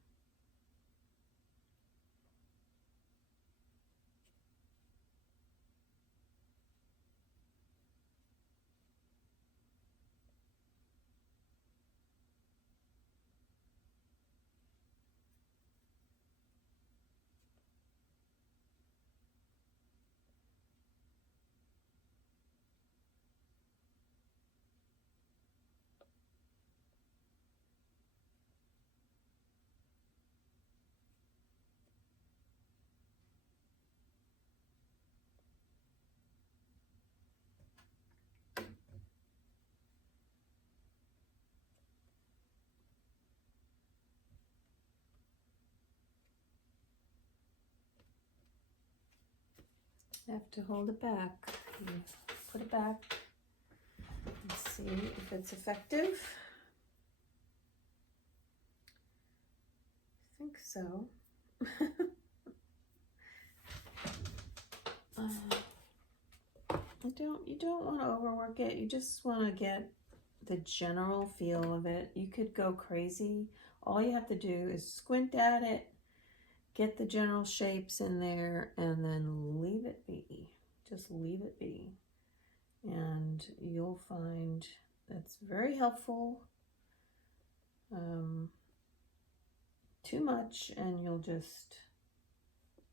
have to hold it back. You put it back and see if it's effective. I think so. You don't want to overwork it. You just want to get the general feel of it. You could go crazy. All you have to do is squint at it, get the general shapes in there, and then leave it be. Just leave it be. And you'll find that's very helpful. Too much and you'll just,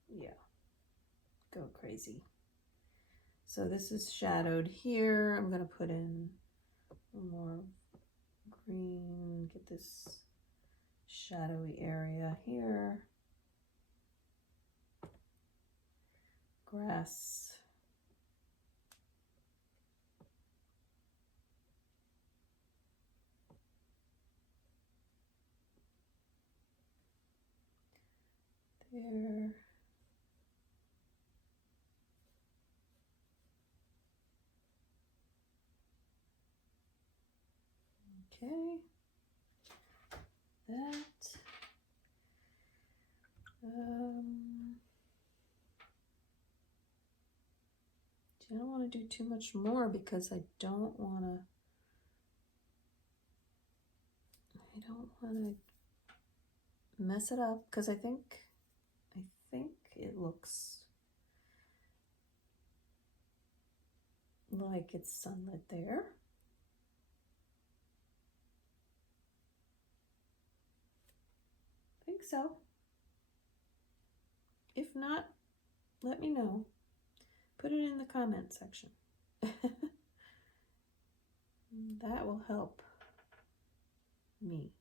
yeah, go crazy. So this is shadowed here. I'm going to put in more green, get this shadowy area here. Grass. There. Okay. That. I don't want to do too much more because I don't want to mess it up, because I think it looks like it's sunlit there. I think so. If not, let me know. Put it in the comment section. That will help me.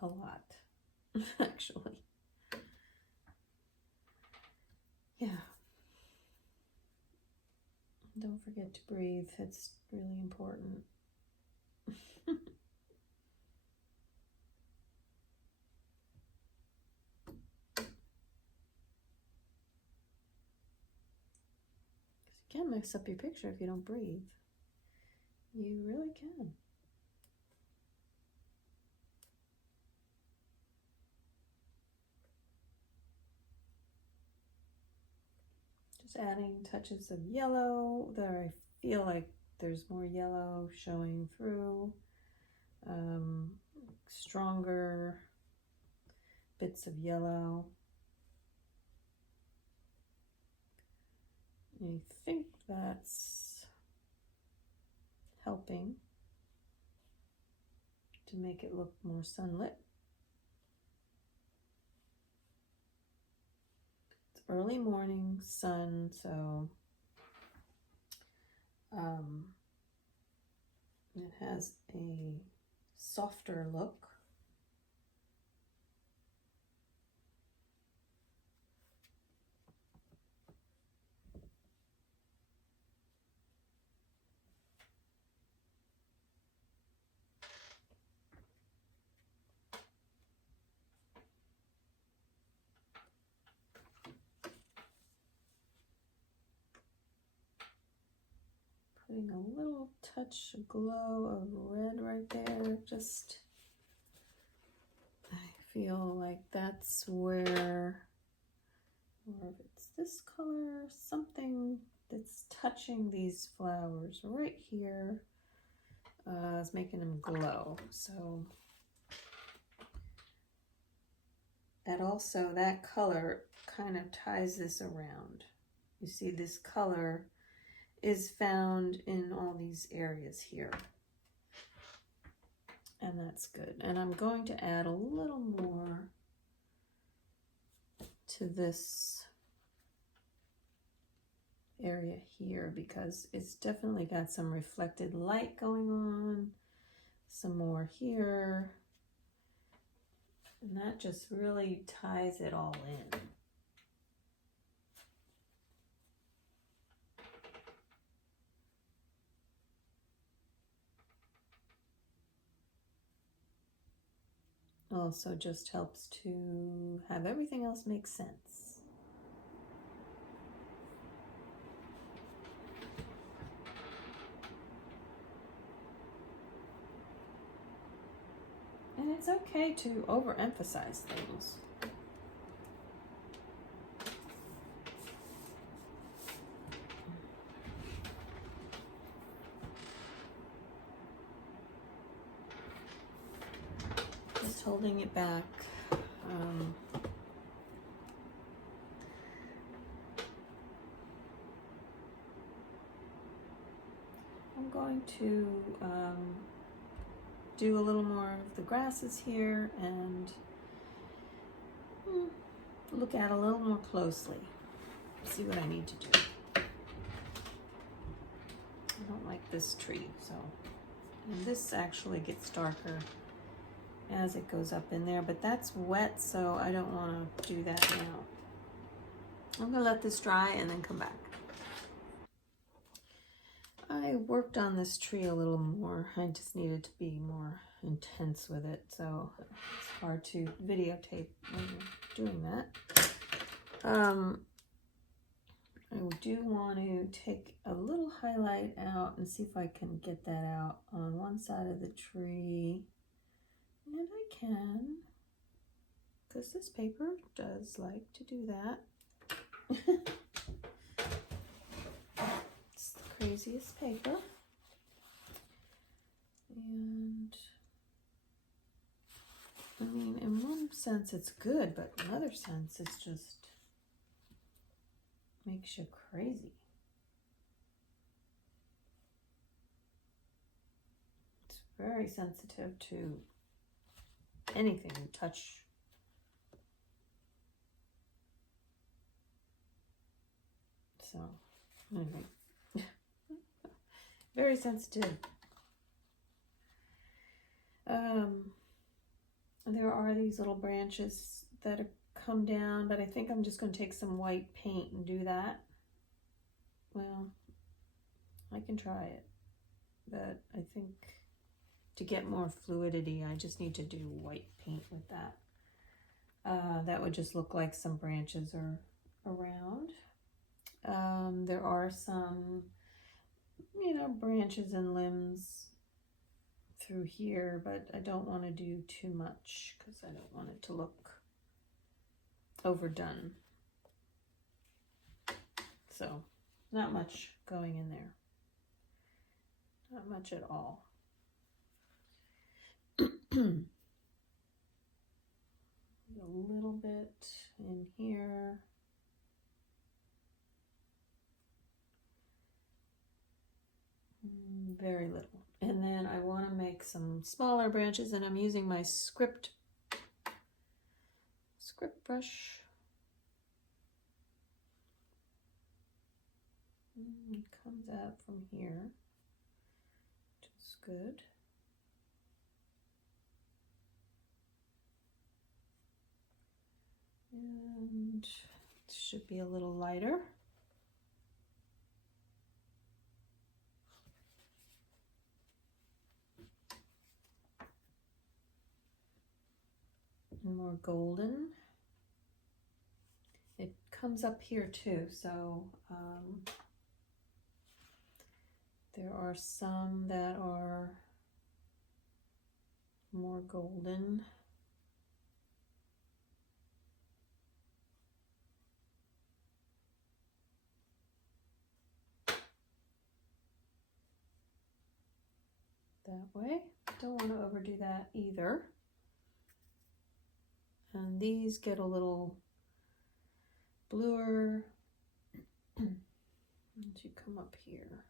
A lot, actually. Yeah. Don't forget to breathe. It's really important. You can mix up your picture if you don't breathe. You really can. Just adding touches of yellow. There I feel like there's more yellow showing through. Stronger bits of yellow. I think that's helping to make it look more sunlit. It's early morning sun, so it has a softer look. Putting a little touch of glow of red right there. Just, I feel like that's where, or if it's this color, something that's touching these flowers right here is making them glow. So that also, that color kind of ties this around. You see this color is found in all these areas here. And that's good. And I'm going to add a little more to this area here because it's definitely got some reflected light going on. Some more here. And that just really ties it all in. also just helps to have everything else make sense. And it's okay to overemphasize things. Just holding it back. I'm going to do a little more of the grasses here and look at it a little more closely. See what I need to do. I don't like this tree, so and this actually gets darker as it goes up in there, but that's wet, so I don't want to do that now. I'm gonna let this dry and then come back. I worked on this tree a little more. I just needed to be more intense with it, so it's hard to videotape when you're doing that. I do want to take a little highlight out and see if I can get that out on one side of the tree. And I can, because this paper does like to do that. It's the craziest paper. And I mean, in one sense it's good, but in another sense it's just makes you crazy. It's very sensitive to anything you touch. So, anyway, very sensitive. There are these little branches that come down, but I think I'm just going to take some white paint and do that. Well, I can try it, but I think to get more fluidity, I just need to do white paint with that. That would just look like some branches are around. There are some, branches and limbs through here, but I don't want to do too much because I don't want it to look overdone. So, not much going in there. Not much at all. A little bit in here. Very little. And then I want to make some smaller branches, and I'm using my script brush. It comes out from here, which is good. And it should be a little lighter. And more golden. It comes up here too, so there are some that are more golden. That way. Don't want to overdo that either. And these get a little bluer as you come up here.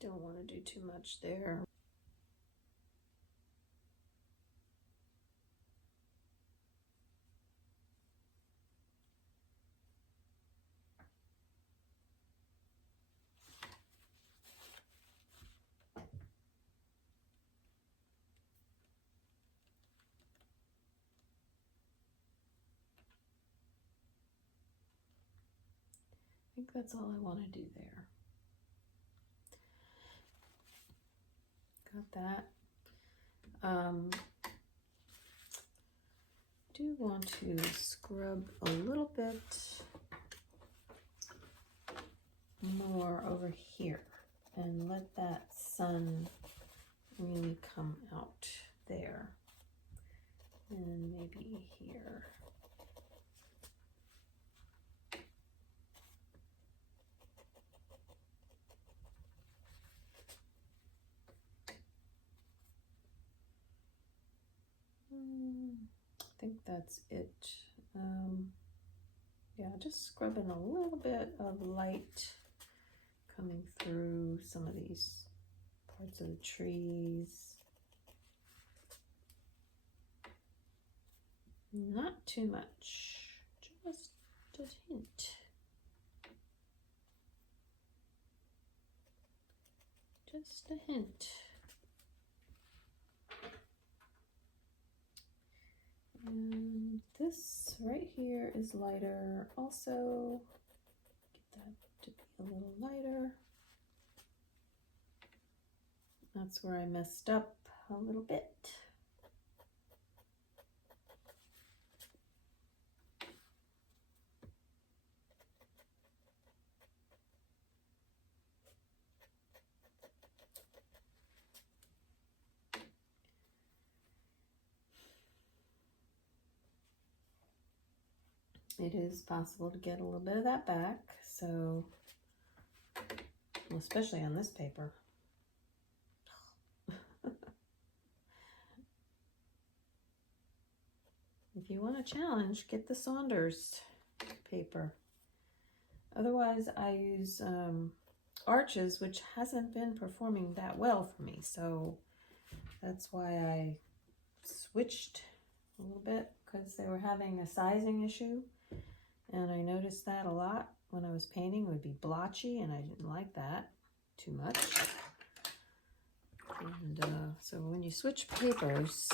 Don't want to do too much there. think that's all I want to do there. Got that. Do want to scrub a little bit more over here and let that sun really come out there, and maybe here. I think that's it. Yeah, just scrubbing a little bit of light coming through some of these parts of the trees. Not too much, just a hint. Just a hint. And this right here is lighter. Also, get that to be a little lighter. That's where I messed up a little bit. It is possible to get a little bit of that back, so, well, especially on this paper. If you want a challenge, get the Saunders paper. Otherwise, I use Arches, which hasn't been performing that well for me, so that's why I switched a little bit, because they were having a sizing issue. And I noticed that a lot when I was painting. It would be blotchy, and I didn't like that too much. And so when you switch papers,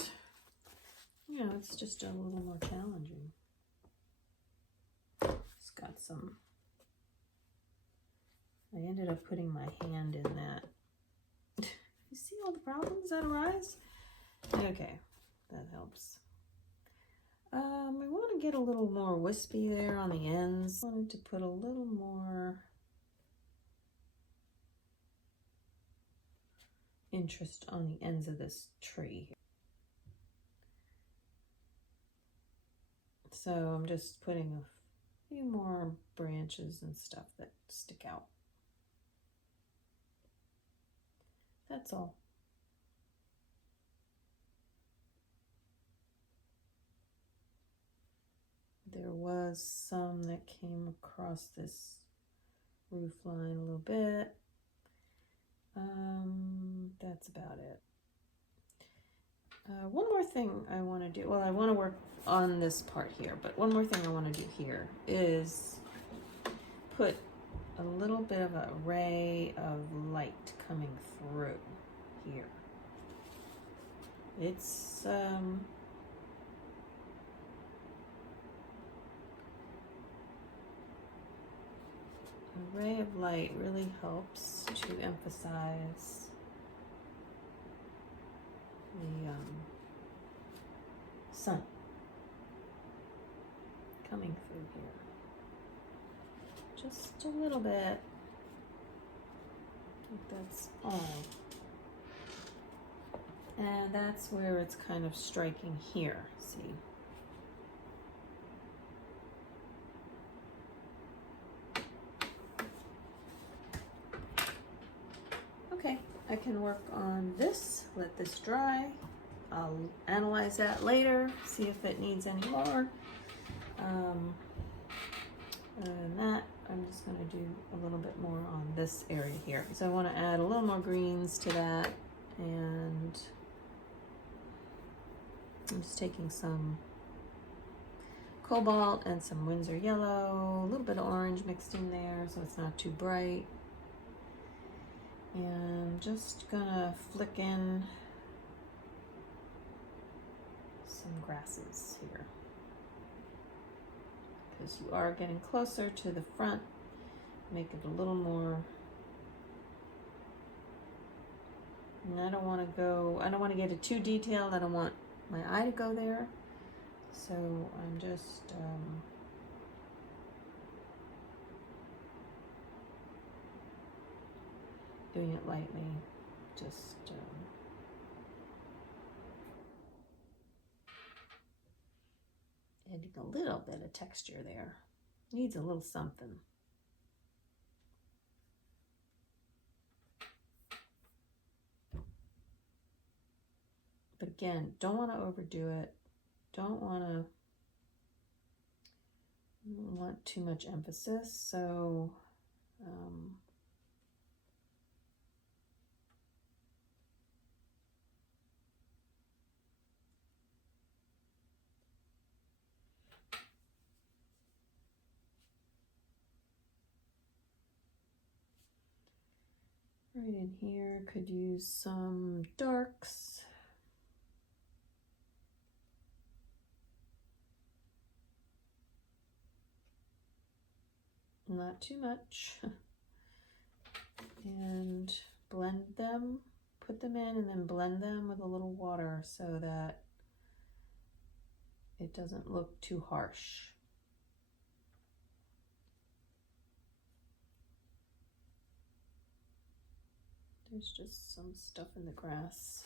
you know, it's just a little more challenging. It's got some, I ended up putting my hand in that. You see all the problems that arise? Okay, that helps. I want to get a little more wispy there on the ends. I wanted to put a little more interest on the ends of this tree. So I'm just putting a few more branches and stuff that stick out. That's all. There was some that came across this roof line a little bit. That's about it. One more thing I want to do, well, I want to work on this part here, but one more thing I want to do here is put a little bit of a ray of light coming through here. It's a ray of light really helps to emphasize the sun coming through here. Just a little bit. I think that's all. And that's where it's kind of striking here, see? Okay, I can work on this, let this dry. I'll analyze that later, see if it needs any more. Other than that, I'm just going to do a little bit more on this area here. So I want to add a little more greens to that, and I'm just taking some cobalt and some Windsor yellow, a little bit of orange mixed in there so it's not too bright. And just gonna flick in some grasses here, because you are getting closer to the front make it a little more. And I don't want to get it too detailed. I don't want my eye to go there. So I'm just doing it lightly, just adding a little bit of texture there. Needs a little something. But again, don't want to overdo it. Don't want too much emphasis. So right in here, could use some darks. Not too much. And blend them, put them in, and then blend them with a little water so that it doesn't look too harsh. There's just some stuff in the grass.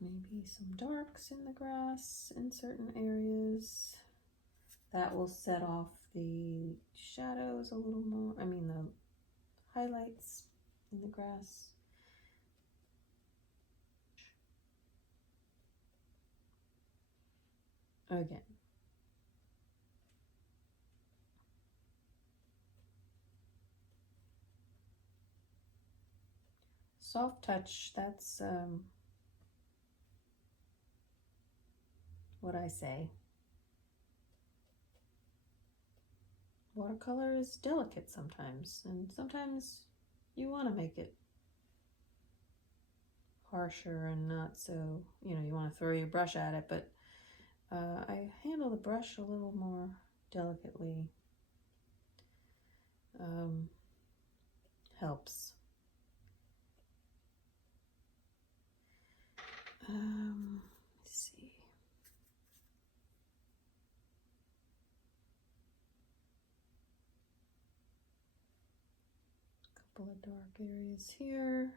Maybe some darks in the grass in certain areas. That will set off the shadows a little more, I mean the highlights in the grass. Again. Soft touch, that's what I say. Watercolor is delicate sometimes, and sometimes you want to make it harsher and not so, you want to throw your brush at it, but I handle the brush a little more delicately. Helps. Let's see. Couple of dark areas here.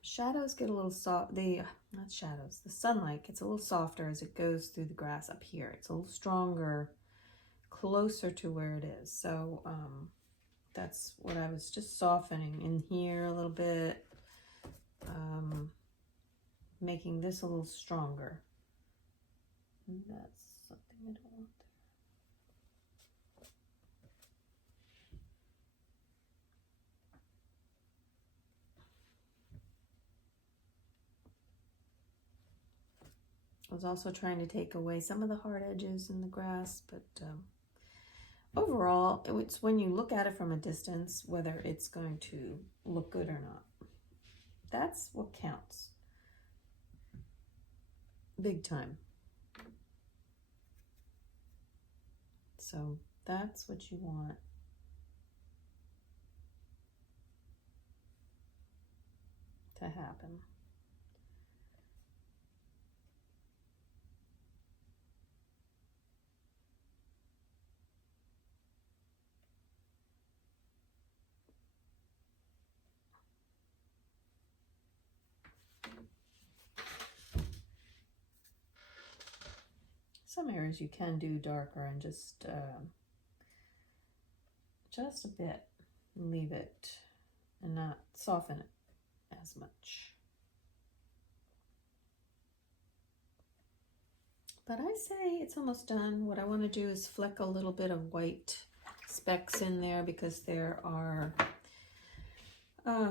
Shadows get a little soft, not shadows, the sunlight gets a little softer as it goes through the grass up here. It's a little stronger, closer to where it is. So that's what I was just softening in here a little bit, making this a little stronger. And that's something I don't want there. I was also trying to take away some of the hard edges in the grass, but overall, it's when you look at it from a distance, whether it's going to look good or not. That's what counts. Big time. So that's what you want. To happen. some areas you can do darker and just a bit, leave it and not soften it as much. But I say it's almost done. What I want to do is fleck a little bit of white specks in there because there are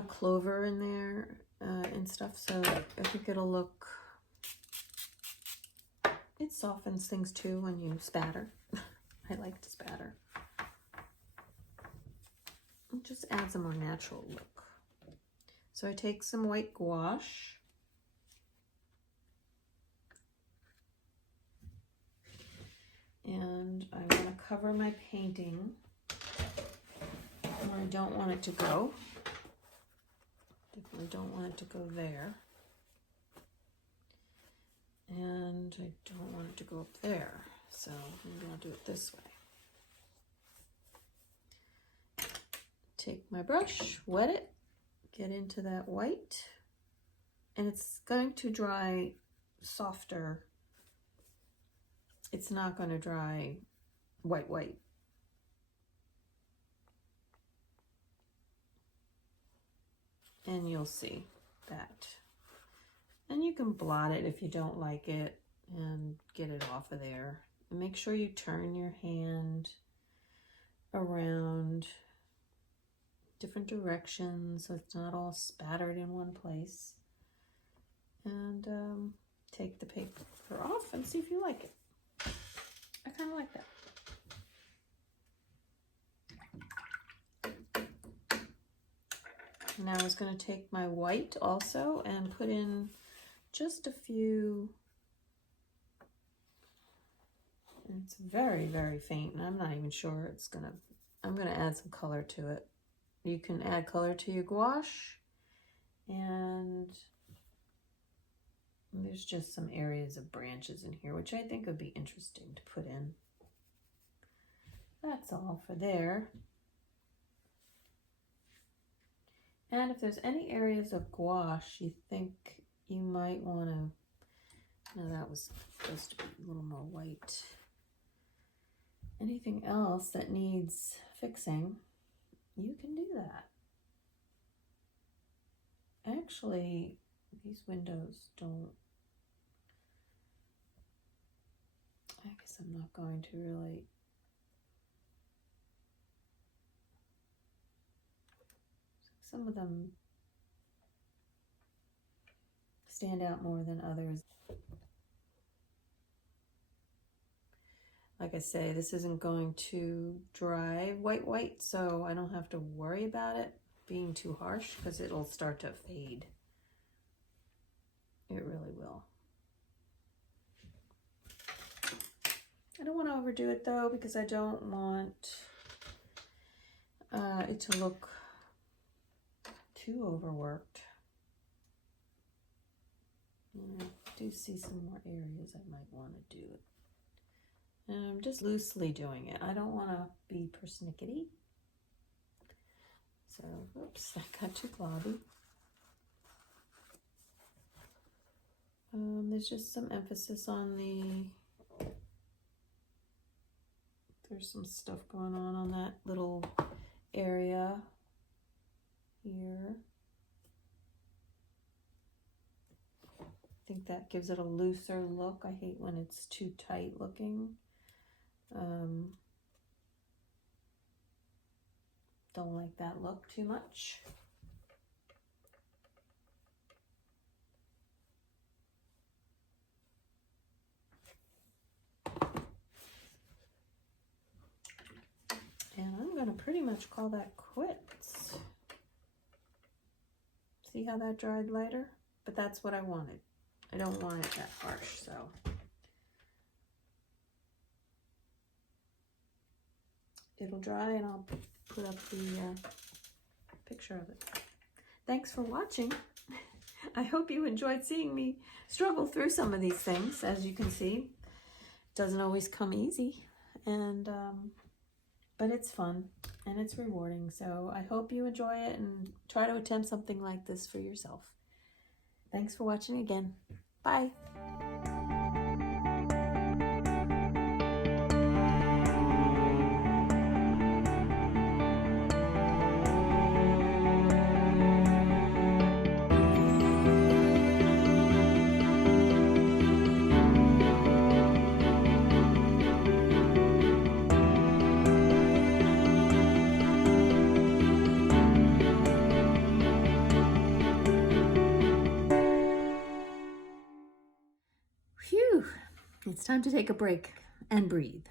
clover in there and stuff, so I think it'll look, it softens things too when you spatter. I like to spatter. It just adds a more natural look. So I take some white gouache and I want to cover my painting where I don't want it to go. Definitely don't want it to go there. And I don't want it to go up there. So maybe I'll do it this way. Take my brush, wet it, get into that white, and it's going to dry softer. It's not going to dry white. And you'll see that. And you can blot it if you don't like it and get it off of there. And make sure you turn your hand around different directions so it's not all spattered in one place. And take the paper off and see if you like it. I kind of like that. Now I was going to take my white also and put in just a few. It's very, very faint, and I'm not even sure it's gonna, I'm gonna add some color to it. You can add color to your gouache, and there's just some areas of branches in here, which I think would be interesting to put in. That's all for there. And if there's any areas of gouache you think you might want to, no, that was supposed to be a little more white. Anything else that needs fixing, you can do that. Actually, these windows don't, I guess I'm not going to really. Some of them stand out more than others. Like I say, this isn't going to dry white, so I don't have to worry about it being too harsh because it'll start to fade. It really will. I don't want to overdo it though because I don't want it to look too overworked. And I do see some more areas I might want to do it. And I'm just loosely doing it. I don't want to be persnickety. So, oops, that got too globby. There's just some emphasis on there's some stuff going on that little area here. I think that gives it a looser look. I hate when it's too tight looking. Don't like that look too much. And I'm going to pretty much call that quits. See how that dried lighter? But that's what I wanted. I don't want it that harsh, so. It'll dry and I'll put up the picture of it. Thanks for watching. I hope you enjoyed seeing me struggle through some of these things. As you can see, it doesn't always come easy, and but it's fun and it's rewarding. So I hope you enjoy it and try to attempt something like this for yourself. Thanks for watching again. Bye. It's time to take a break and breathe.